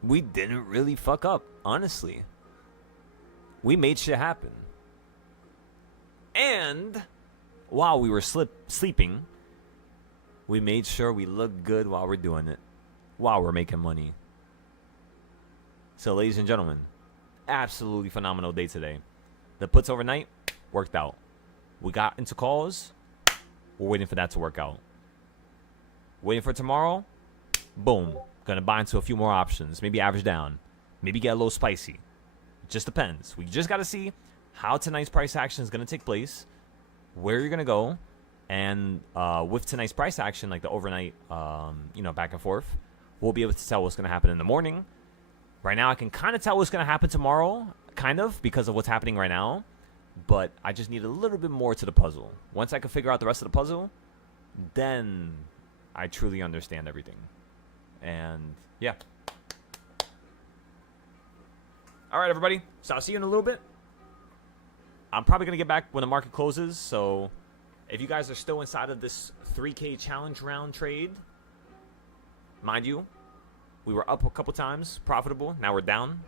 We didn't really fuck up, honestly. We made shit happen. And while we were sleeping, we made sure we looked good while we're doing it, while we're making money. So, ladies and gentlemen, absolutely phenomenal day today. The puts overnight worked out. We got into calls. We're waiting for that to work out. Waiting for tomorrow. Boom. Gonna buy into a few more options. Maybe average down. Maybe get a little spicy. It just depends. We just got to see how tonight's price action is going to take place, where you're going to go, and with tonight's price action, like the overnight, back and forth, we'll be able to tell what's going to happen in the morning. Right now, I can kind of tell what's going to happen tomorrow, kind of, because of what's happening right now, but I just need a little bit more to the puzzle. Once I can figure out the rest of the puzzle, then I truly understand everything. And, yeah. All right, everybody. So I'll see you in a little bit. I'm probably going to get back when the market closes. So if you guys are still inside of this 3K challenge round trade, mind you, we were up a couple times, profitable. Now we're down.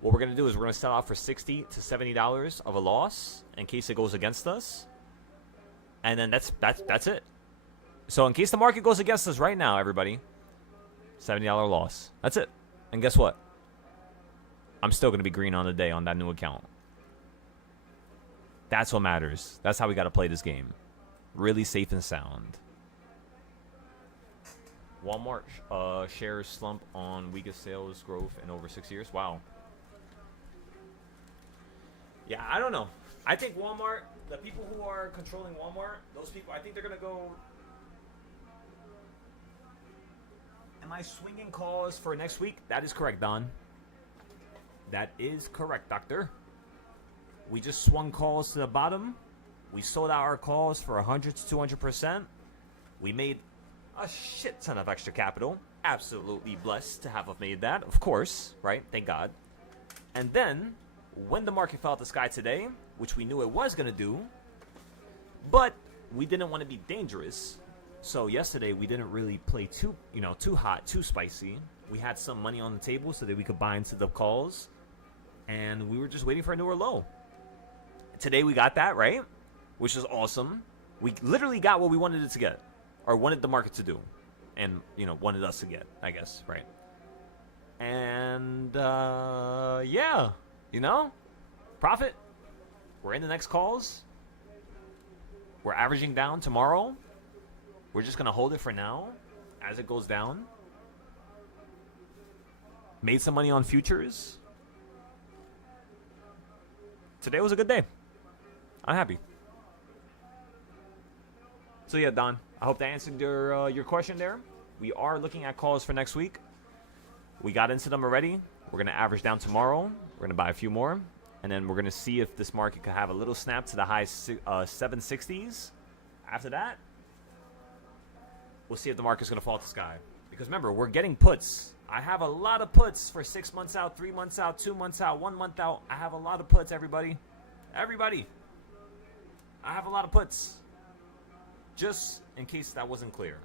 What we're going to do is we're going to sell out for $60 to $70 of a loss in case it goes against us. And then that's it. So in case the market goes against us right now, everybody, $70 loss. That's it. And guess what? I'm still going to be green on the day on that new account. That's what matters. That's how we got to play this game. Really safe and sound. Walmart shares slump on weakest sales growth in over 6 years. Wow. Yeah, I don't know. I think Walmart, the people who are controlling Walmart, those people, I think they're going to go... Am I swinging calls for next week? That is correct, Don. That is correct, Doctor. We just swung calls to the bottom. We sold out our calls for 100 to 200%. We made a shit ton of extra capital. Absolutely blessed to have made that, of course, right? Thank God. And then, when the market fell out the sky today, which we knew it was going to do, but we didn't want to be dangerous. So yesterday, we didn't really play too hot, too spicy. We had some money on the table so that we could buy into the calls. And we were just waiting for a newer low. Today we got that, right? Which is awesome. We literally got what we wanted it to get. Or wanted the market to do. And, wanted us to get, I guess, right? And, yeah. Profit. We're in the next calls. We're averaging down tomorrow. We're just going to hold it for now. As it goes down. Made some money on futures. today was a good day. I'm happy. So yeah, Don, I hope that answered your question there. We are looking at calls for next week. We got into them already. We're going to average down tomorrow. We're going to buy a few more. And then we're going to see if this market could have a little snap to the high 760s. After that, we'll see if the market's going to fall to the sky. Because remember, we're getting puts. I have a lot of puts for 6 months out, 3 months out, 2 months out, 1 month out. I have a lot of puts, everybody. Everybody. I have a lot of puts. Just in case that wasn't clear.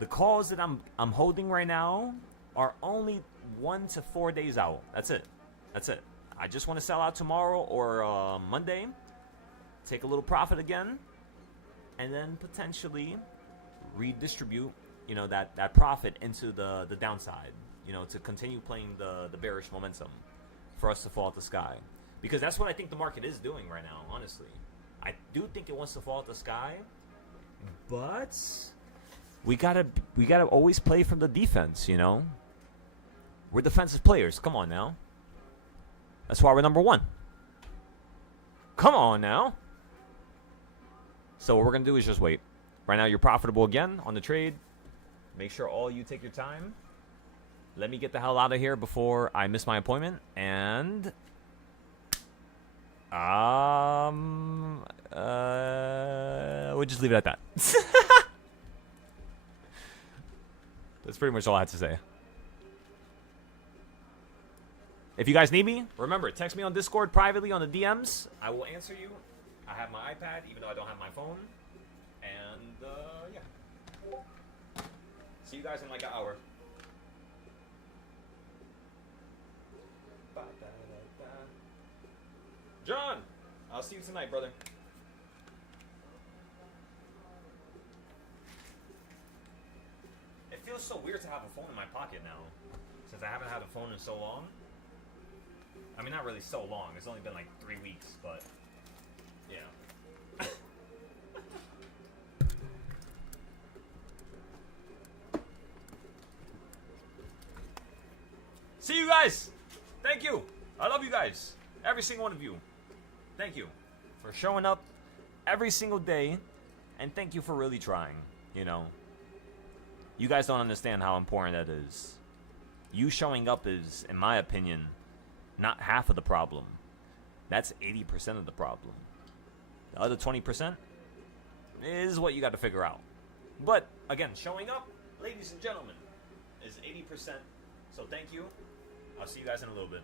The calls that I'm holding right now are only 1 to 4 days out. That's it. That's it. I just want to sell out tomorrow or Monday. Take a little profit again. And then potentially redistribute, you know, that profit into the downside. You know, to continue playing the bearish momentum for us to fall out the sky. Because that's what I think the market is doing right now, honestly. I do think it wants to fall out the sky. But we gotta always play from the defense, you know? We're defensive players. Come on now. That's why we're number 1. Come on now. So what we're going to do is just wait. Right now you're profitable again on the trade. Make sure all you take your time. Let me get the hell out of here before I miss my appointment. And we'll just leave it at that. That's pretty much all I had to say. If you guys need me, remember, text me on Discord privately on the DMs. I will answer you. I have my iPad, even though I don't have my phone. And, yeah. See you guys in like an hour. John, I'll see you tonight, brother. It feels so weird to have a phone in my pocket now, since I haven't had a phone in so long. I mean, not really so long. It's only been like 3 weeks, but yeah. See you guys. Thank you. I love you guys. Every single one of you. Thank you for showing up every single day, and thank you for really trying, you know. You guys don't understand how important that is. You showing up is, in my opinion, not half of the problem. That's 80% of the problem. The other 20% is what you got to figure out. But, again, showing up, ladies and gentlemen, is 80%. So thank you. I'll see you guys in a little bit.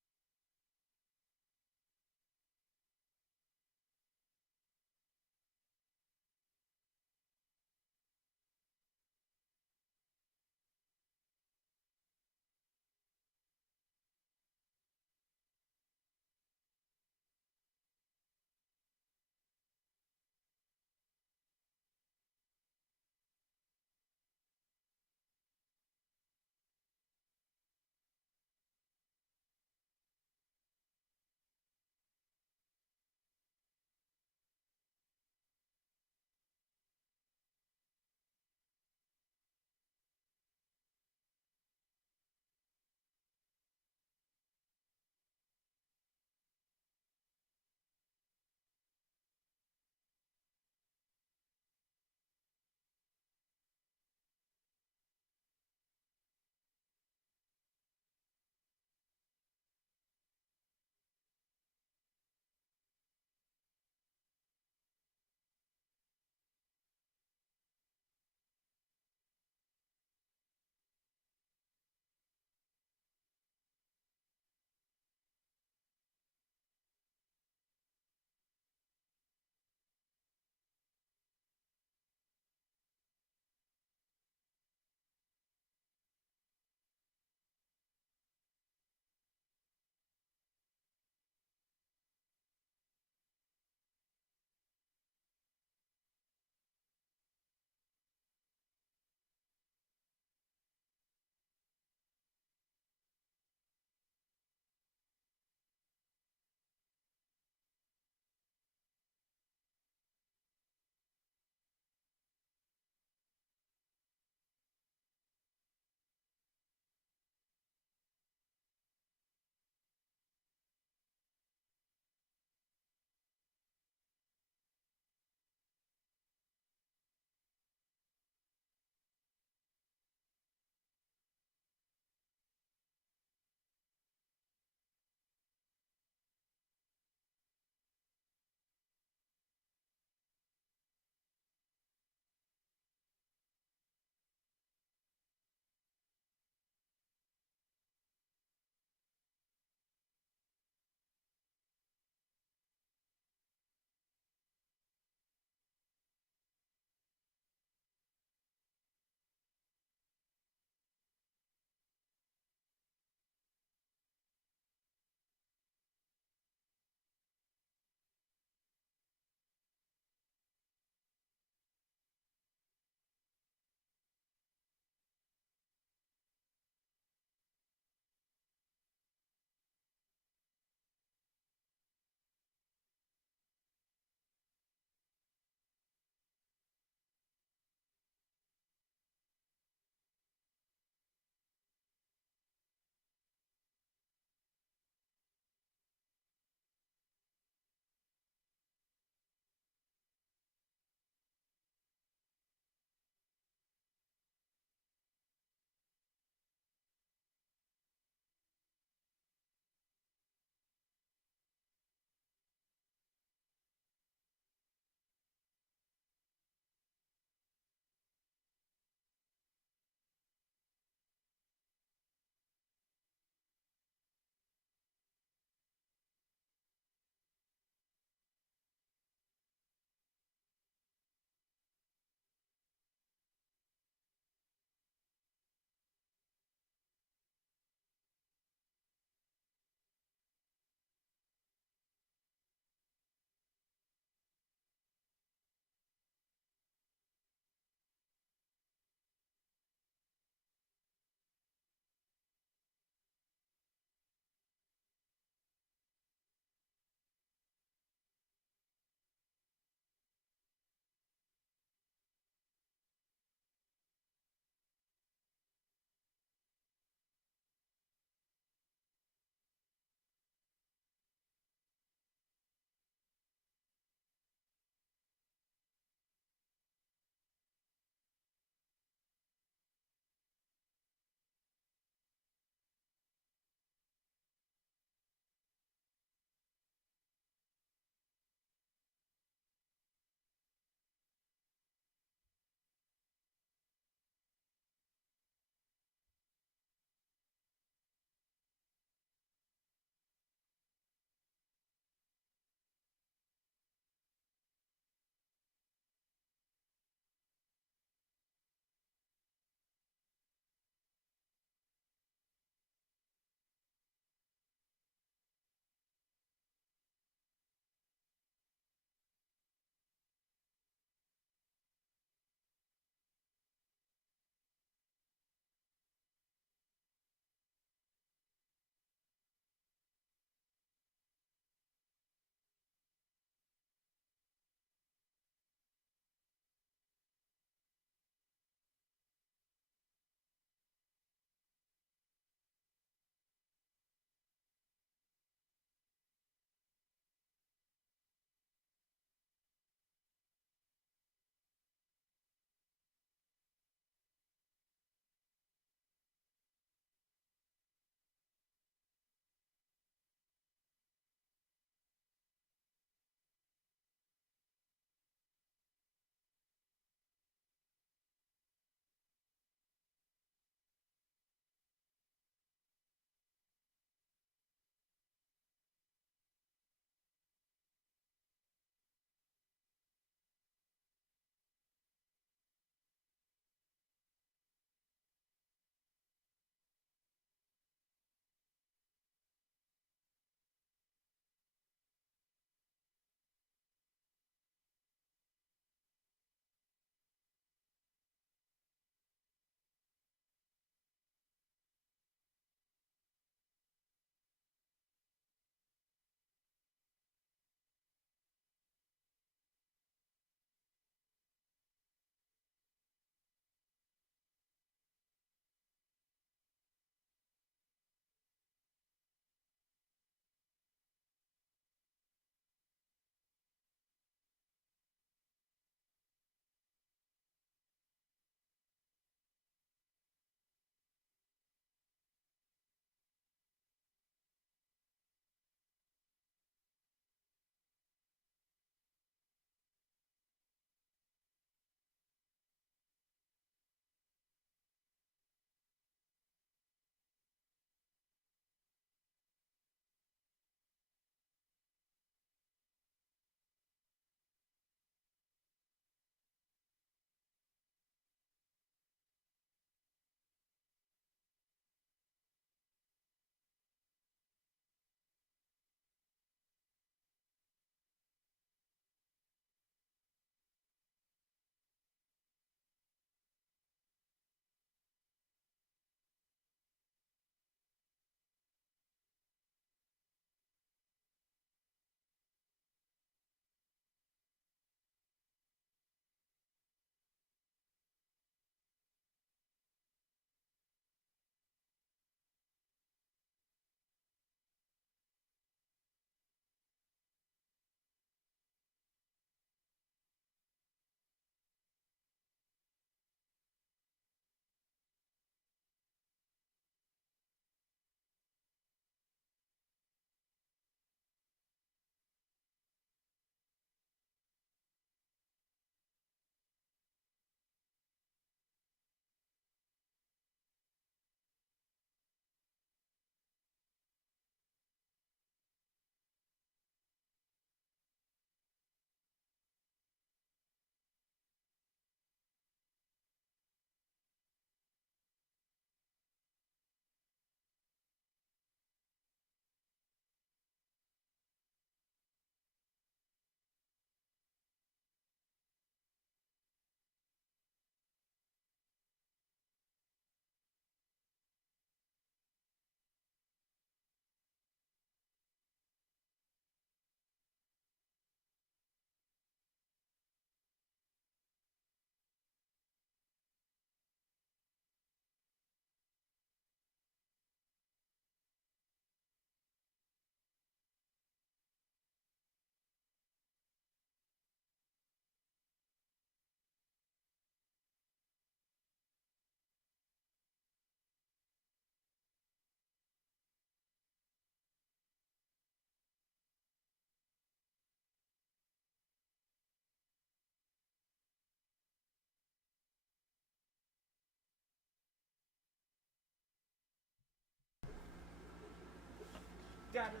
got it.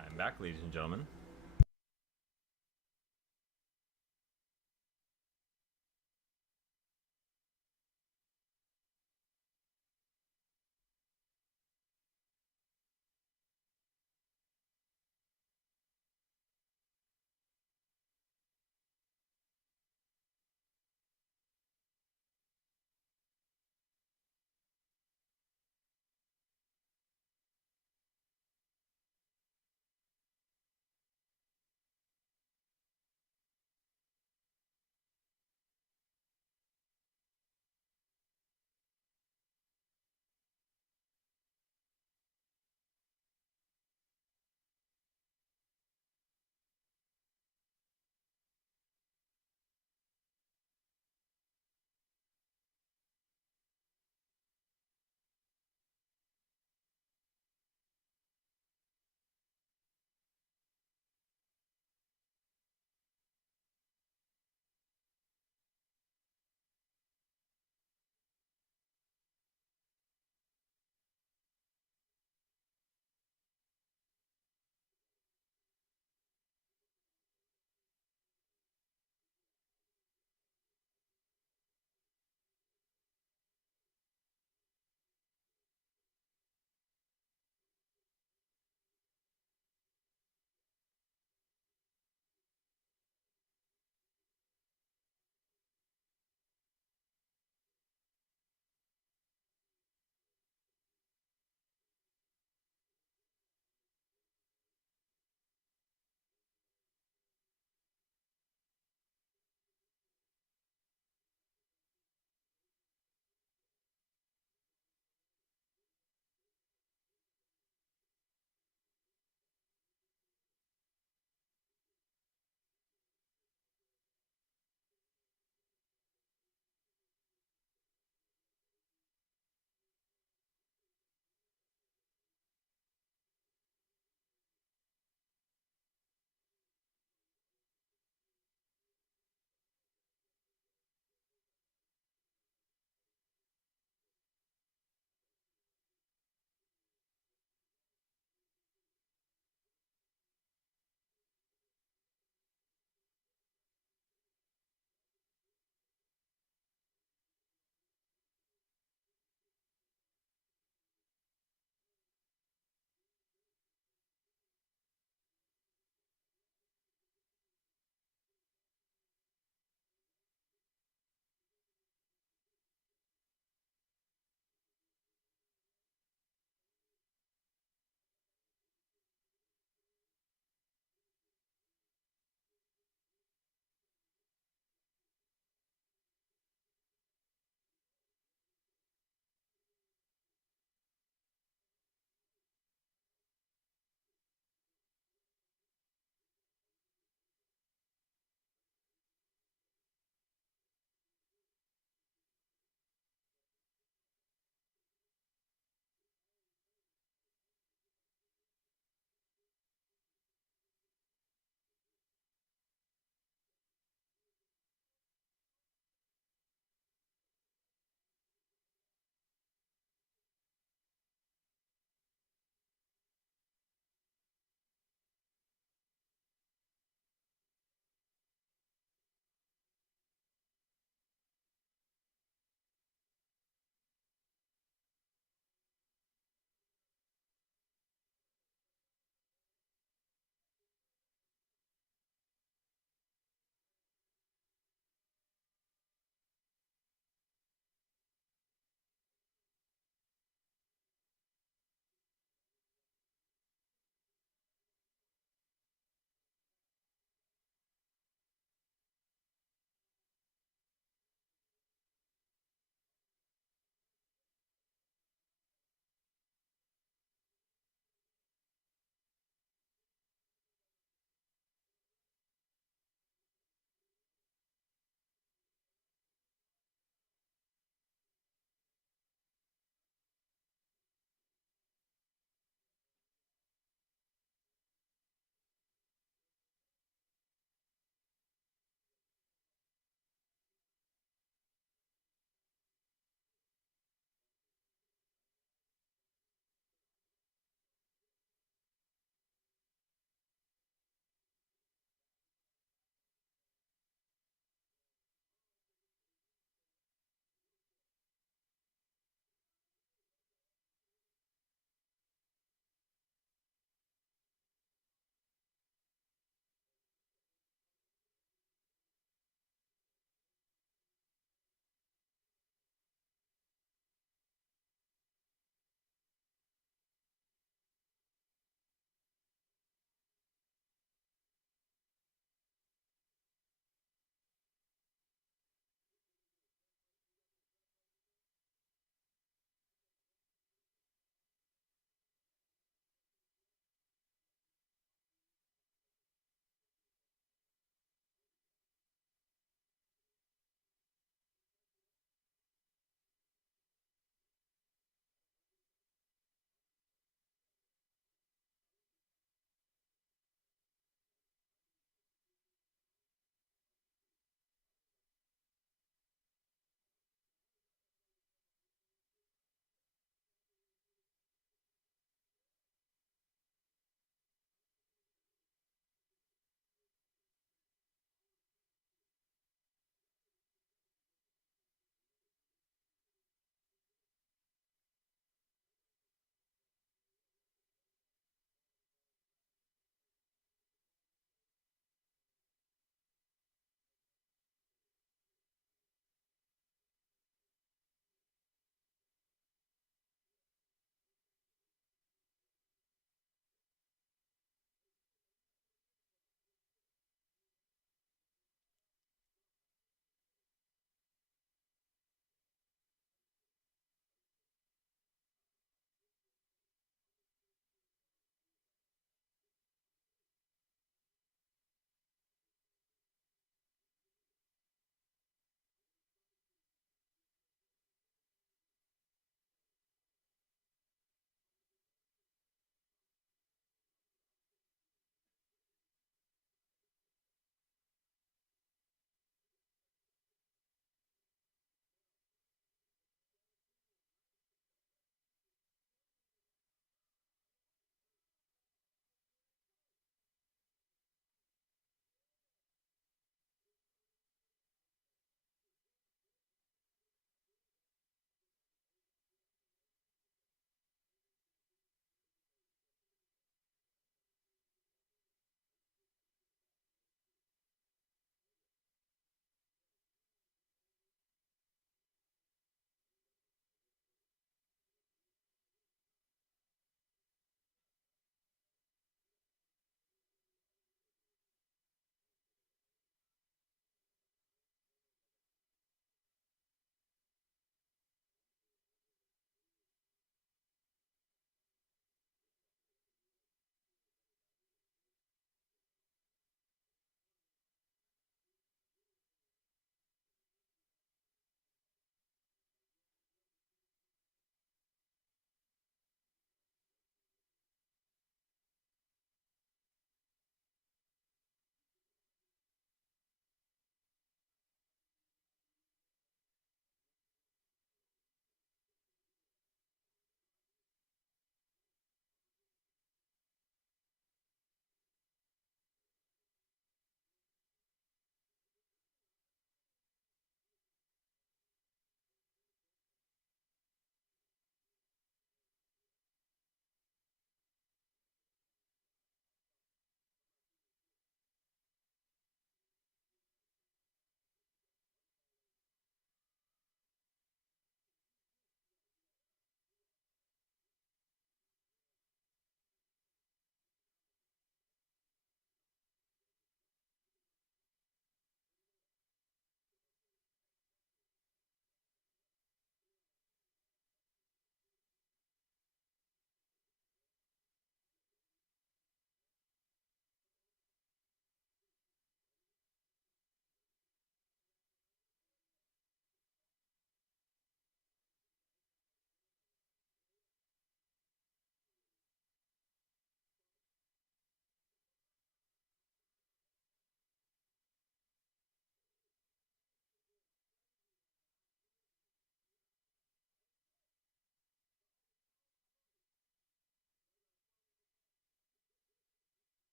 I'm back, ladies and gentlemen.